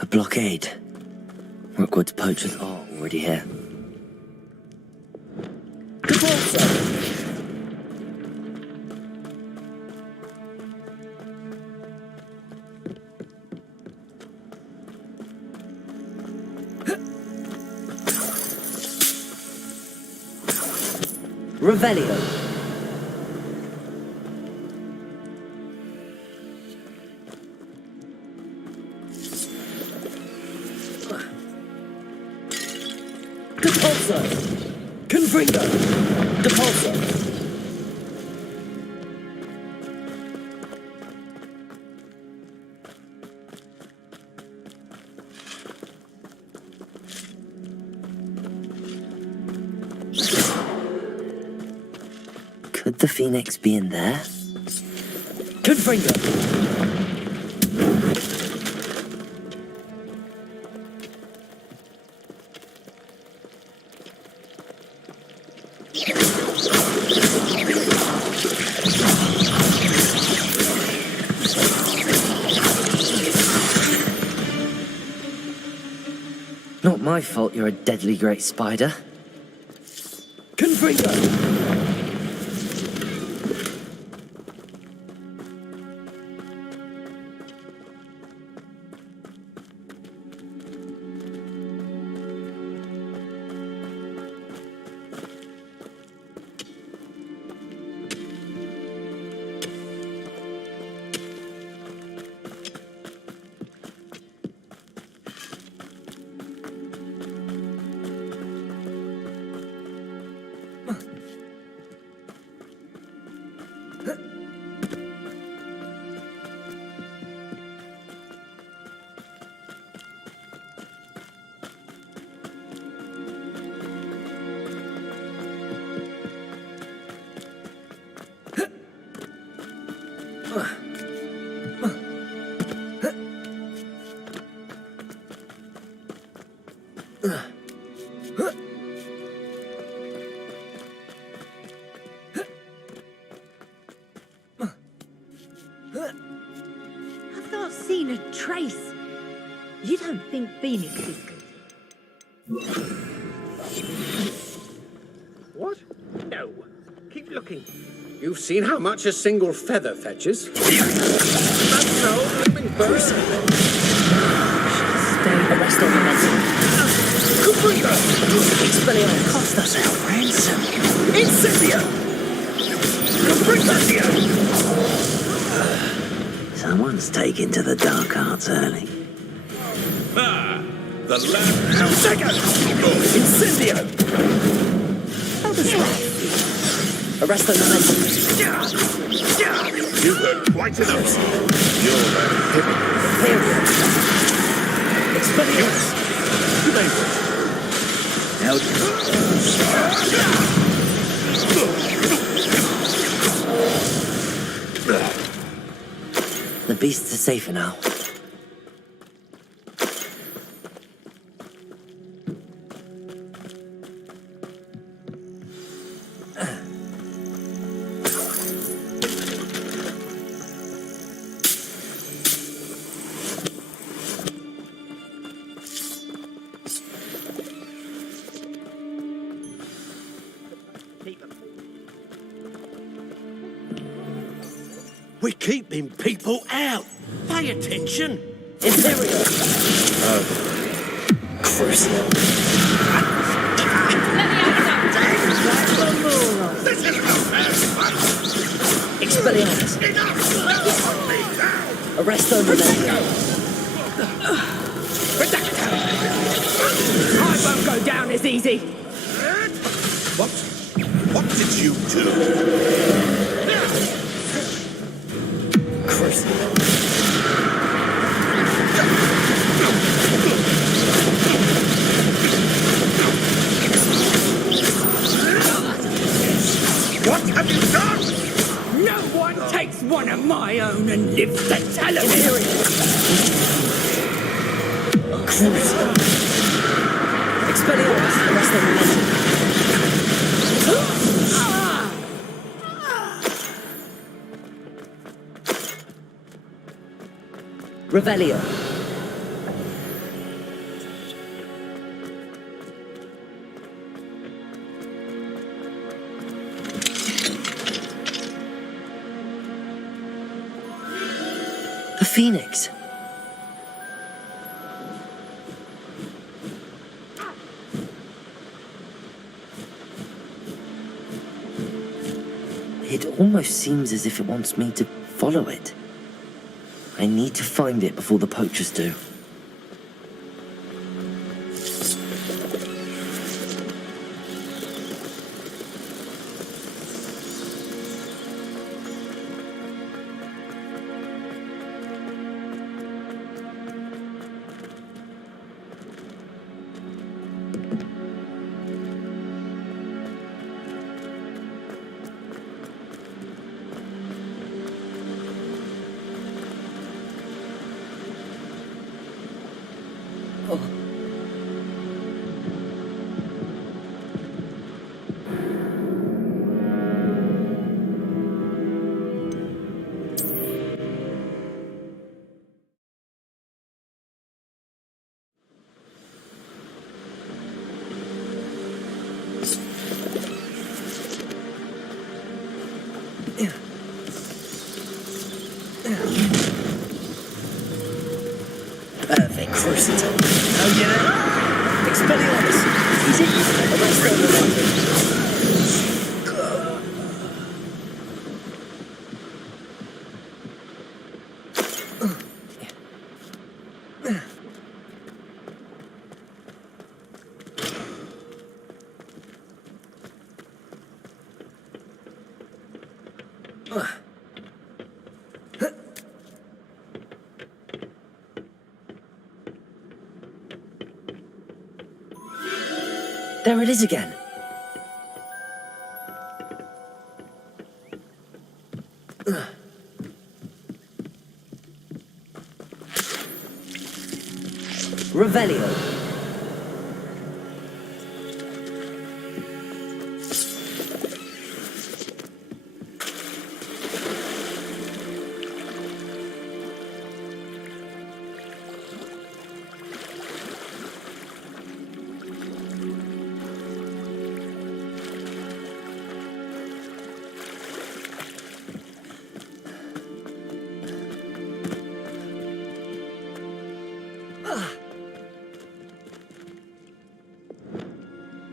A blockade. Rookwood's poachers are already here. Revelio. Depulso. Confringo. Depulso. Could the Phoenix be in there? Confringo. Not my fault you're a deadly great spider. Confringo! I've not seen a trace. You don't think Phoenix is good? What? No. Keep looking. You've seen how much a single feather fetches? That's no living bird. Stay arrest on the medicine. Expelliarmus cost us our ransom. Incendio! Confringo! Someone's taken to the dark arts early. Ah! The lab... Second! Incendio! How does that feel? Arrest on the medicine. You've heard quite enough. You're a hypocrite. Expelliarmus! The beasts are safer now. We're keeping people out. Pay attention. Imperial. Crucial. This is no fair fight. Expelliarmus. Arrest on the medicine. I won't go down as easy. What did you do? What have you done? No one takes one of my own and lives to tell of it. Expelliarmus, arrest on the medicine. Revelio. The Phoenix. It almost seems as if it wants me to follow it. I need to find it before the poachers do. Perfect, Crucible. Oh, you know? Expelliarmus! Is it? Arrest them There it is again. Revelio.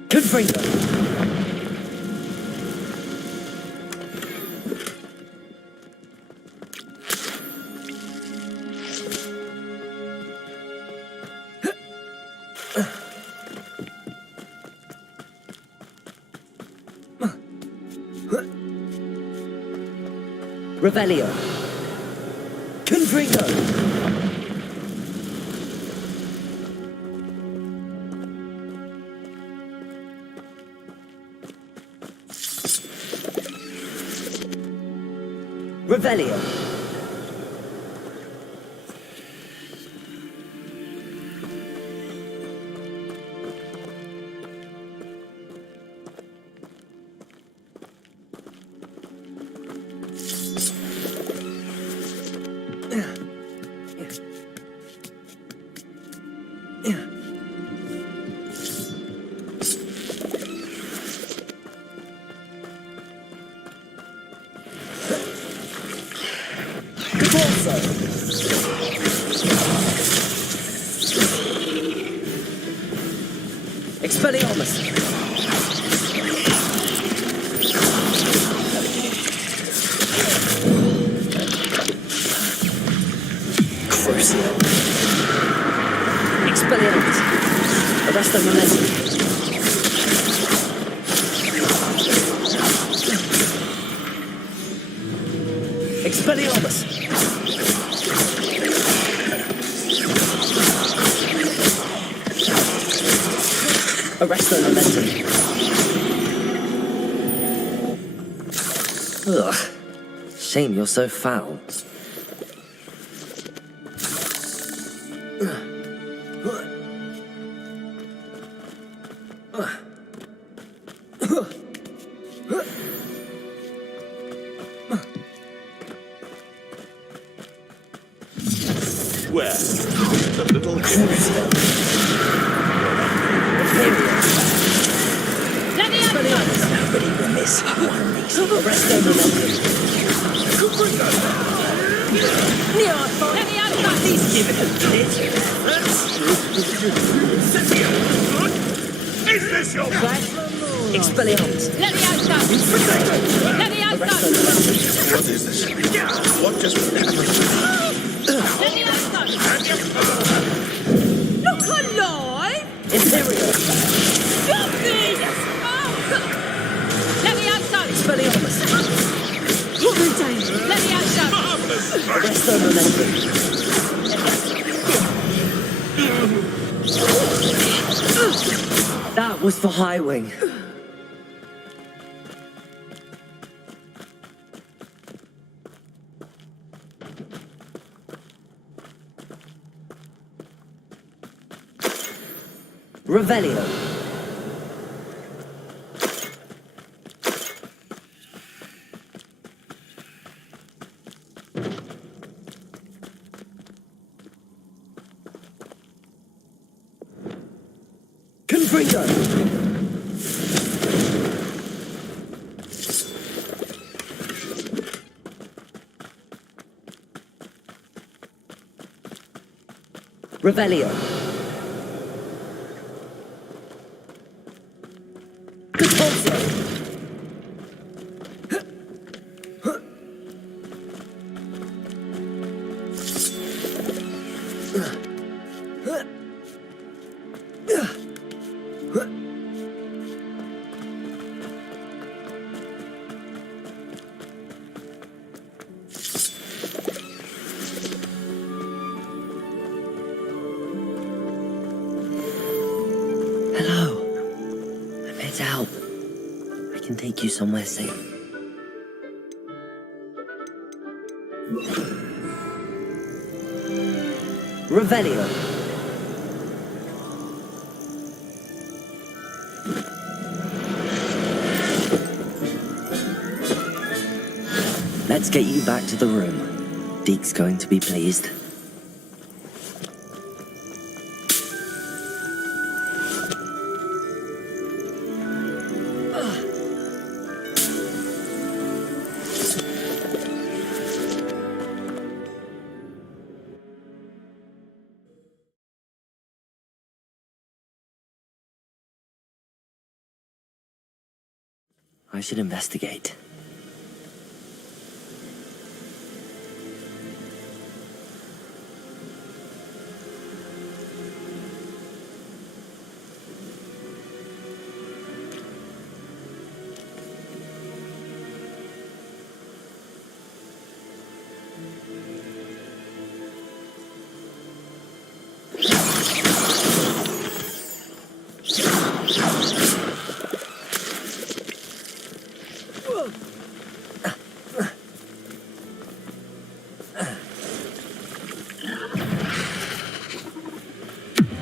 Confringo. Revelio. Confringo. Revelio. Expelliarmus. Crucio. Expelliarmus. Arresto momentum. Expelliarmus. Arresto momentum. Ugh. Shame you're so foul. Where? The little Nobody will miss one of these. Arresto momentum. Please give it a bit. Is this your Expelliarmus. Arresto Expelliarmus! Let me out, Shadow! Arrest their momentum. That was for High Wing. Revelio. Confringo. Revelio. Hello. I'm head out. I can take you somewhere safe. Revelio. Let's get you back to the room. Deke's going to be pleased. I should investigate.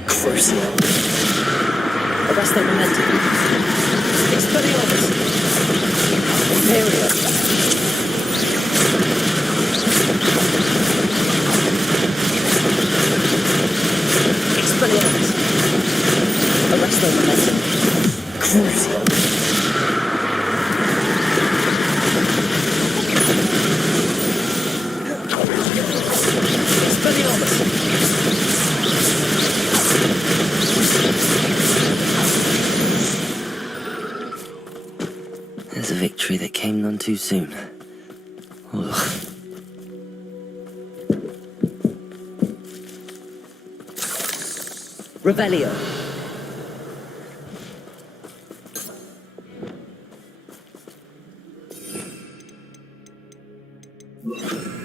Crucio. Arrest their momentum. Expelliarmus. Imperio. Expelliarmus. Arrest their momentum. Crucio. Expelliarmus. There's a victory that came none too soon. Ugh. Revelio.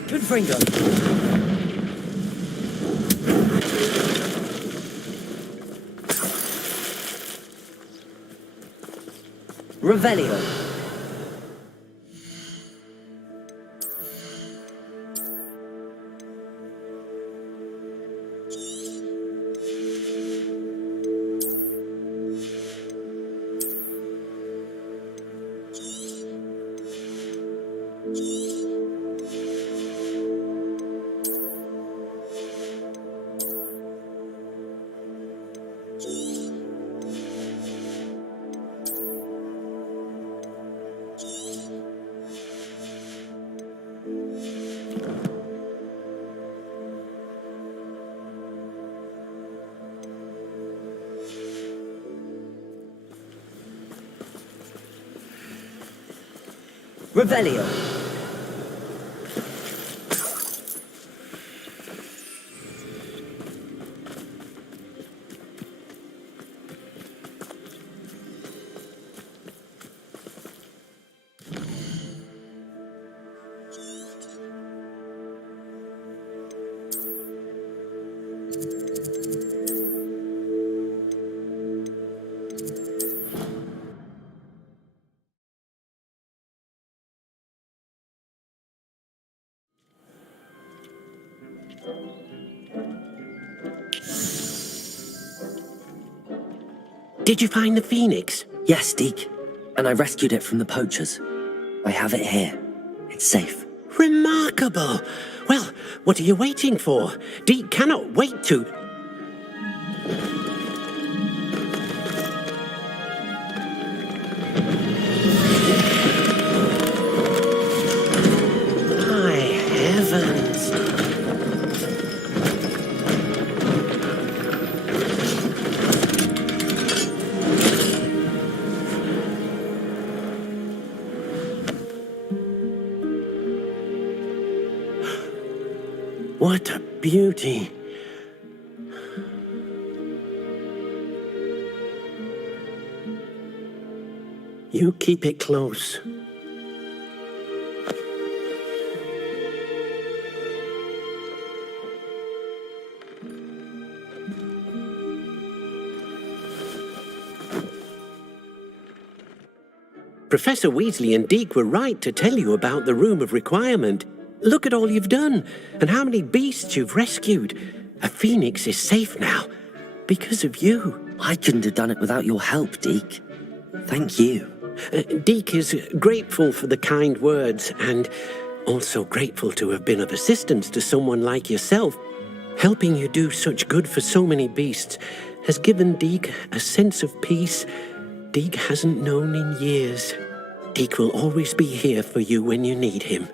Confringo. Revelio. Revelio. Did you find the phoenix? Yes, Deke. And I rescued it from the poachers. I have it here. It's safe. Remarkable! Well, what are you waiting for? Deke cannot wait to... My heavens! What a beauty! You keep it close. Professor Weasley and Deke were right to tell you about the Room of Requirement. Look at all you've done, and how many beasts you've rescued. A phoenix is safe now, because of you. I couldn't have done it without your help, Deke. Thank you. Deke is grateful for the kind words, and also grateful to have been of assistance to someone like yourself. Helping you do such good for so many beasts has given Deke a sense of peace Deke hasn't known in years. Deke will always be here for you when you need him.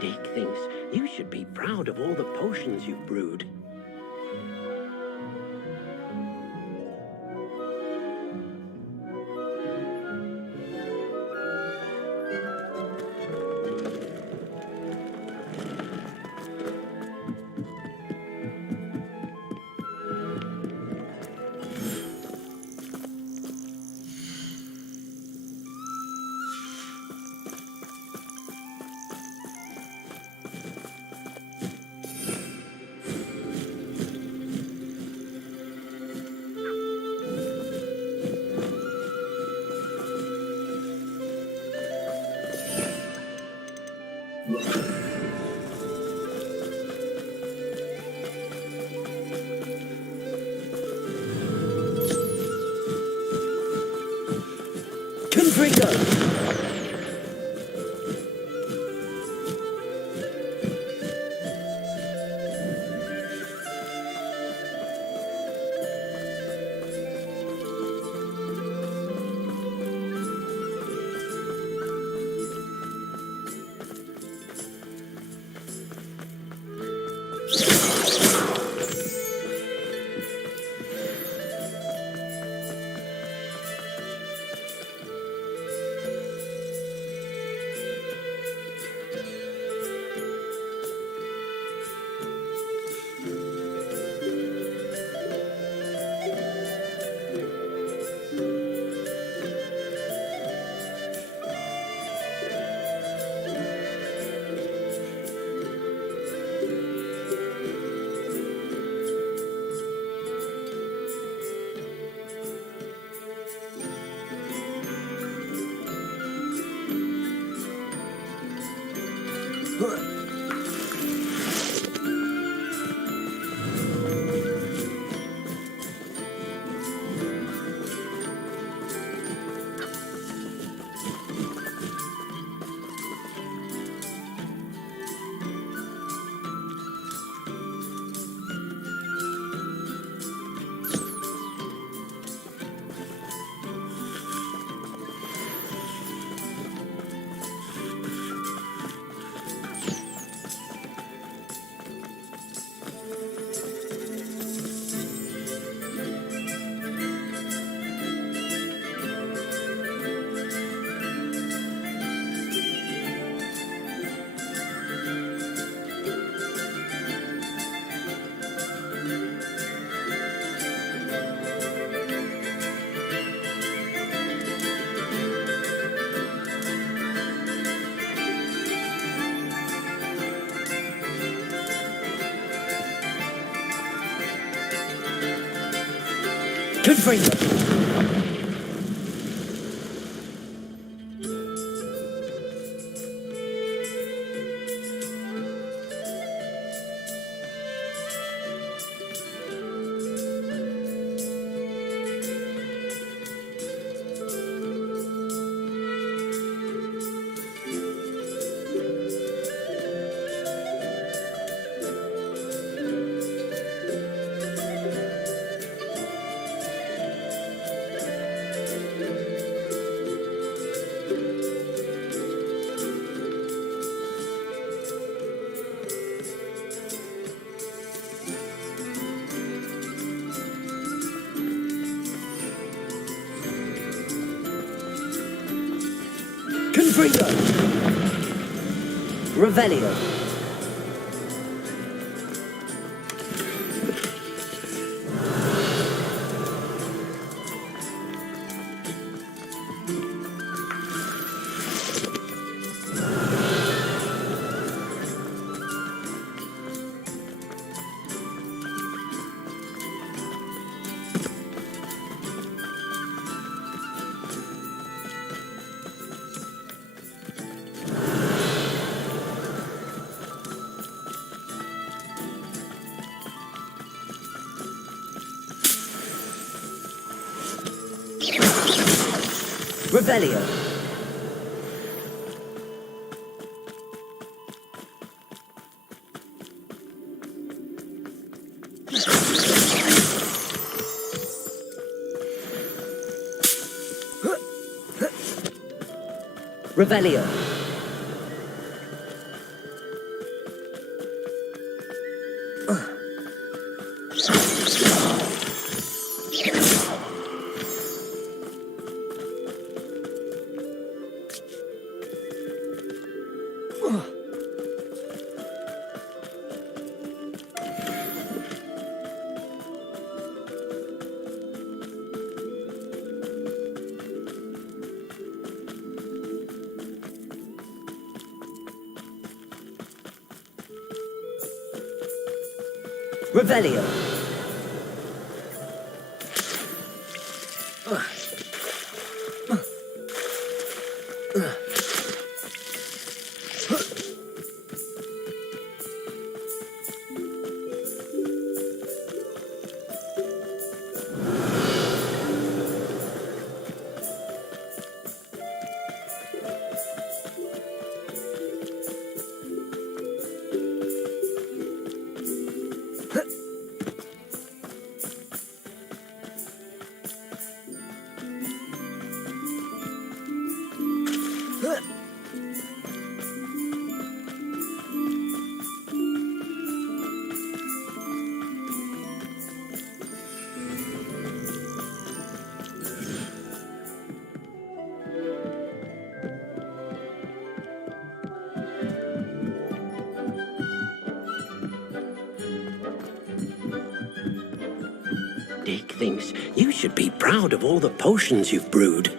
Dick thinks you should be proud of all the potions you've brewed. Byzeirrim! Revelio. Revelio. Revelio. Revelio. Dick thinks you should be proud of all the potions you've brewed.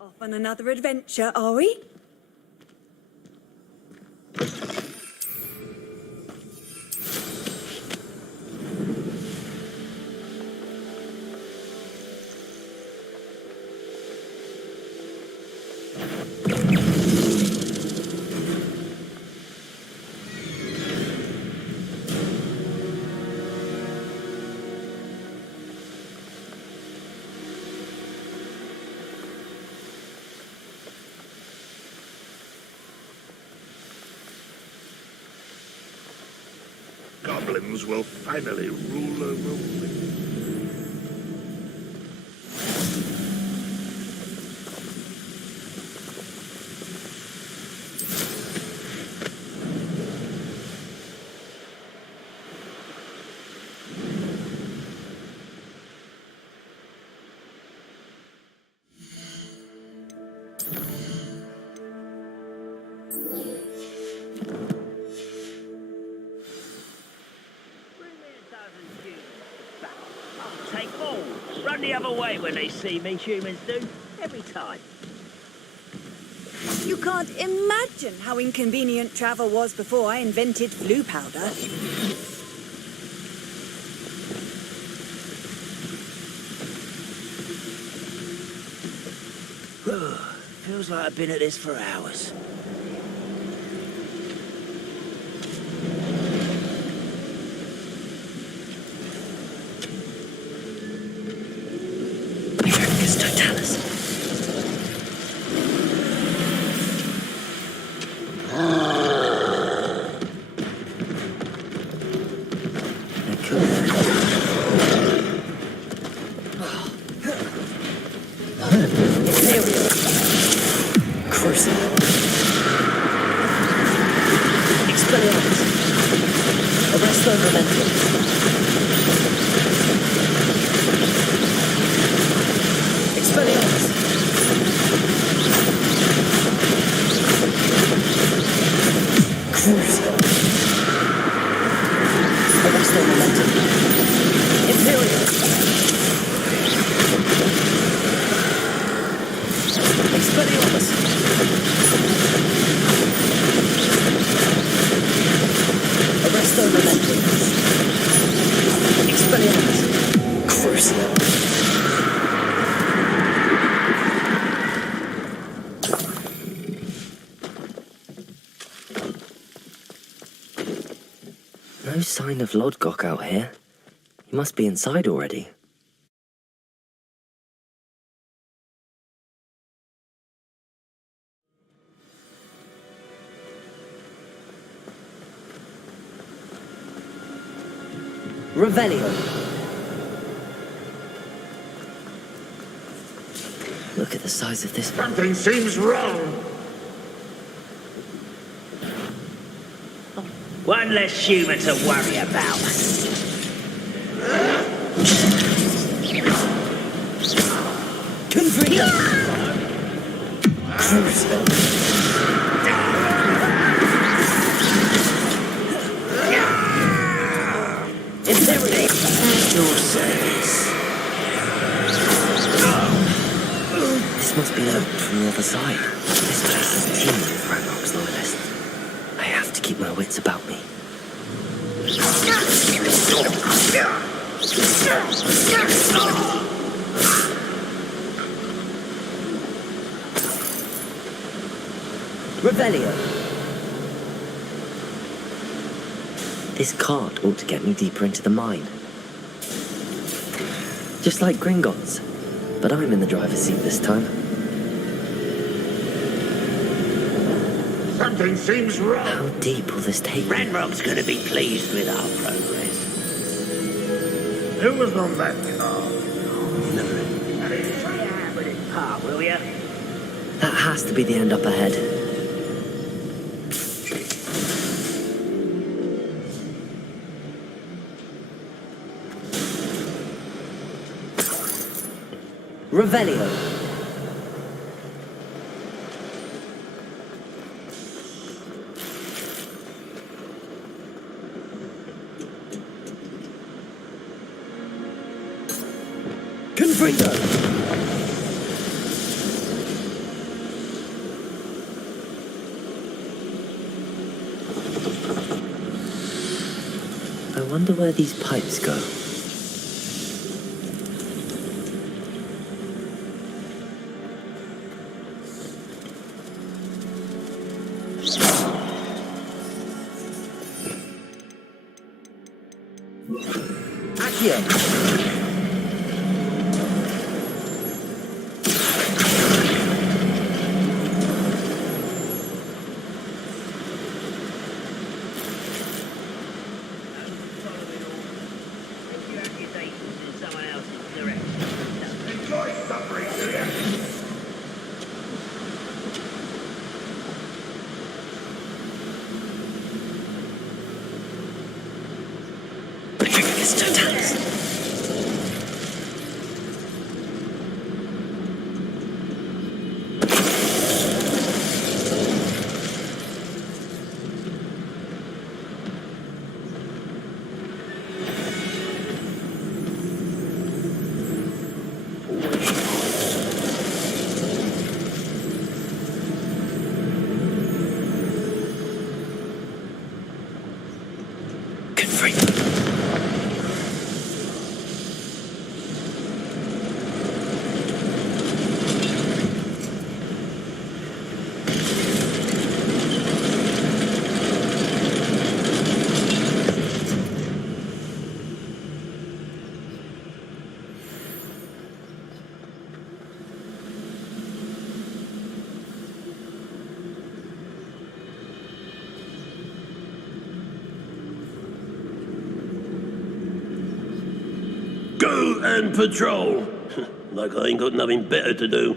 Off on another adventure, are we? Goblins will finally rule over me. Take all. Run the other way when they see me, humans do. Every time. You can't imagine how inconvenient travel was before I invented flu powder. Feels like I've been at this for hours. No sign of Lodgok out here. He must be inside already. Revelio. Look at the size of this. Something seems wrong. One less human to worry about. This must be locked from the other side. This place is teeming with Ranrock's loyalists. I have to keep my wits about me. Revelio. This cart ought to get me deeper into the mine. Just like Gringotts, but I'm in the driver's seat this time. Something seems wrong. How deep will this take me? Ranrock's gonna be pleased with our progress. Who was on that car? Part, will ya? That has to be the end up ahead. Revelio. Confringo. wonder where these pipes go. Go and patrol. Like I ain't got nothing better to do.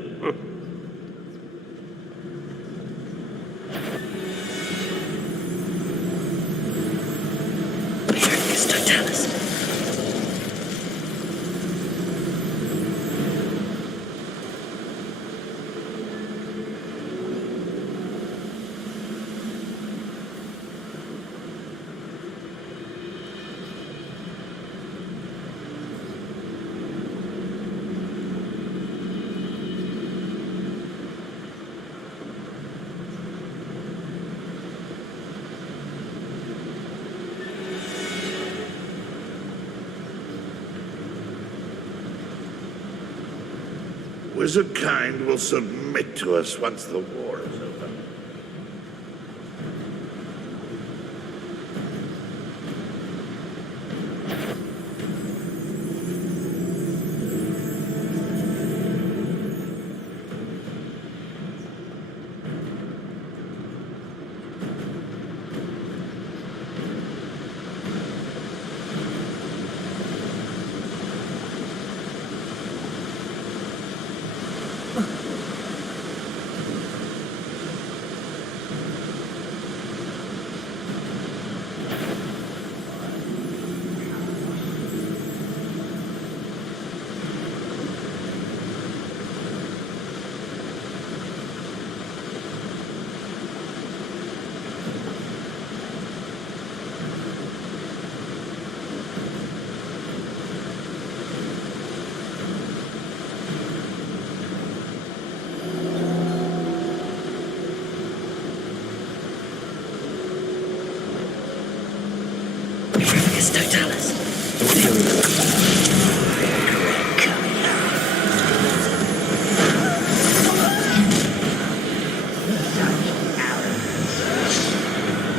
Wizard kind will submit to us once the war is over.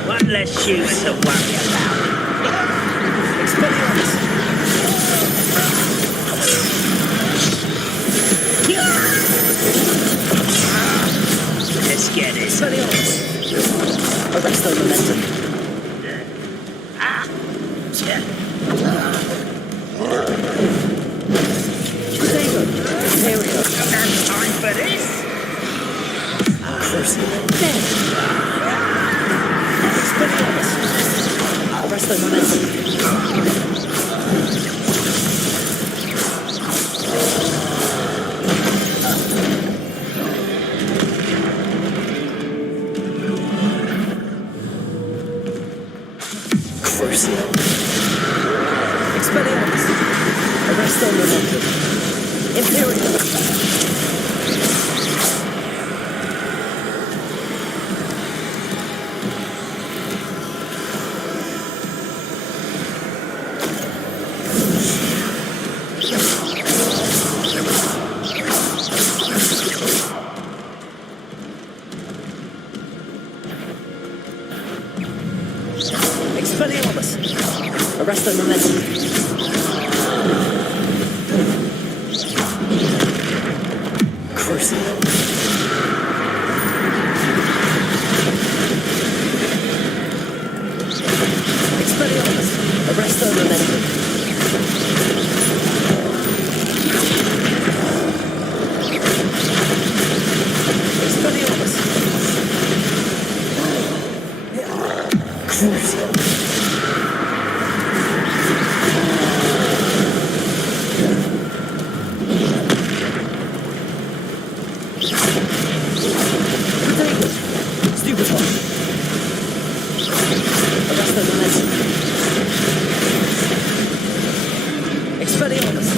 One less human to worry about. Let's get it. Arrest the momentum. Don't have time for this. Arrest the momentum. Crucial. Expelliarmus. Arrest the momentum. Imperial. Arrest the momentum. Crucible. Expelliarmus. Arrest the momentum. Expelliarmus. Crucible. Stupefy. Arrest the momentum. Expelliarmus.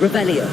Revelio.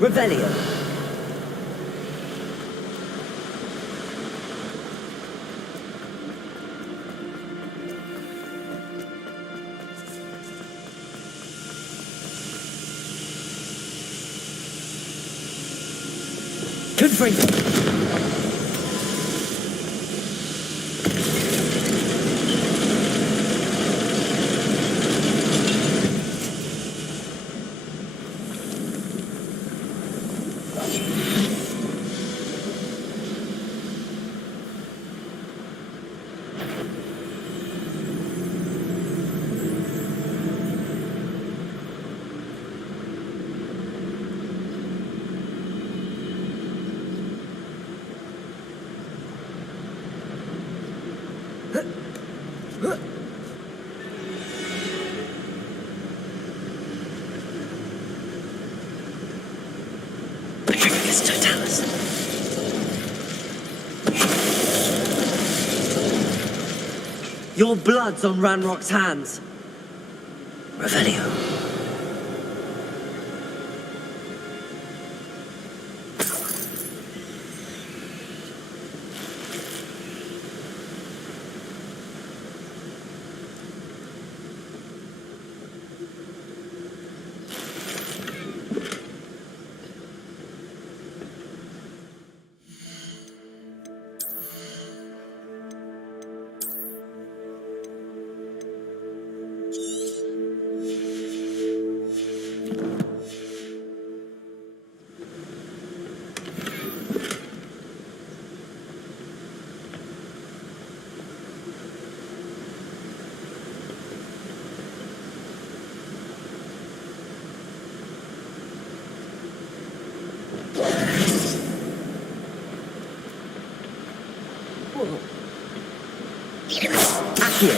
Revelio. Confringo. Your blood's on Ranrock's hands. Revelio. Here.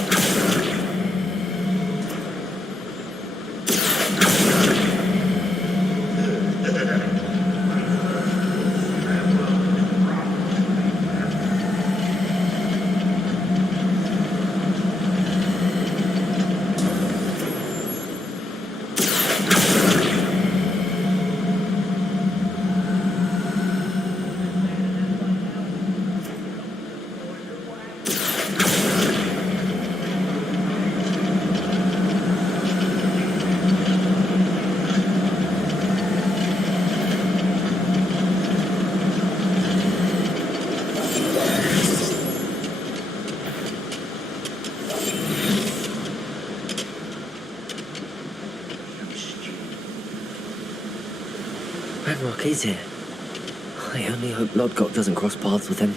Ranrock is here. I only hope Lodgok doesn't cross paths with him.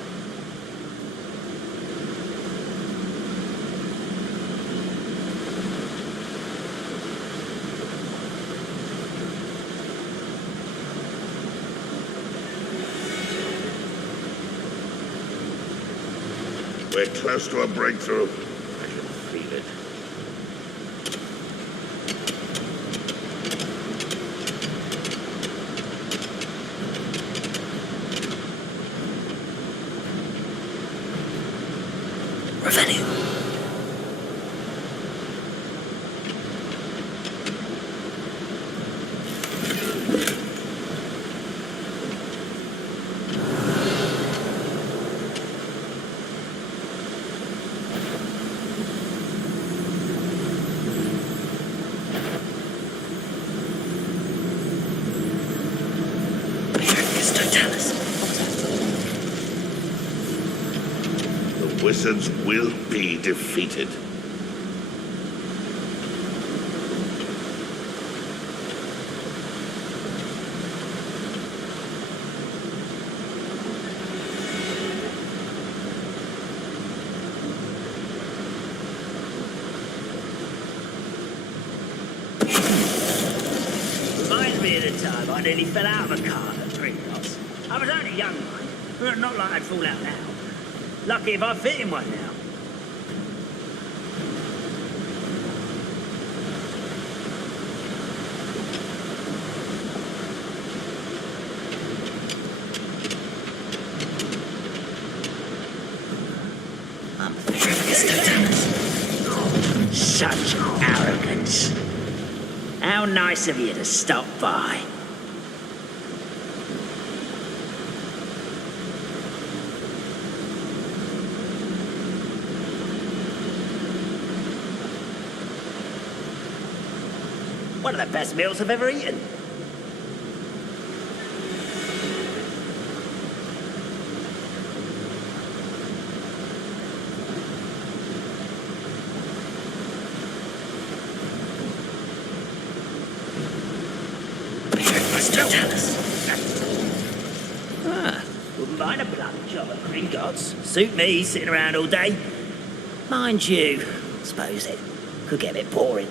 We're close to a breakthrough. I can feel it. Revenue. The wizards will be defeated. Reminds me of the time I nearly fell out of a cart at Gringotts. I was only a young one, but not like I'd fall out now. Lucky if I fit in one now. Such arrogance. How nice of you to stop by. One of the best meals I've ever eaten. Wouldn't mind a blunt job at Gringotts. Suit me, sitting around all day. Mind you, I suppose it could get a bit boring.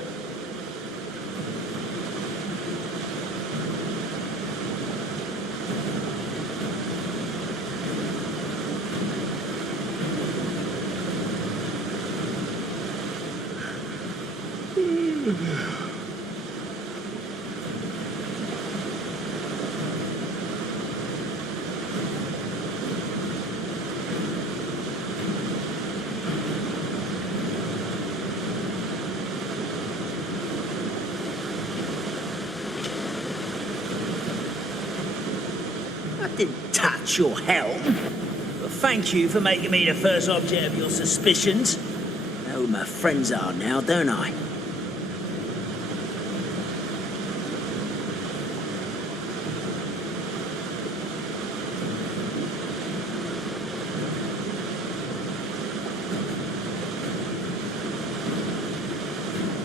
I didn't touch your helm. But thank you for making me the first object of your suspicions. I know who my friends are now, don't I?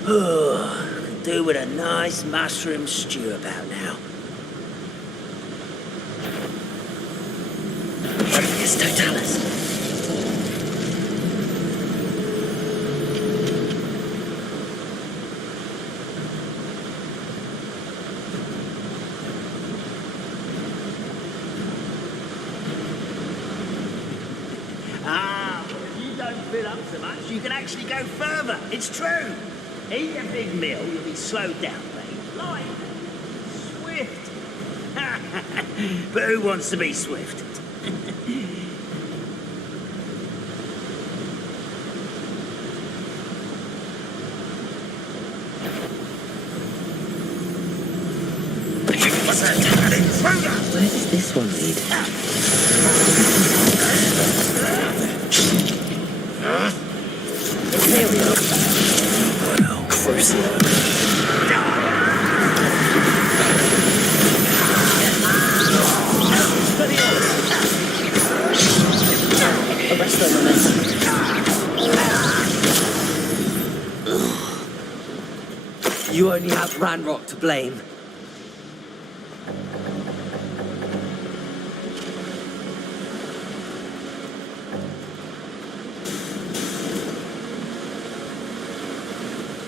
Could do with a nice mushroom stew about now. It's Totalis. If you don't fill up so much you can actually go further. It's true. Eat a big meal, you'll be slowed down, mate. Light, swift. But who wants to be swift? Where does this one lead? Here we are. Well, Crucio. Arrest the momentum. You only have Ranrock to blame.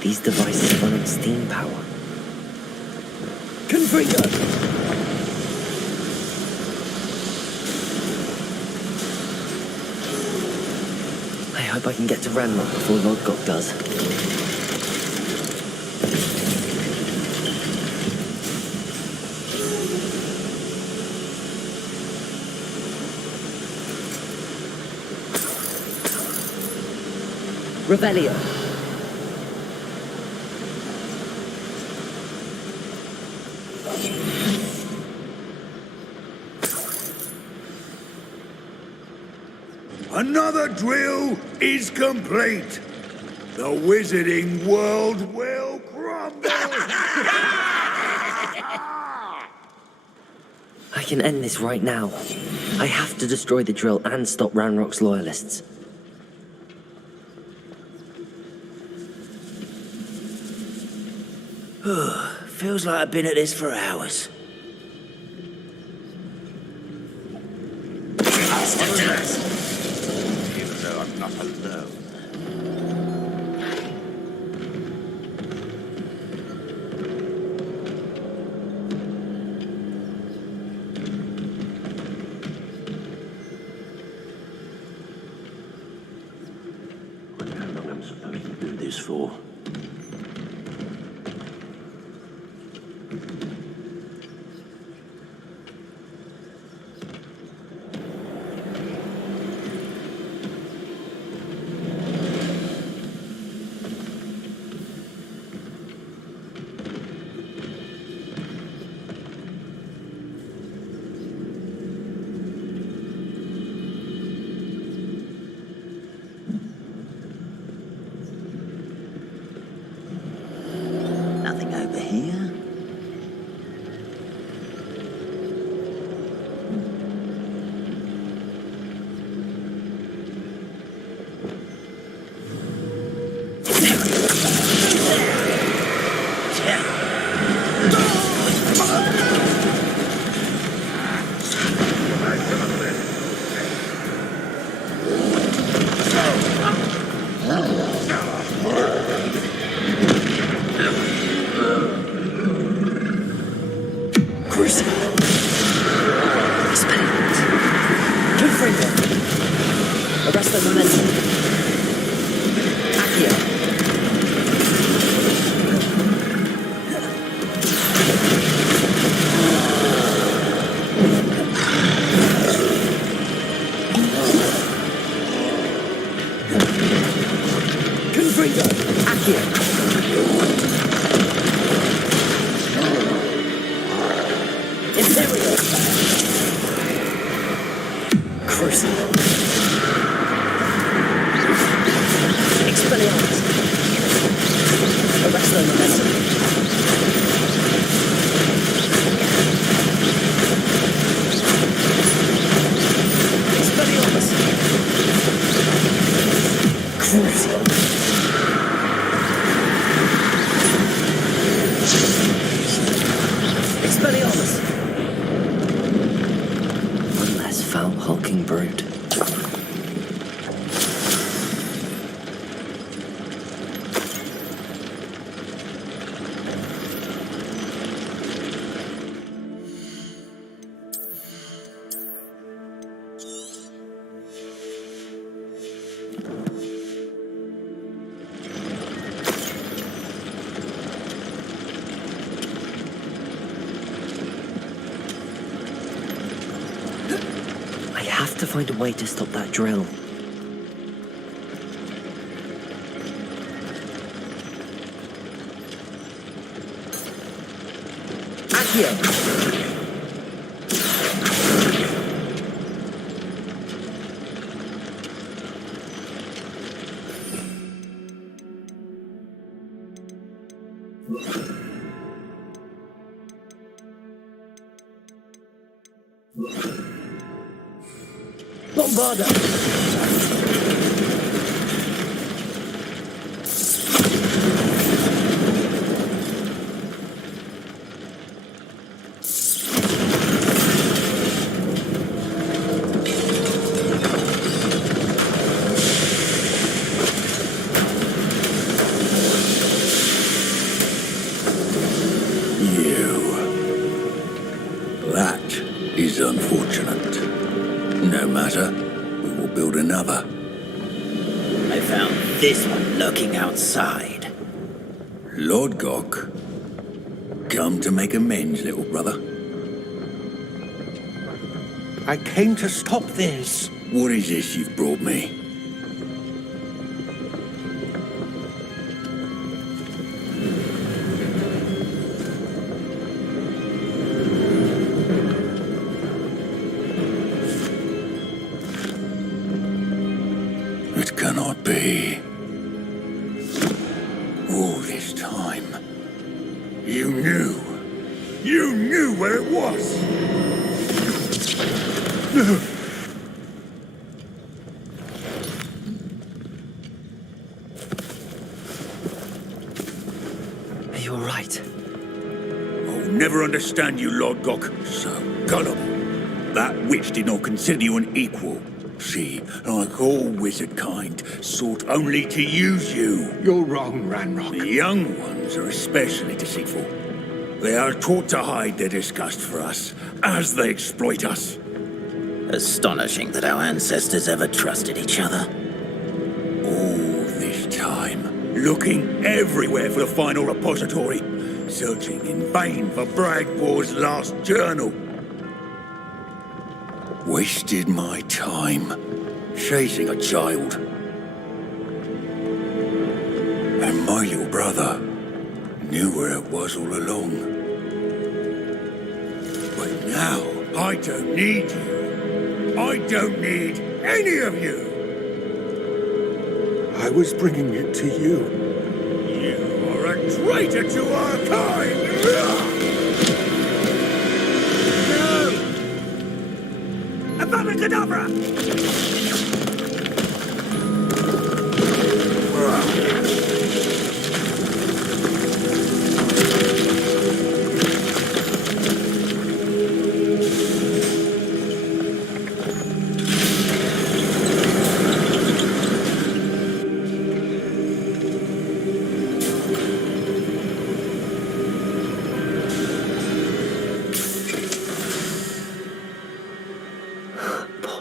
These devices run on steam power. Configure! I hope I can get to Ranrock before Lodgok does. Revelio. Another drill is complete. The wizarding world will crumble. I can end this right now. I have to destroy the drill and stop Ranrock's loyalists. Feels like I've been at this for hours. Even though I'm not alone. Wonder how long I'm supposed to do this for. Nothing over here. Arrest the momentum. Accio. Confringo. Accio. Imperio. Crucible. Expelliarmus. Arrest the momentum. Expelliarmus. Crucial. Expelliarmus. One less foul hulking brute. have to find a way to stop that drill. Bombarda! That is unfortunate. No matter, we will build another. I found this one lurking outside. Lord Gok, come to make amends, little brother. I came to stop this. What is this you've brought me? It cannot be. All this time, you knew where it was. No. Are you all right? I'll never understand you, Lord Gok. So, Gollum, that witch did not consider you an equal. She, like all wizard kind, sought only to use you. You're wrong, Ranrock. The young ones are especially deceitful. They are taught to hide their disgust for us, as they exploit us. Astonishing that our ancestors ever trusted each other. All this time, looking everywhere for the final repository, searching in vain for Bragbor's last journal. Wasted my time chasing a child. And my little brother knew where it was all along. But now, I don't need you. I don't need any of you. I was bringing it to you. You are a traitor to our kind! Abracadabra!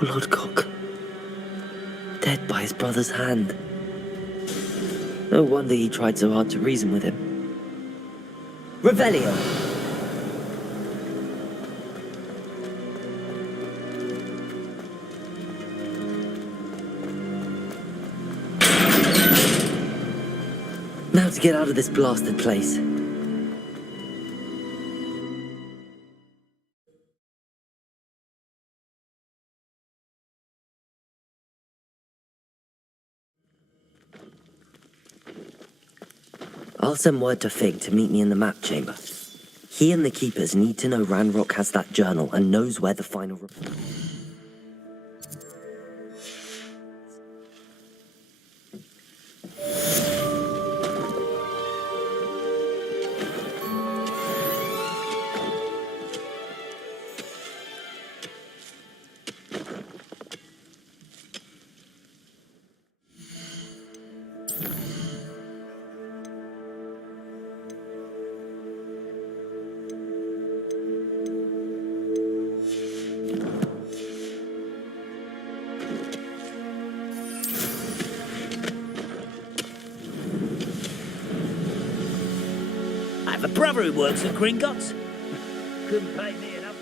Lord Gok, dead by his brother's hand. No wonder he tried so hard to reason with him. Revelio. Now to get out of this blasted place. I'll send word to Fig to meet me in the map chamber. He and the Keepers need to know Ranrock has that journal and knows where the final report... I have a brother who works at Gringotts. Couldn't pay me enough.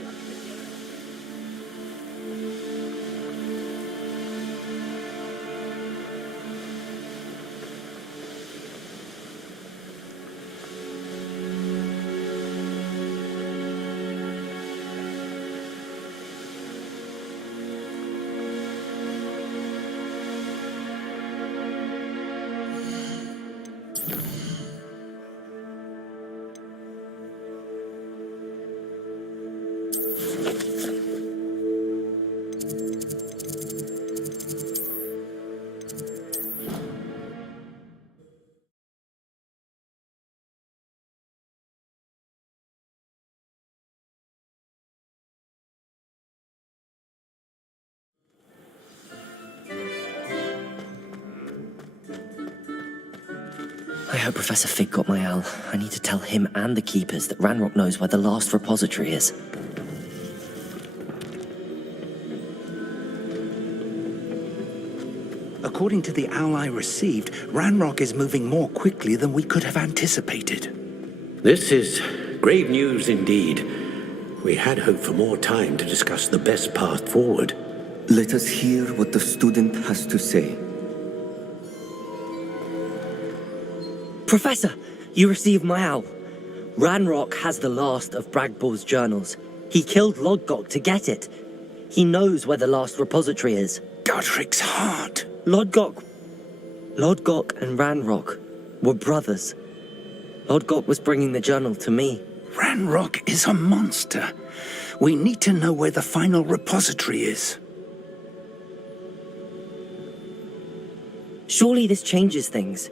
hope Professor Fig got my owl. I need to tell him and the keepers that Ranrock knows where the last repository is. According to the owl I received, Ranrock is moving more quickly than we could have anticipated. This is grave news indeed. We had hoped for more time to discuss the best path forward. Let us hear what the student has to say. Professor, you received my owl. Ranrock has the last of Bragbor's journals. He killed Lodgok to get it. He knows where the last repository is. Godric's heart. Lodgok and Ranrock were brothers. Lodgok was bringing the journal to me. Ranrock is a monster. We need to know where the final repository is. Surely this changes things.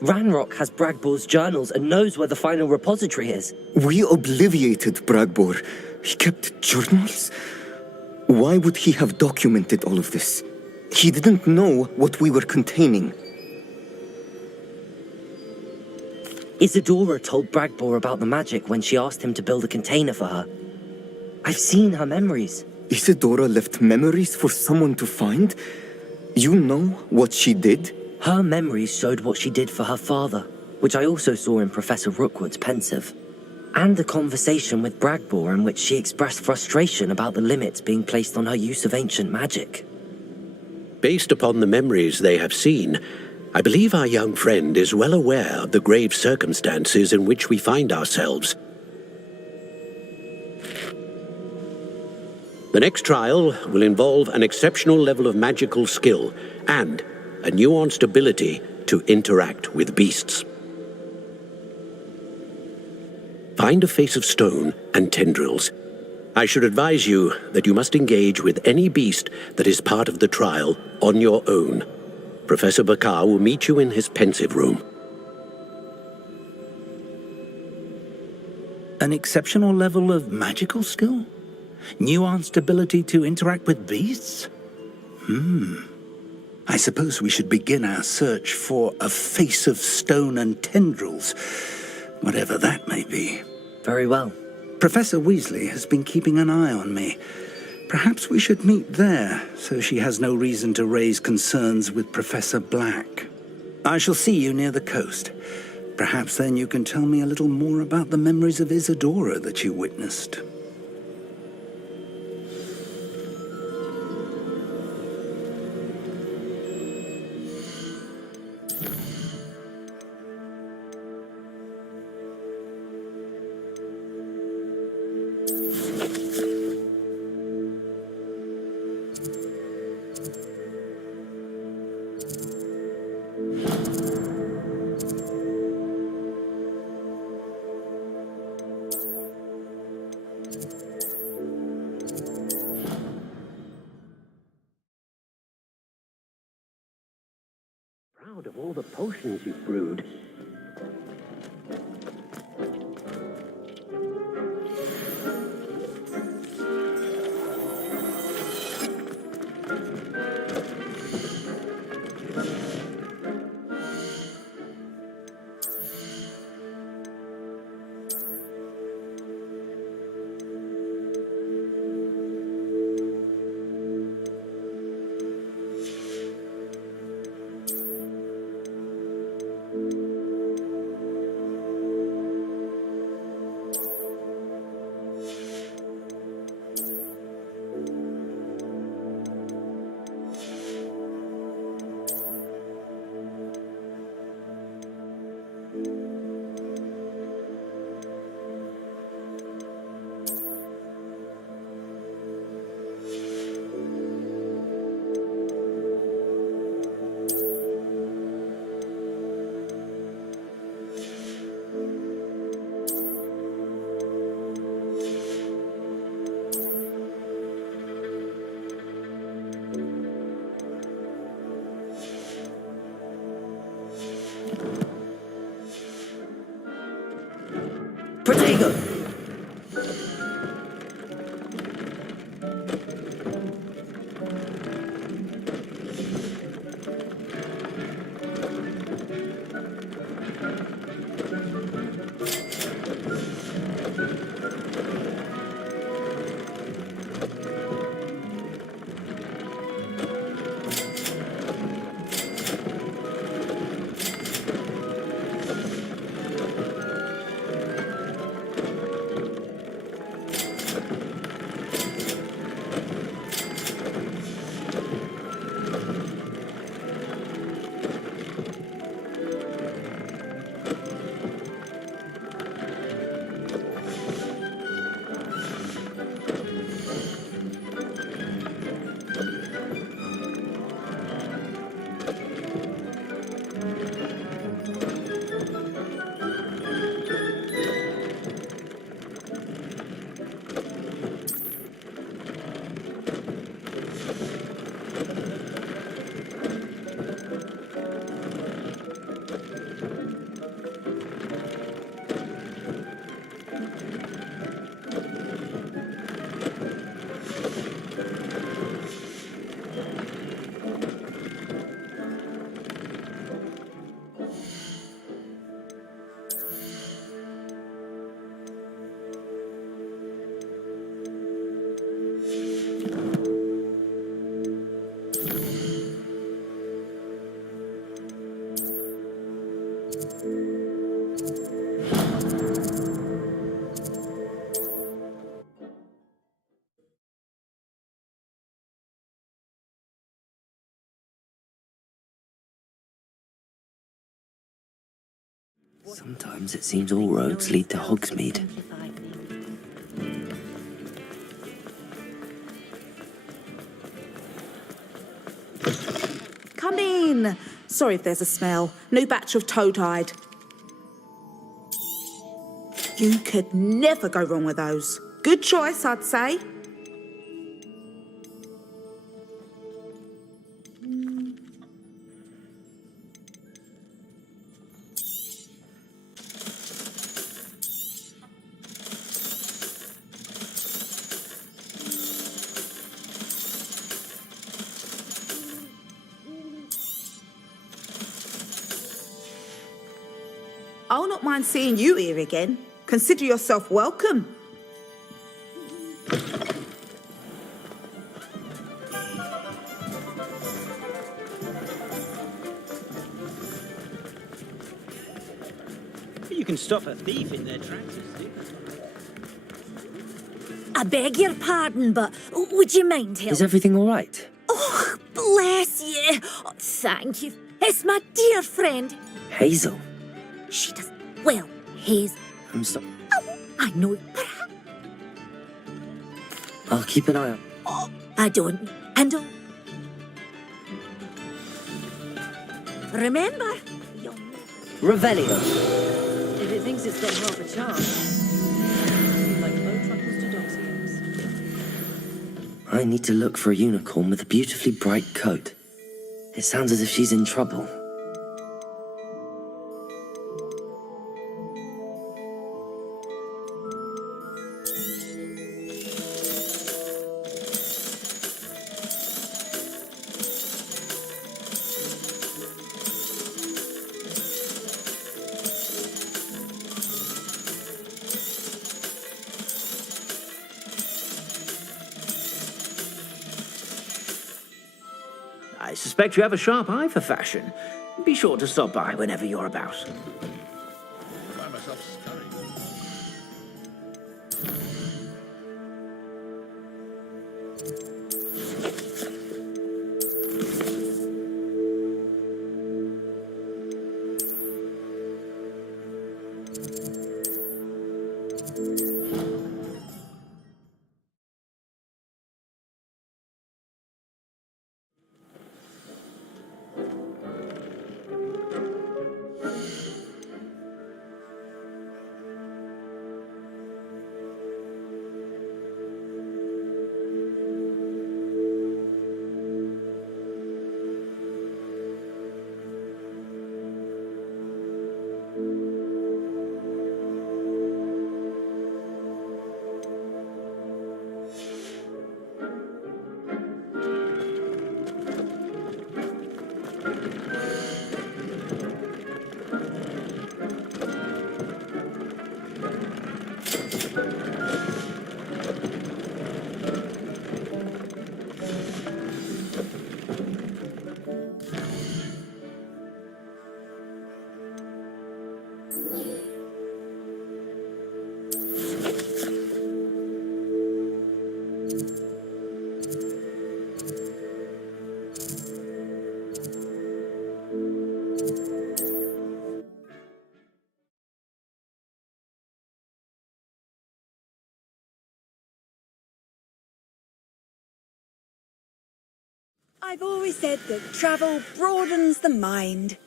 Ranrock has Bragbor's journals and knows where the final repository is. We obliviated Bragbor. He kept journals? Why would he have documented all of this? He didn't know what we were containing. Isadora told Bragbor about the magic when she asked him to build a container for her. I've seen her memories. Isadora left memories for someone to find? You know what she did? Her memories showed what she did for her father, which I also saw in Professor Rookwood's pensive. And a conversation with Bragbor in which she expressed frustration about the limits being placed on her use of ancient magic. Based upon the memories they have seen, I believe our young friend is well aware of the grave circumstances in which we find ourselves. The next trial will involve an exceptional level of magical skill and a nuanced ability to interact with beasts. Find a face of stone and tendrils. I should advise you that you must engage with any beast that is part of the trial on your own. Professor Bakar will meet you in his pensive room. An exceptional level of magical skill? Nuanced ability to interact with beasts? I suppose we should begin our search for a face of stone and tendrils, whatever that may be. Very well. Professor Weasley has been keeping an eye on me. Perhaps we should meet there, so she has no reason to raise concerns with Professor Black. I shall see you near the coast. Perhaps then you can tell me a little more about the memories of Isadora that you witnessed. Sometimes it seems all roads lead to Hogsmeade. Come in. Sorry if there's a smell. New batch of toad-hide. You could never go wrong with those. Good choice, I'd say. I'll not mind seeing you here again. Consider yourself welcome. You can stop a thief in their tracks. I beg your pardon, but would you mind helping? Is everything all right? Oh, bless you. Oh, thank you. It's my dear friend. Hazel? She does... Well, Hazel. I'm sorry. Oh, I know. I'll keep an eye out. Oh, I don't. And don't. Remember? Revelio. If it thinks it's got half a chance. Like low truckles to dog's ears. I need to look for a unicorn with a beautifully bright coat. It sounds as if she's in trouble. I suspect you have a sharp eye for fashion. Be sure to stop by whenever you're about. I've always said that travel broadens the mind.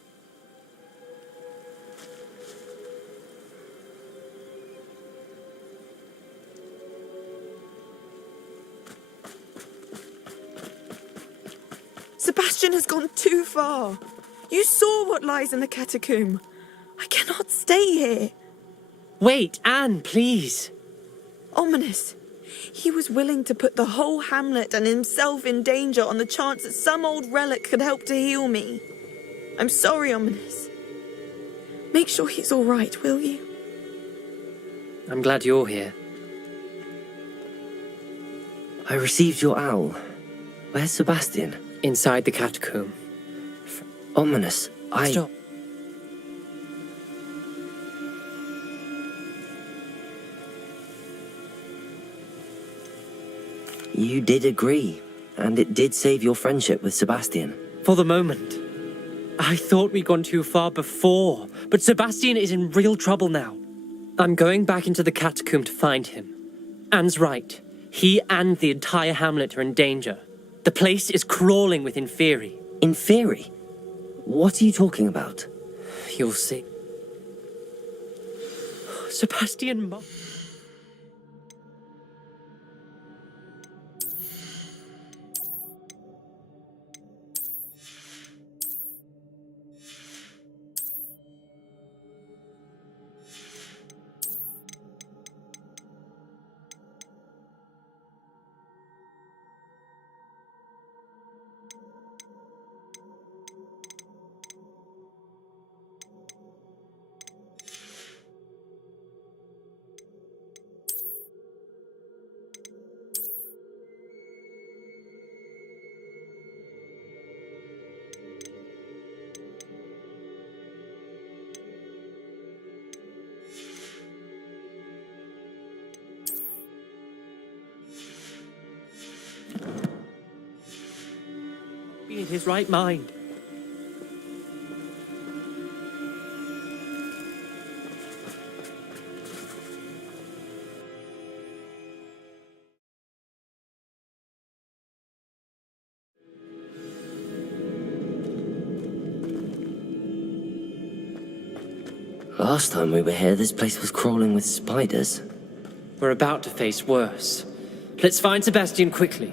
Sebastian has gone too far. You saw what lies in the catacomb. I cannot stay here. Wait, Anne, please. Ominous. He was willing to put the whole hamlet and himself in danger on the chance that some old relic could help to heal me. I'm sorry, Ominous. Make sure he's all right, will you? I'm glad you're here. I received your owl. Where's Sebastian? Inside the catacomb. Ominous, Stop. You did agree, and it did save your friendship with Sebastian. For the moment. I thought we'd gone too far before, but Sebastian is in real trouble now. I'm going back into the catacomb to find him. Anne's right. He and the entire hamlet are in danger. The place is crawling with Inferi. Inferi? What are you talking about? You'll see. Sebastian... be in his right mind. Last time we were here, this place was crawling with spiders. We're about to face worse. Let's find Sebastian quickly.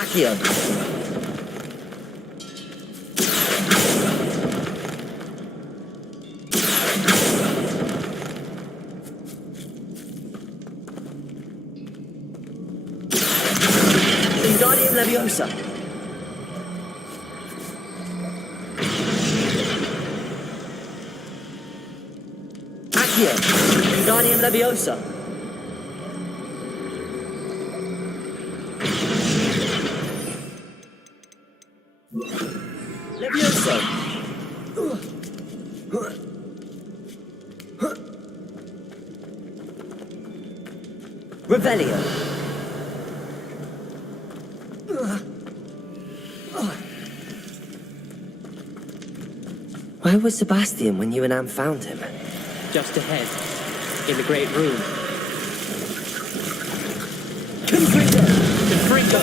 Accio! Wingardium Leviosa! Accio! Wingardium Leviosa! Leviosa! Revelio! Where was Sebastian when you and Anne found him? Just ahead, in the great room. Confringo! Confringo!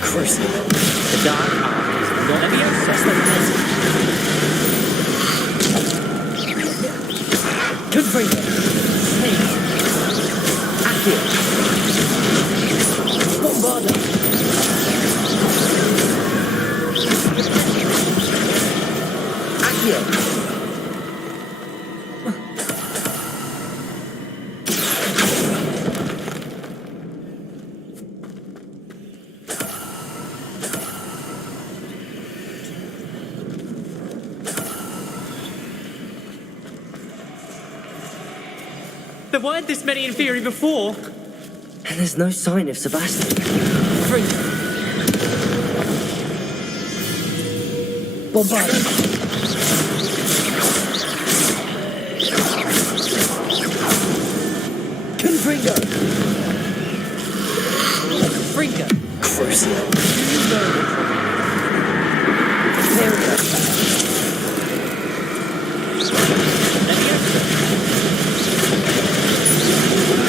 Crucible! The dark art is not Leviosa. Confringo! Snake! Accio! Bombarda! Accio! There weren't this many Inferi before. And there's no sign of Sebastian. Confringo! Bombarda! Confringo! Confringo! Crucio! You know the Leviosa!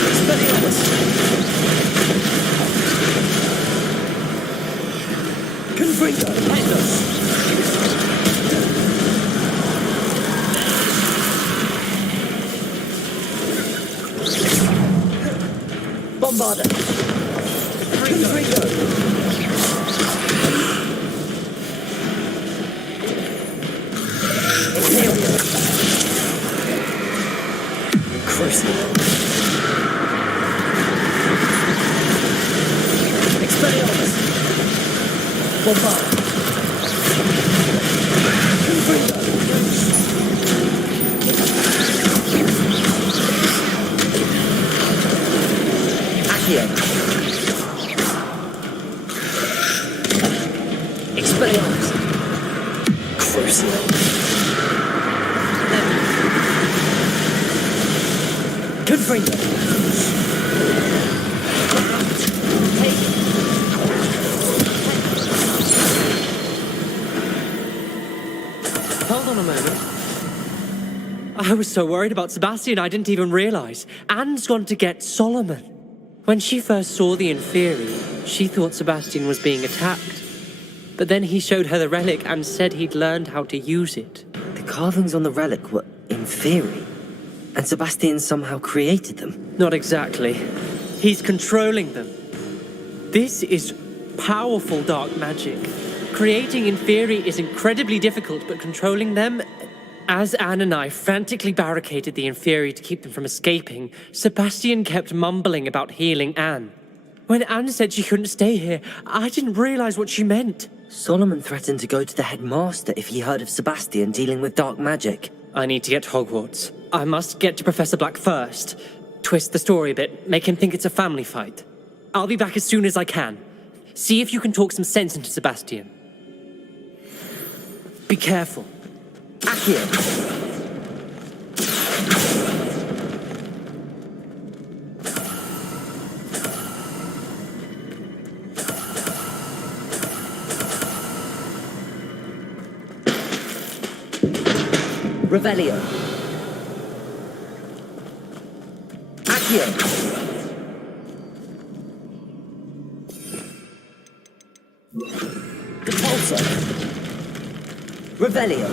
Expelliarmus! Confringo! Atlas! Bombarda! Confringo! Imperial! Crucio! Expelliarmus! Bombarda! Confringo! Accio. Expelliarmus. Crucio. Confringo. Hold on a moment. I was so worried about Sebastian I didn't even realise. Anne's gone to get Solomon. When she first saw the Inferi, she thought Sebastian was being attacked. But then he showed her the relic and said he'd learned how to use it. The carvings on the relic were Inferi, and Sebastian somehow created them. Not exactly. He's controlling them. This is powerful dark magic. Creating Inferi is incredibly difficult, but controlling them... As Anne and I frantically barricaded the Inferi to keep them from escaping, Sebastian kept mumbling about healing Anne. When Anne said she couldn't stay here, I didn't realize what she meant. Solomon threatened to go to the headmaster if he heard of Sebastian dealing with dark magic. I need to get to Hogwarts. I must get to Professor Black first. Twist the story a bit, make him think it's a family fight. I'll be back as soon as I can. See if you can talk some sense into Sebastian. Be careful. Accio. Revelio. Accio. Depulso. Revelio.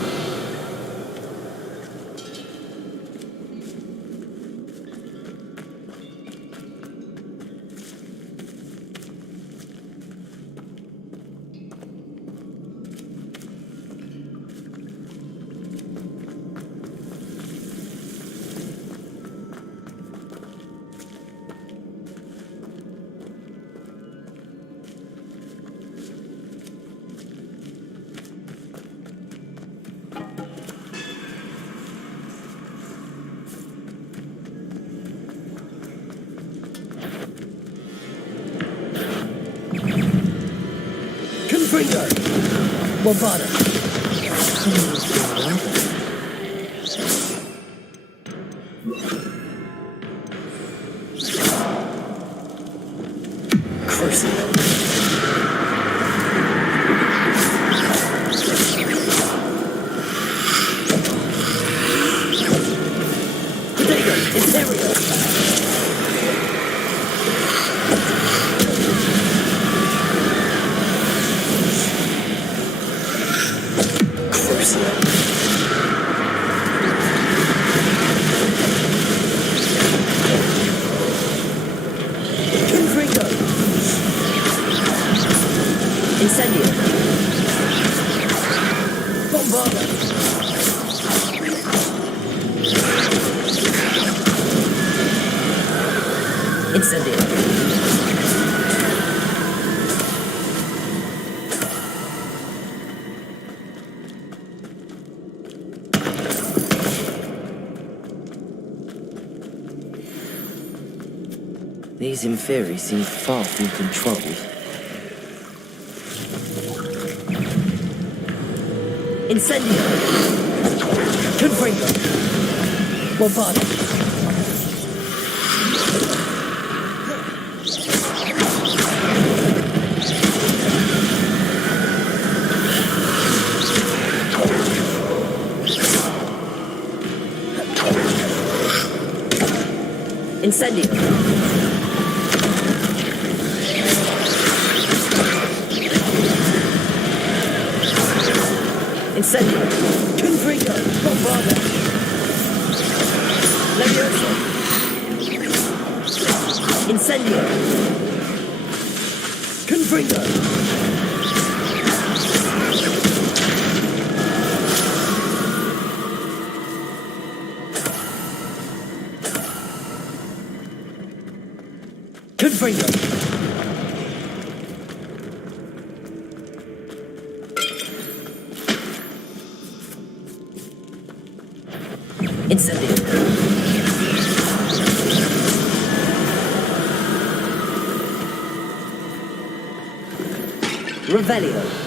Confringo. Bombada. Crucio. Potato. Interior. Incendio. Bombarda. Incendio. These Inferi seem far from controlled. Incendio. Confringo. Bombarda. Incendio. Incendio. Confringo. Bombarda. Levioso. Incendio. Confringo. Confringo. Incendio. Revelio.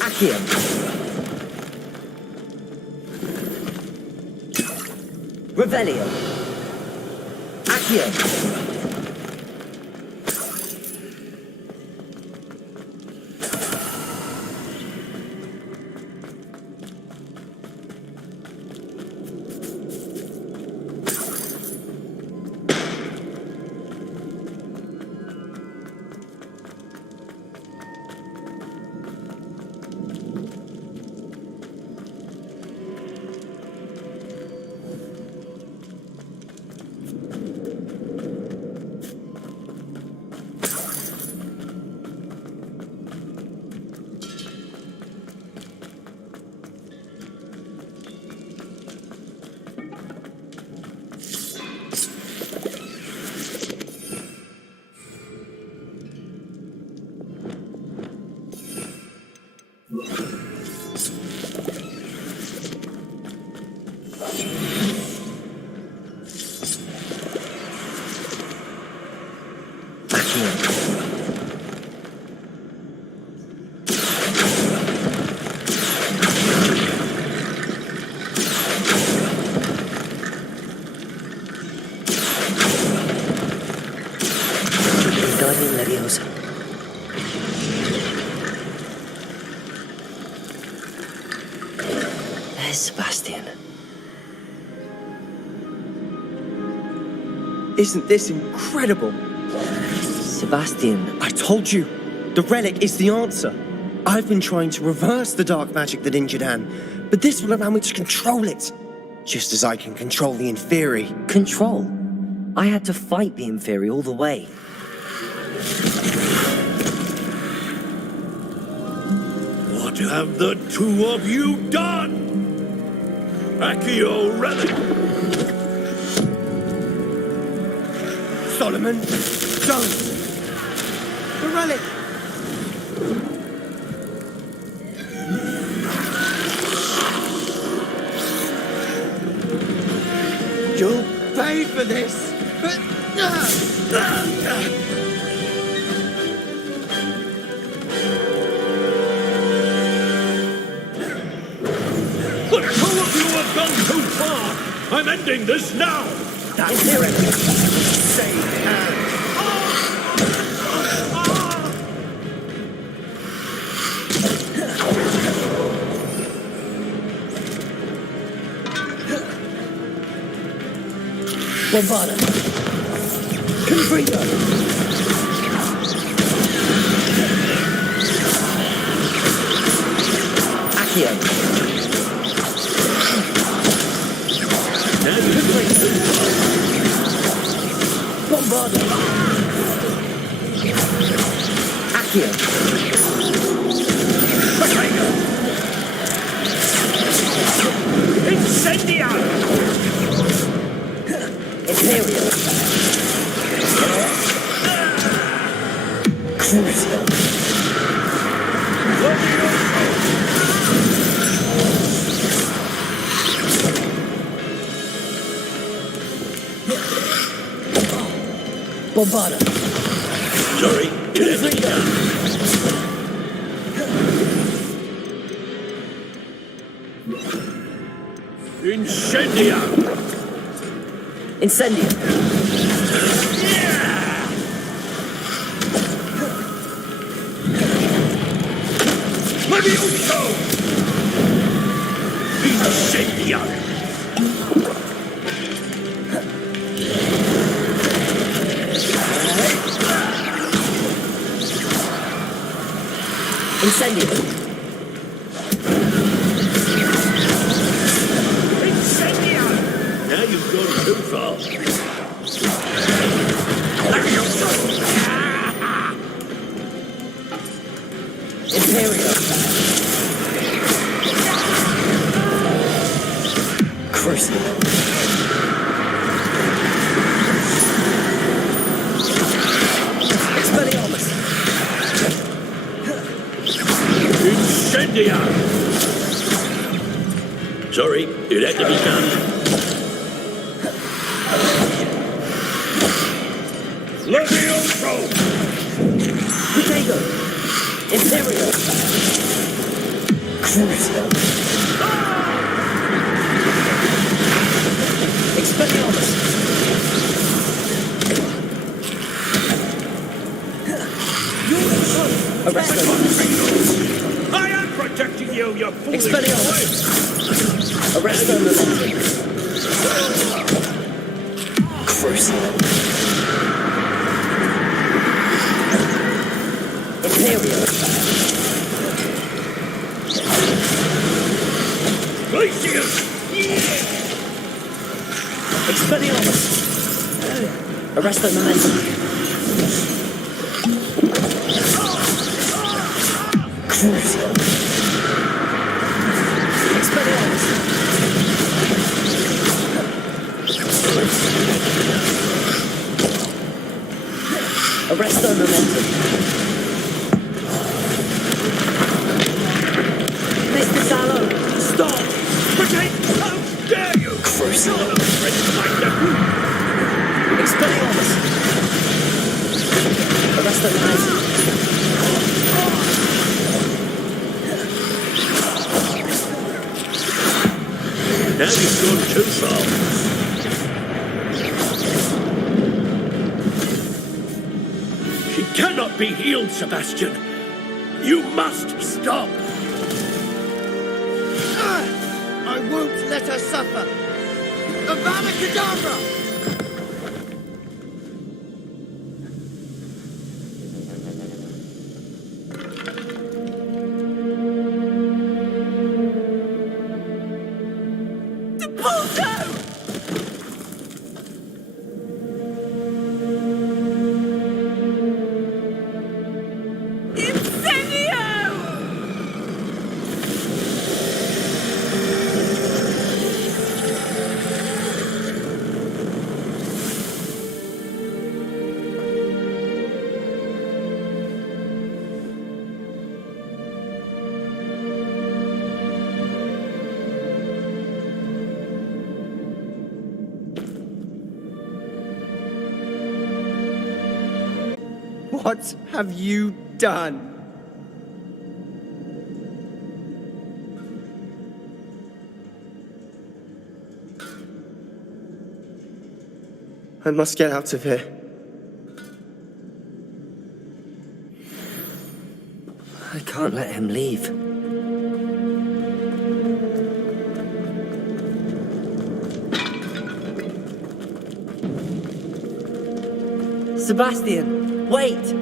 Accio. Revelio. Accio. Sebastian. Isn't this incredible? Sebastian. I told you, the relic is the answer. I've been trying to reverse the dark magic that injured Anne, but this will allow me to control it. Just as I can control the Inferi. Control? I had to fight the Inferi all the way. What have the two of you done? Accio relic! Solomon, don't! The relic! You'll pay for this! The two of you have gone too far! I'm ending this now! That's it! Save Anne! Bombarda. Confrito. Accio. Bombarda. Accio. Incendio! Imperial. Crucial. Bombarda. Sorry. Incendio! Incendio. Levioso! Incendio! Incendio. Incendio! Now you've gone too far. India! Sorry, it had to be done. Levioso! Potato! Imperial! Cruiser! Expelliarmus! Arrest them! I am protecting you, you foolish Expelliarmus! Arrest them! Cruiser! Imperial! Glacius! Expelliarmus! Arrest the momentum! Cruiser! Expelliarmus! Arrest the momentum! Mr. Sallow! Stop! Protect! How dare you! Cruiser! You're no friend to my nephew! Expelliarmus! Arrest the momentum! Now you've gone too far. She cannot be healed, Sebastian. You must stop. I won't let her suffer. Avada Kedavra! What have you done? I must get out of here. I can't let him leave. Sebastian, wait!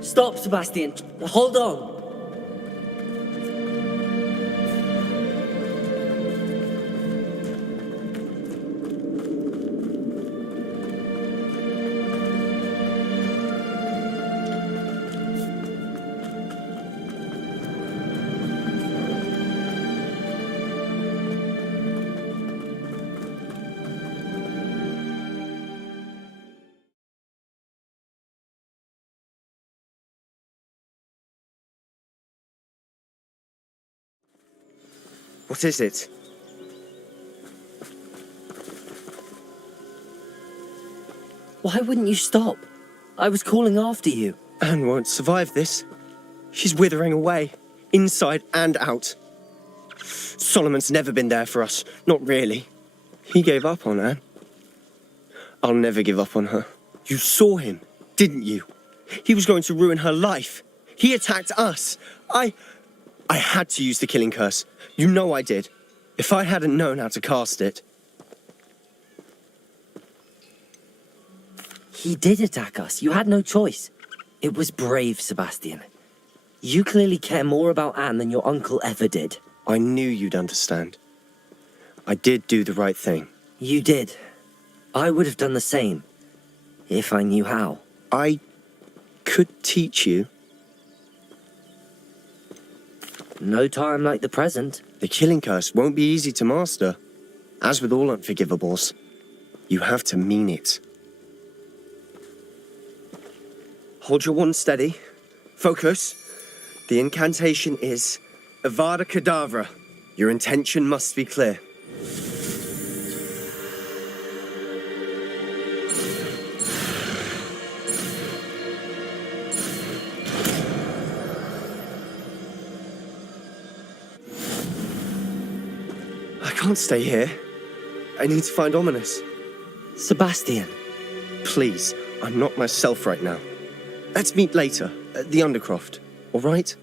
Stop, Sebastian. Hold on. What is it? Why wouldn't you stop? I was calling after you. Anne won't survive this. She's withering away, inside and out. Solomon's never been there for us, not really. He gave up on Anne. I'll never give up on her. You saw him, didn't you? He was going to ruin her life. He attacked us. I had to use the killing curse. You know I did. If I hadn't known how to cast it. He did attack us. You had no choice. It was brave, Sebastian. You clearly care more about Anne than your uncle ever did. I knew you'd understand. I did do the right thing. You did. I would have done the same, if I knew how. I could teach you. No time like the present. The killing curse won't be easy to master. As with all unforgivables, you have to mean it. Hold your wand steady. Focus. The incantation is Avada Kedavra. Your intention must be clear. I can't stay here. I need to find Ominous. Sebastian. Please, I'm not myself right now. Let's meet later, at the Undercroft, all right?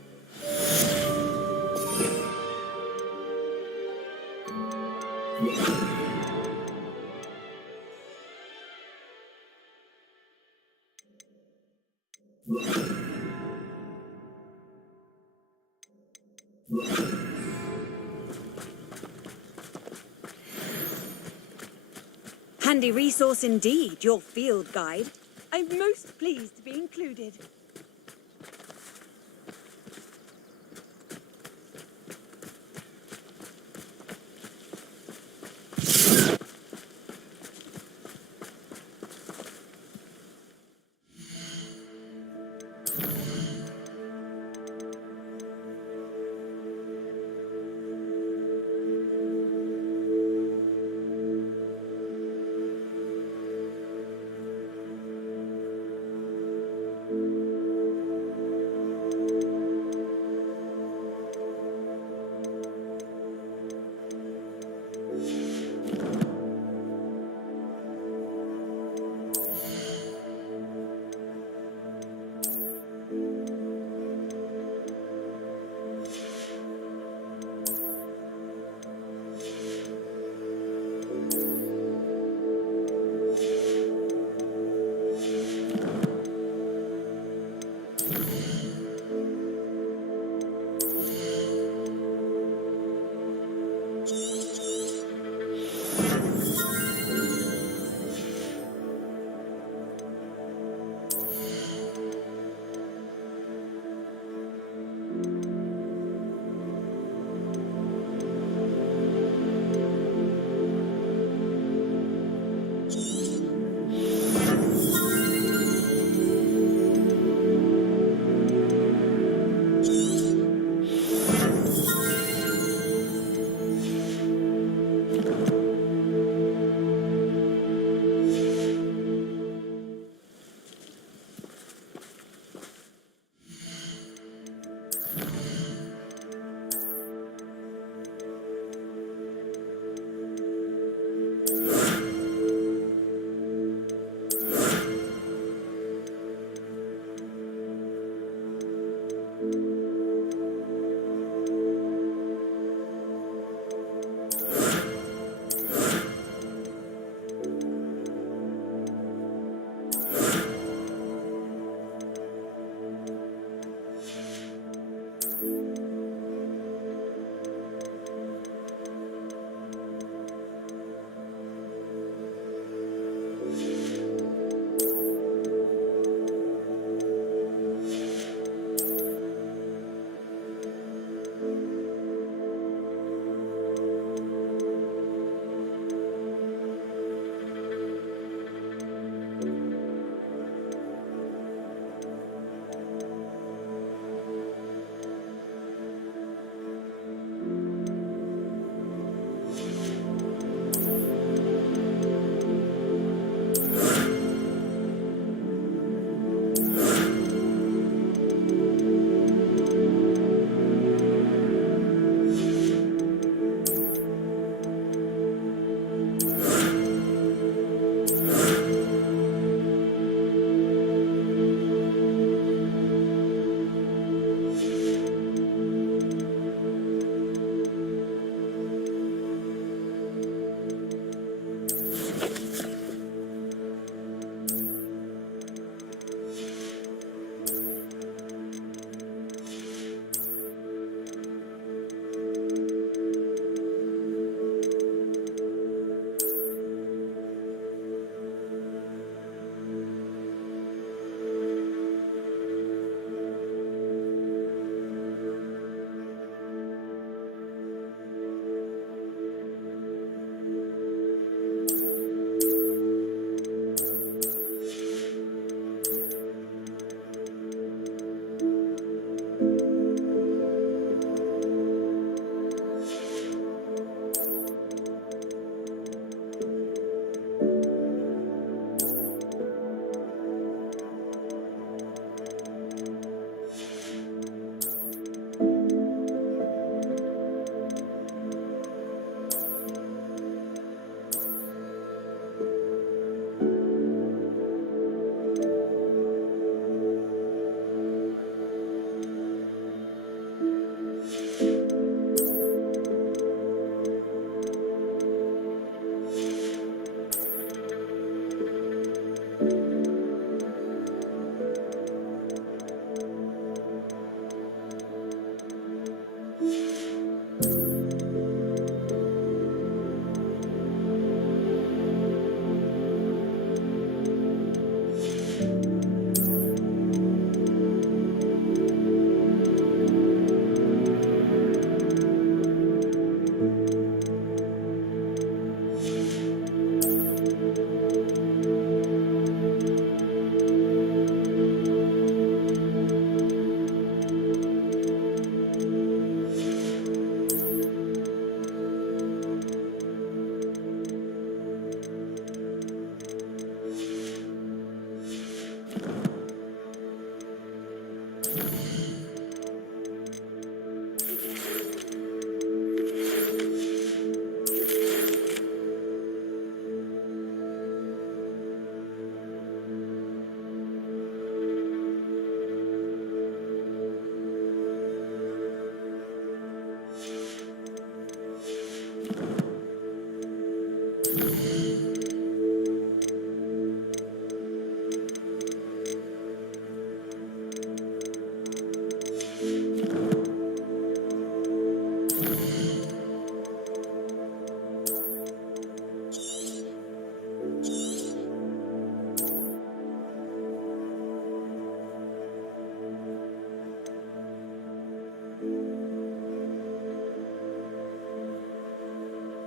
Handy resource indeed, your field guide. I'm most pleased to be included.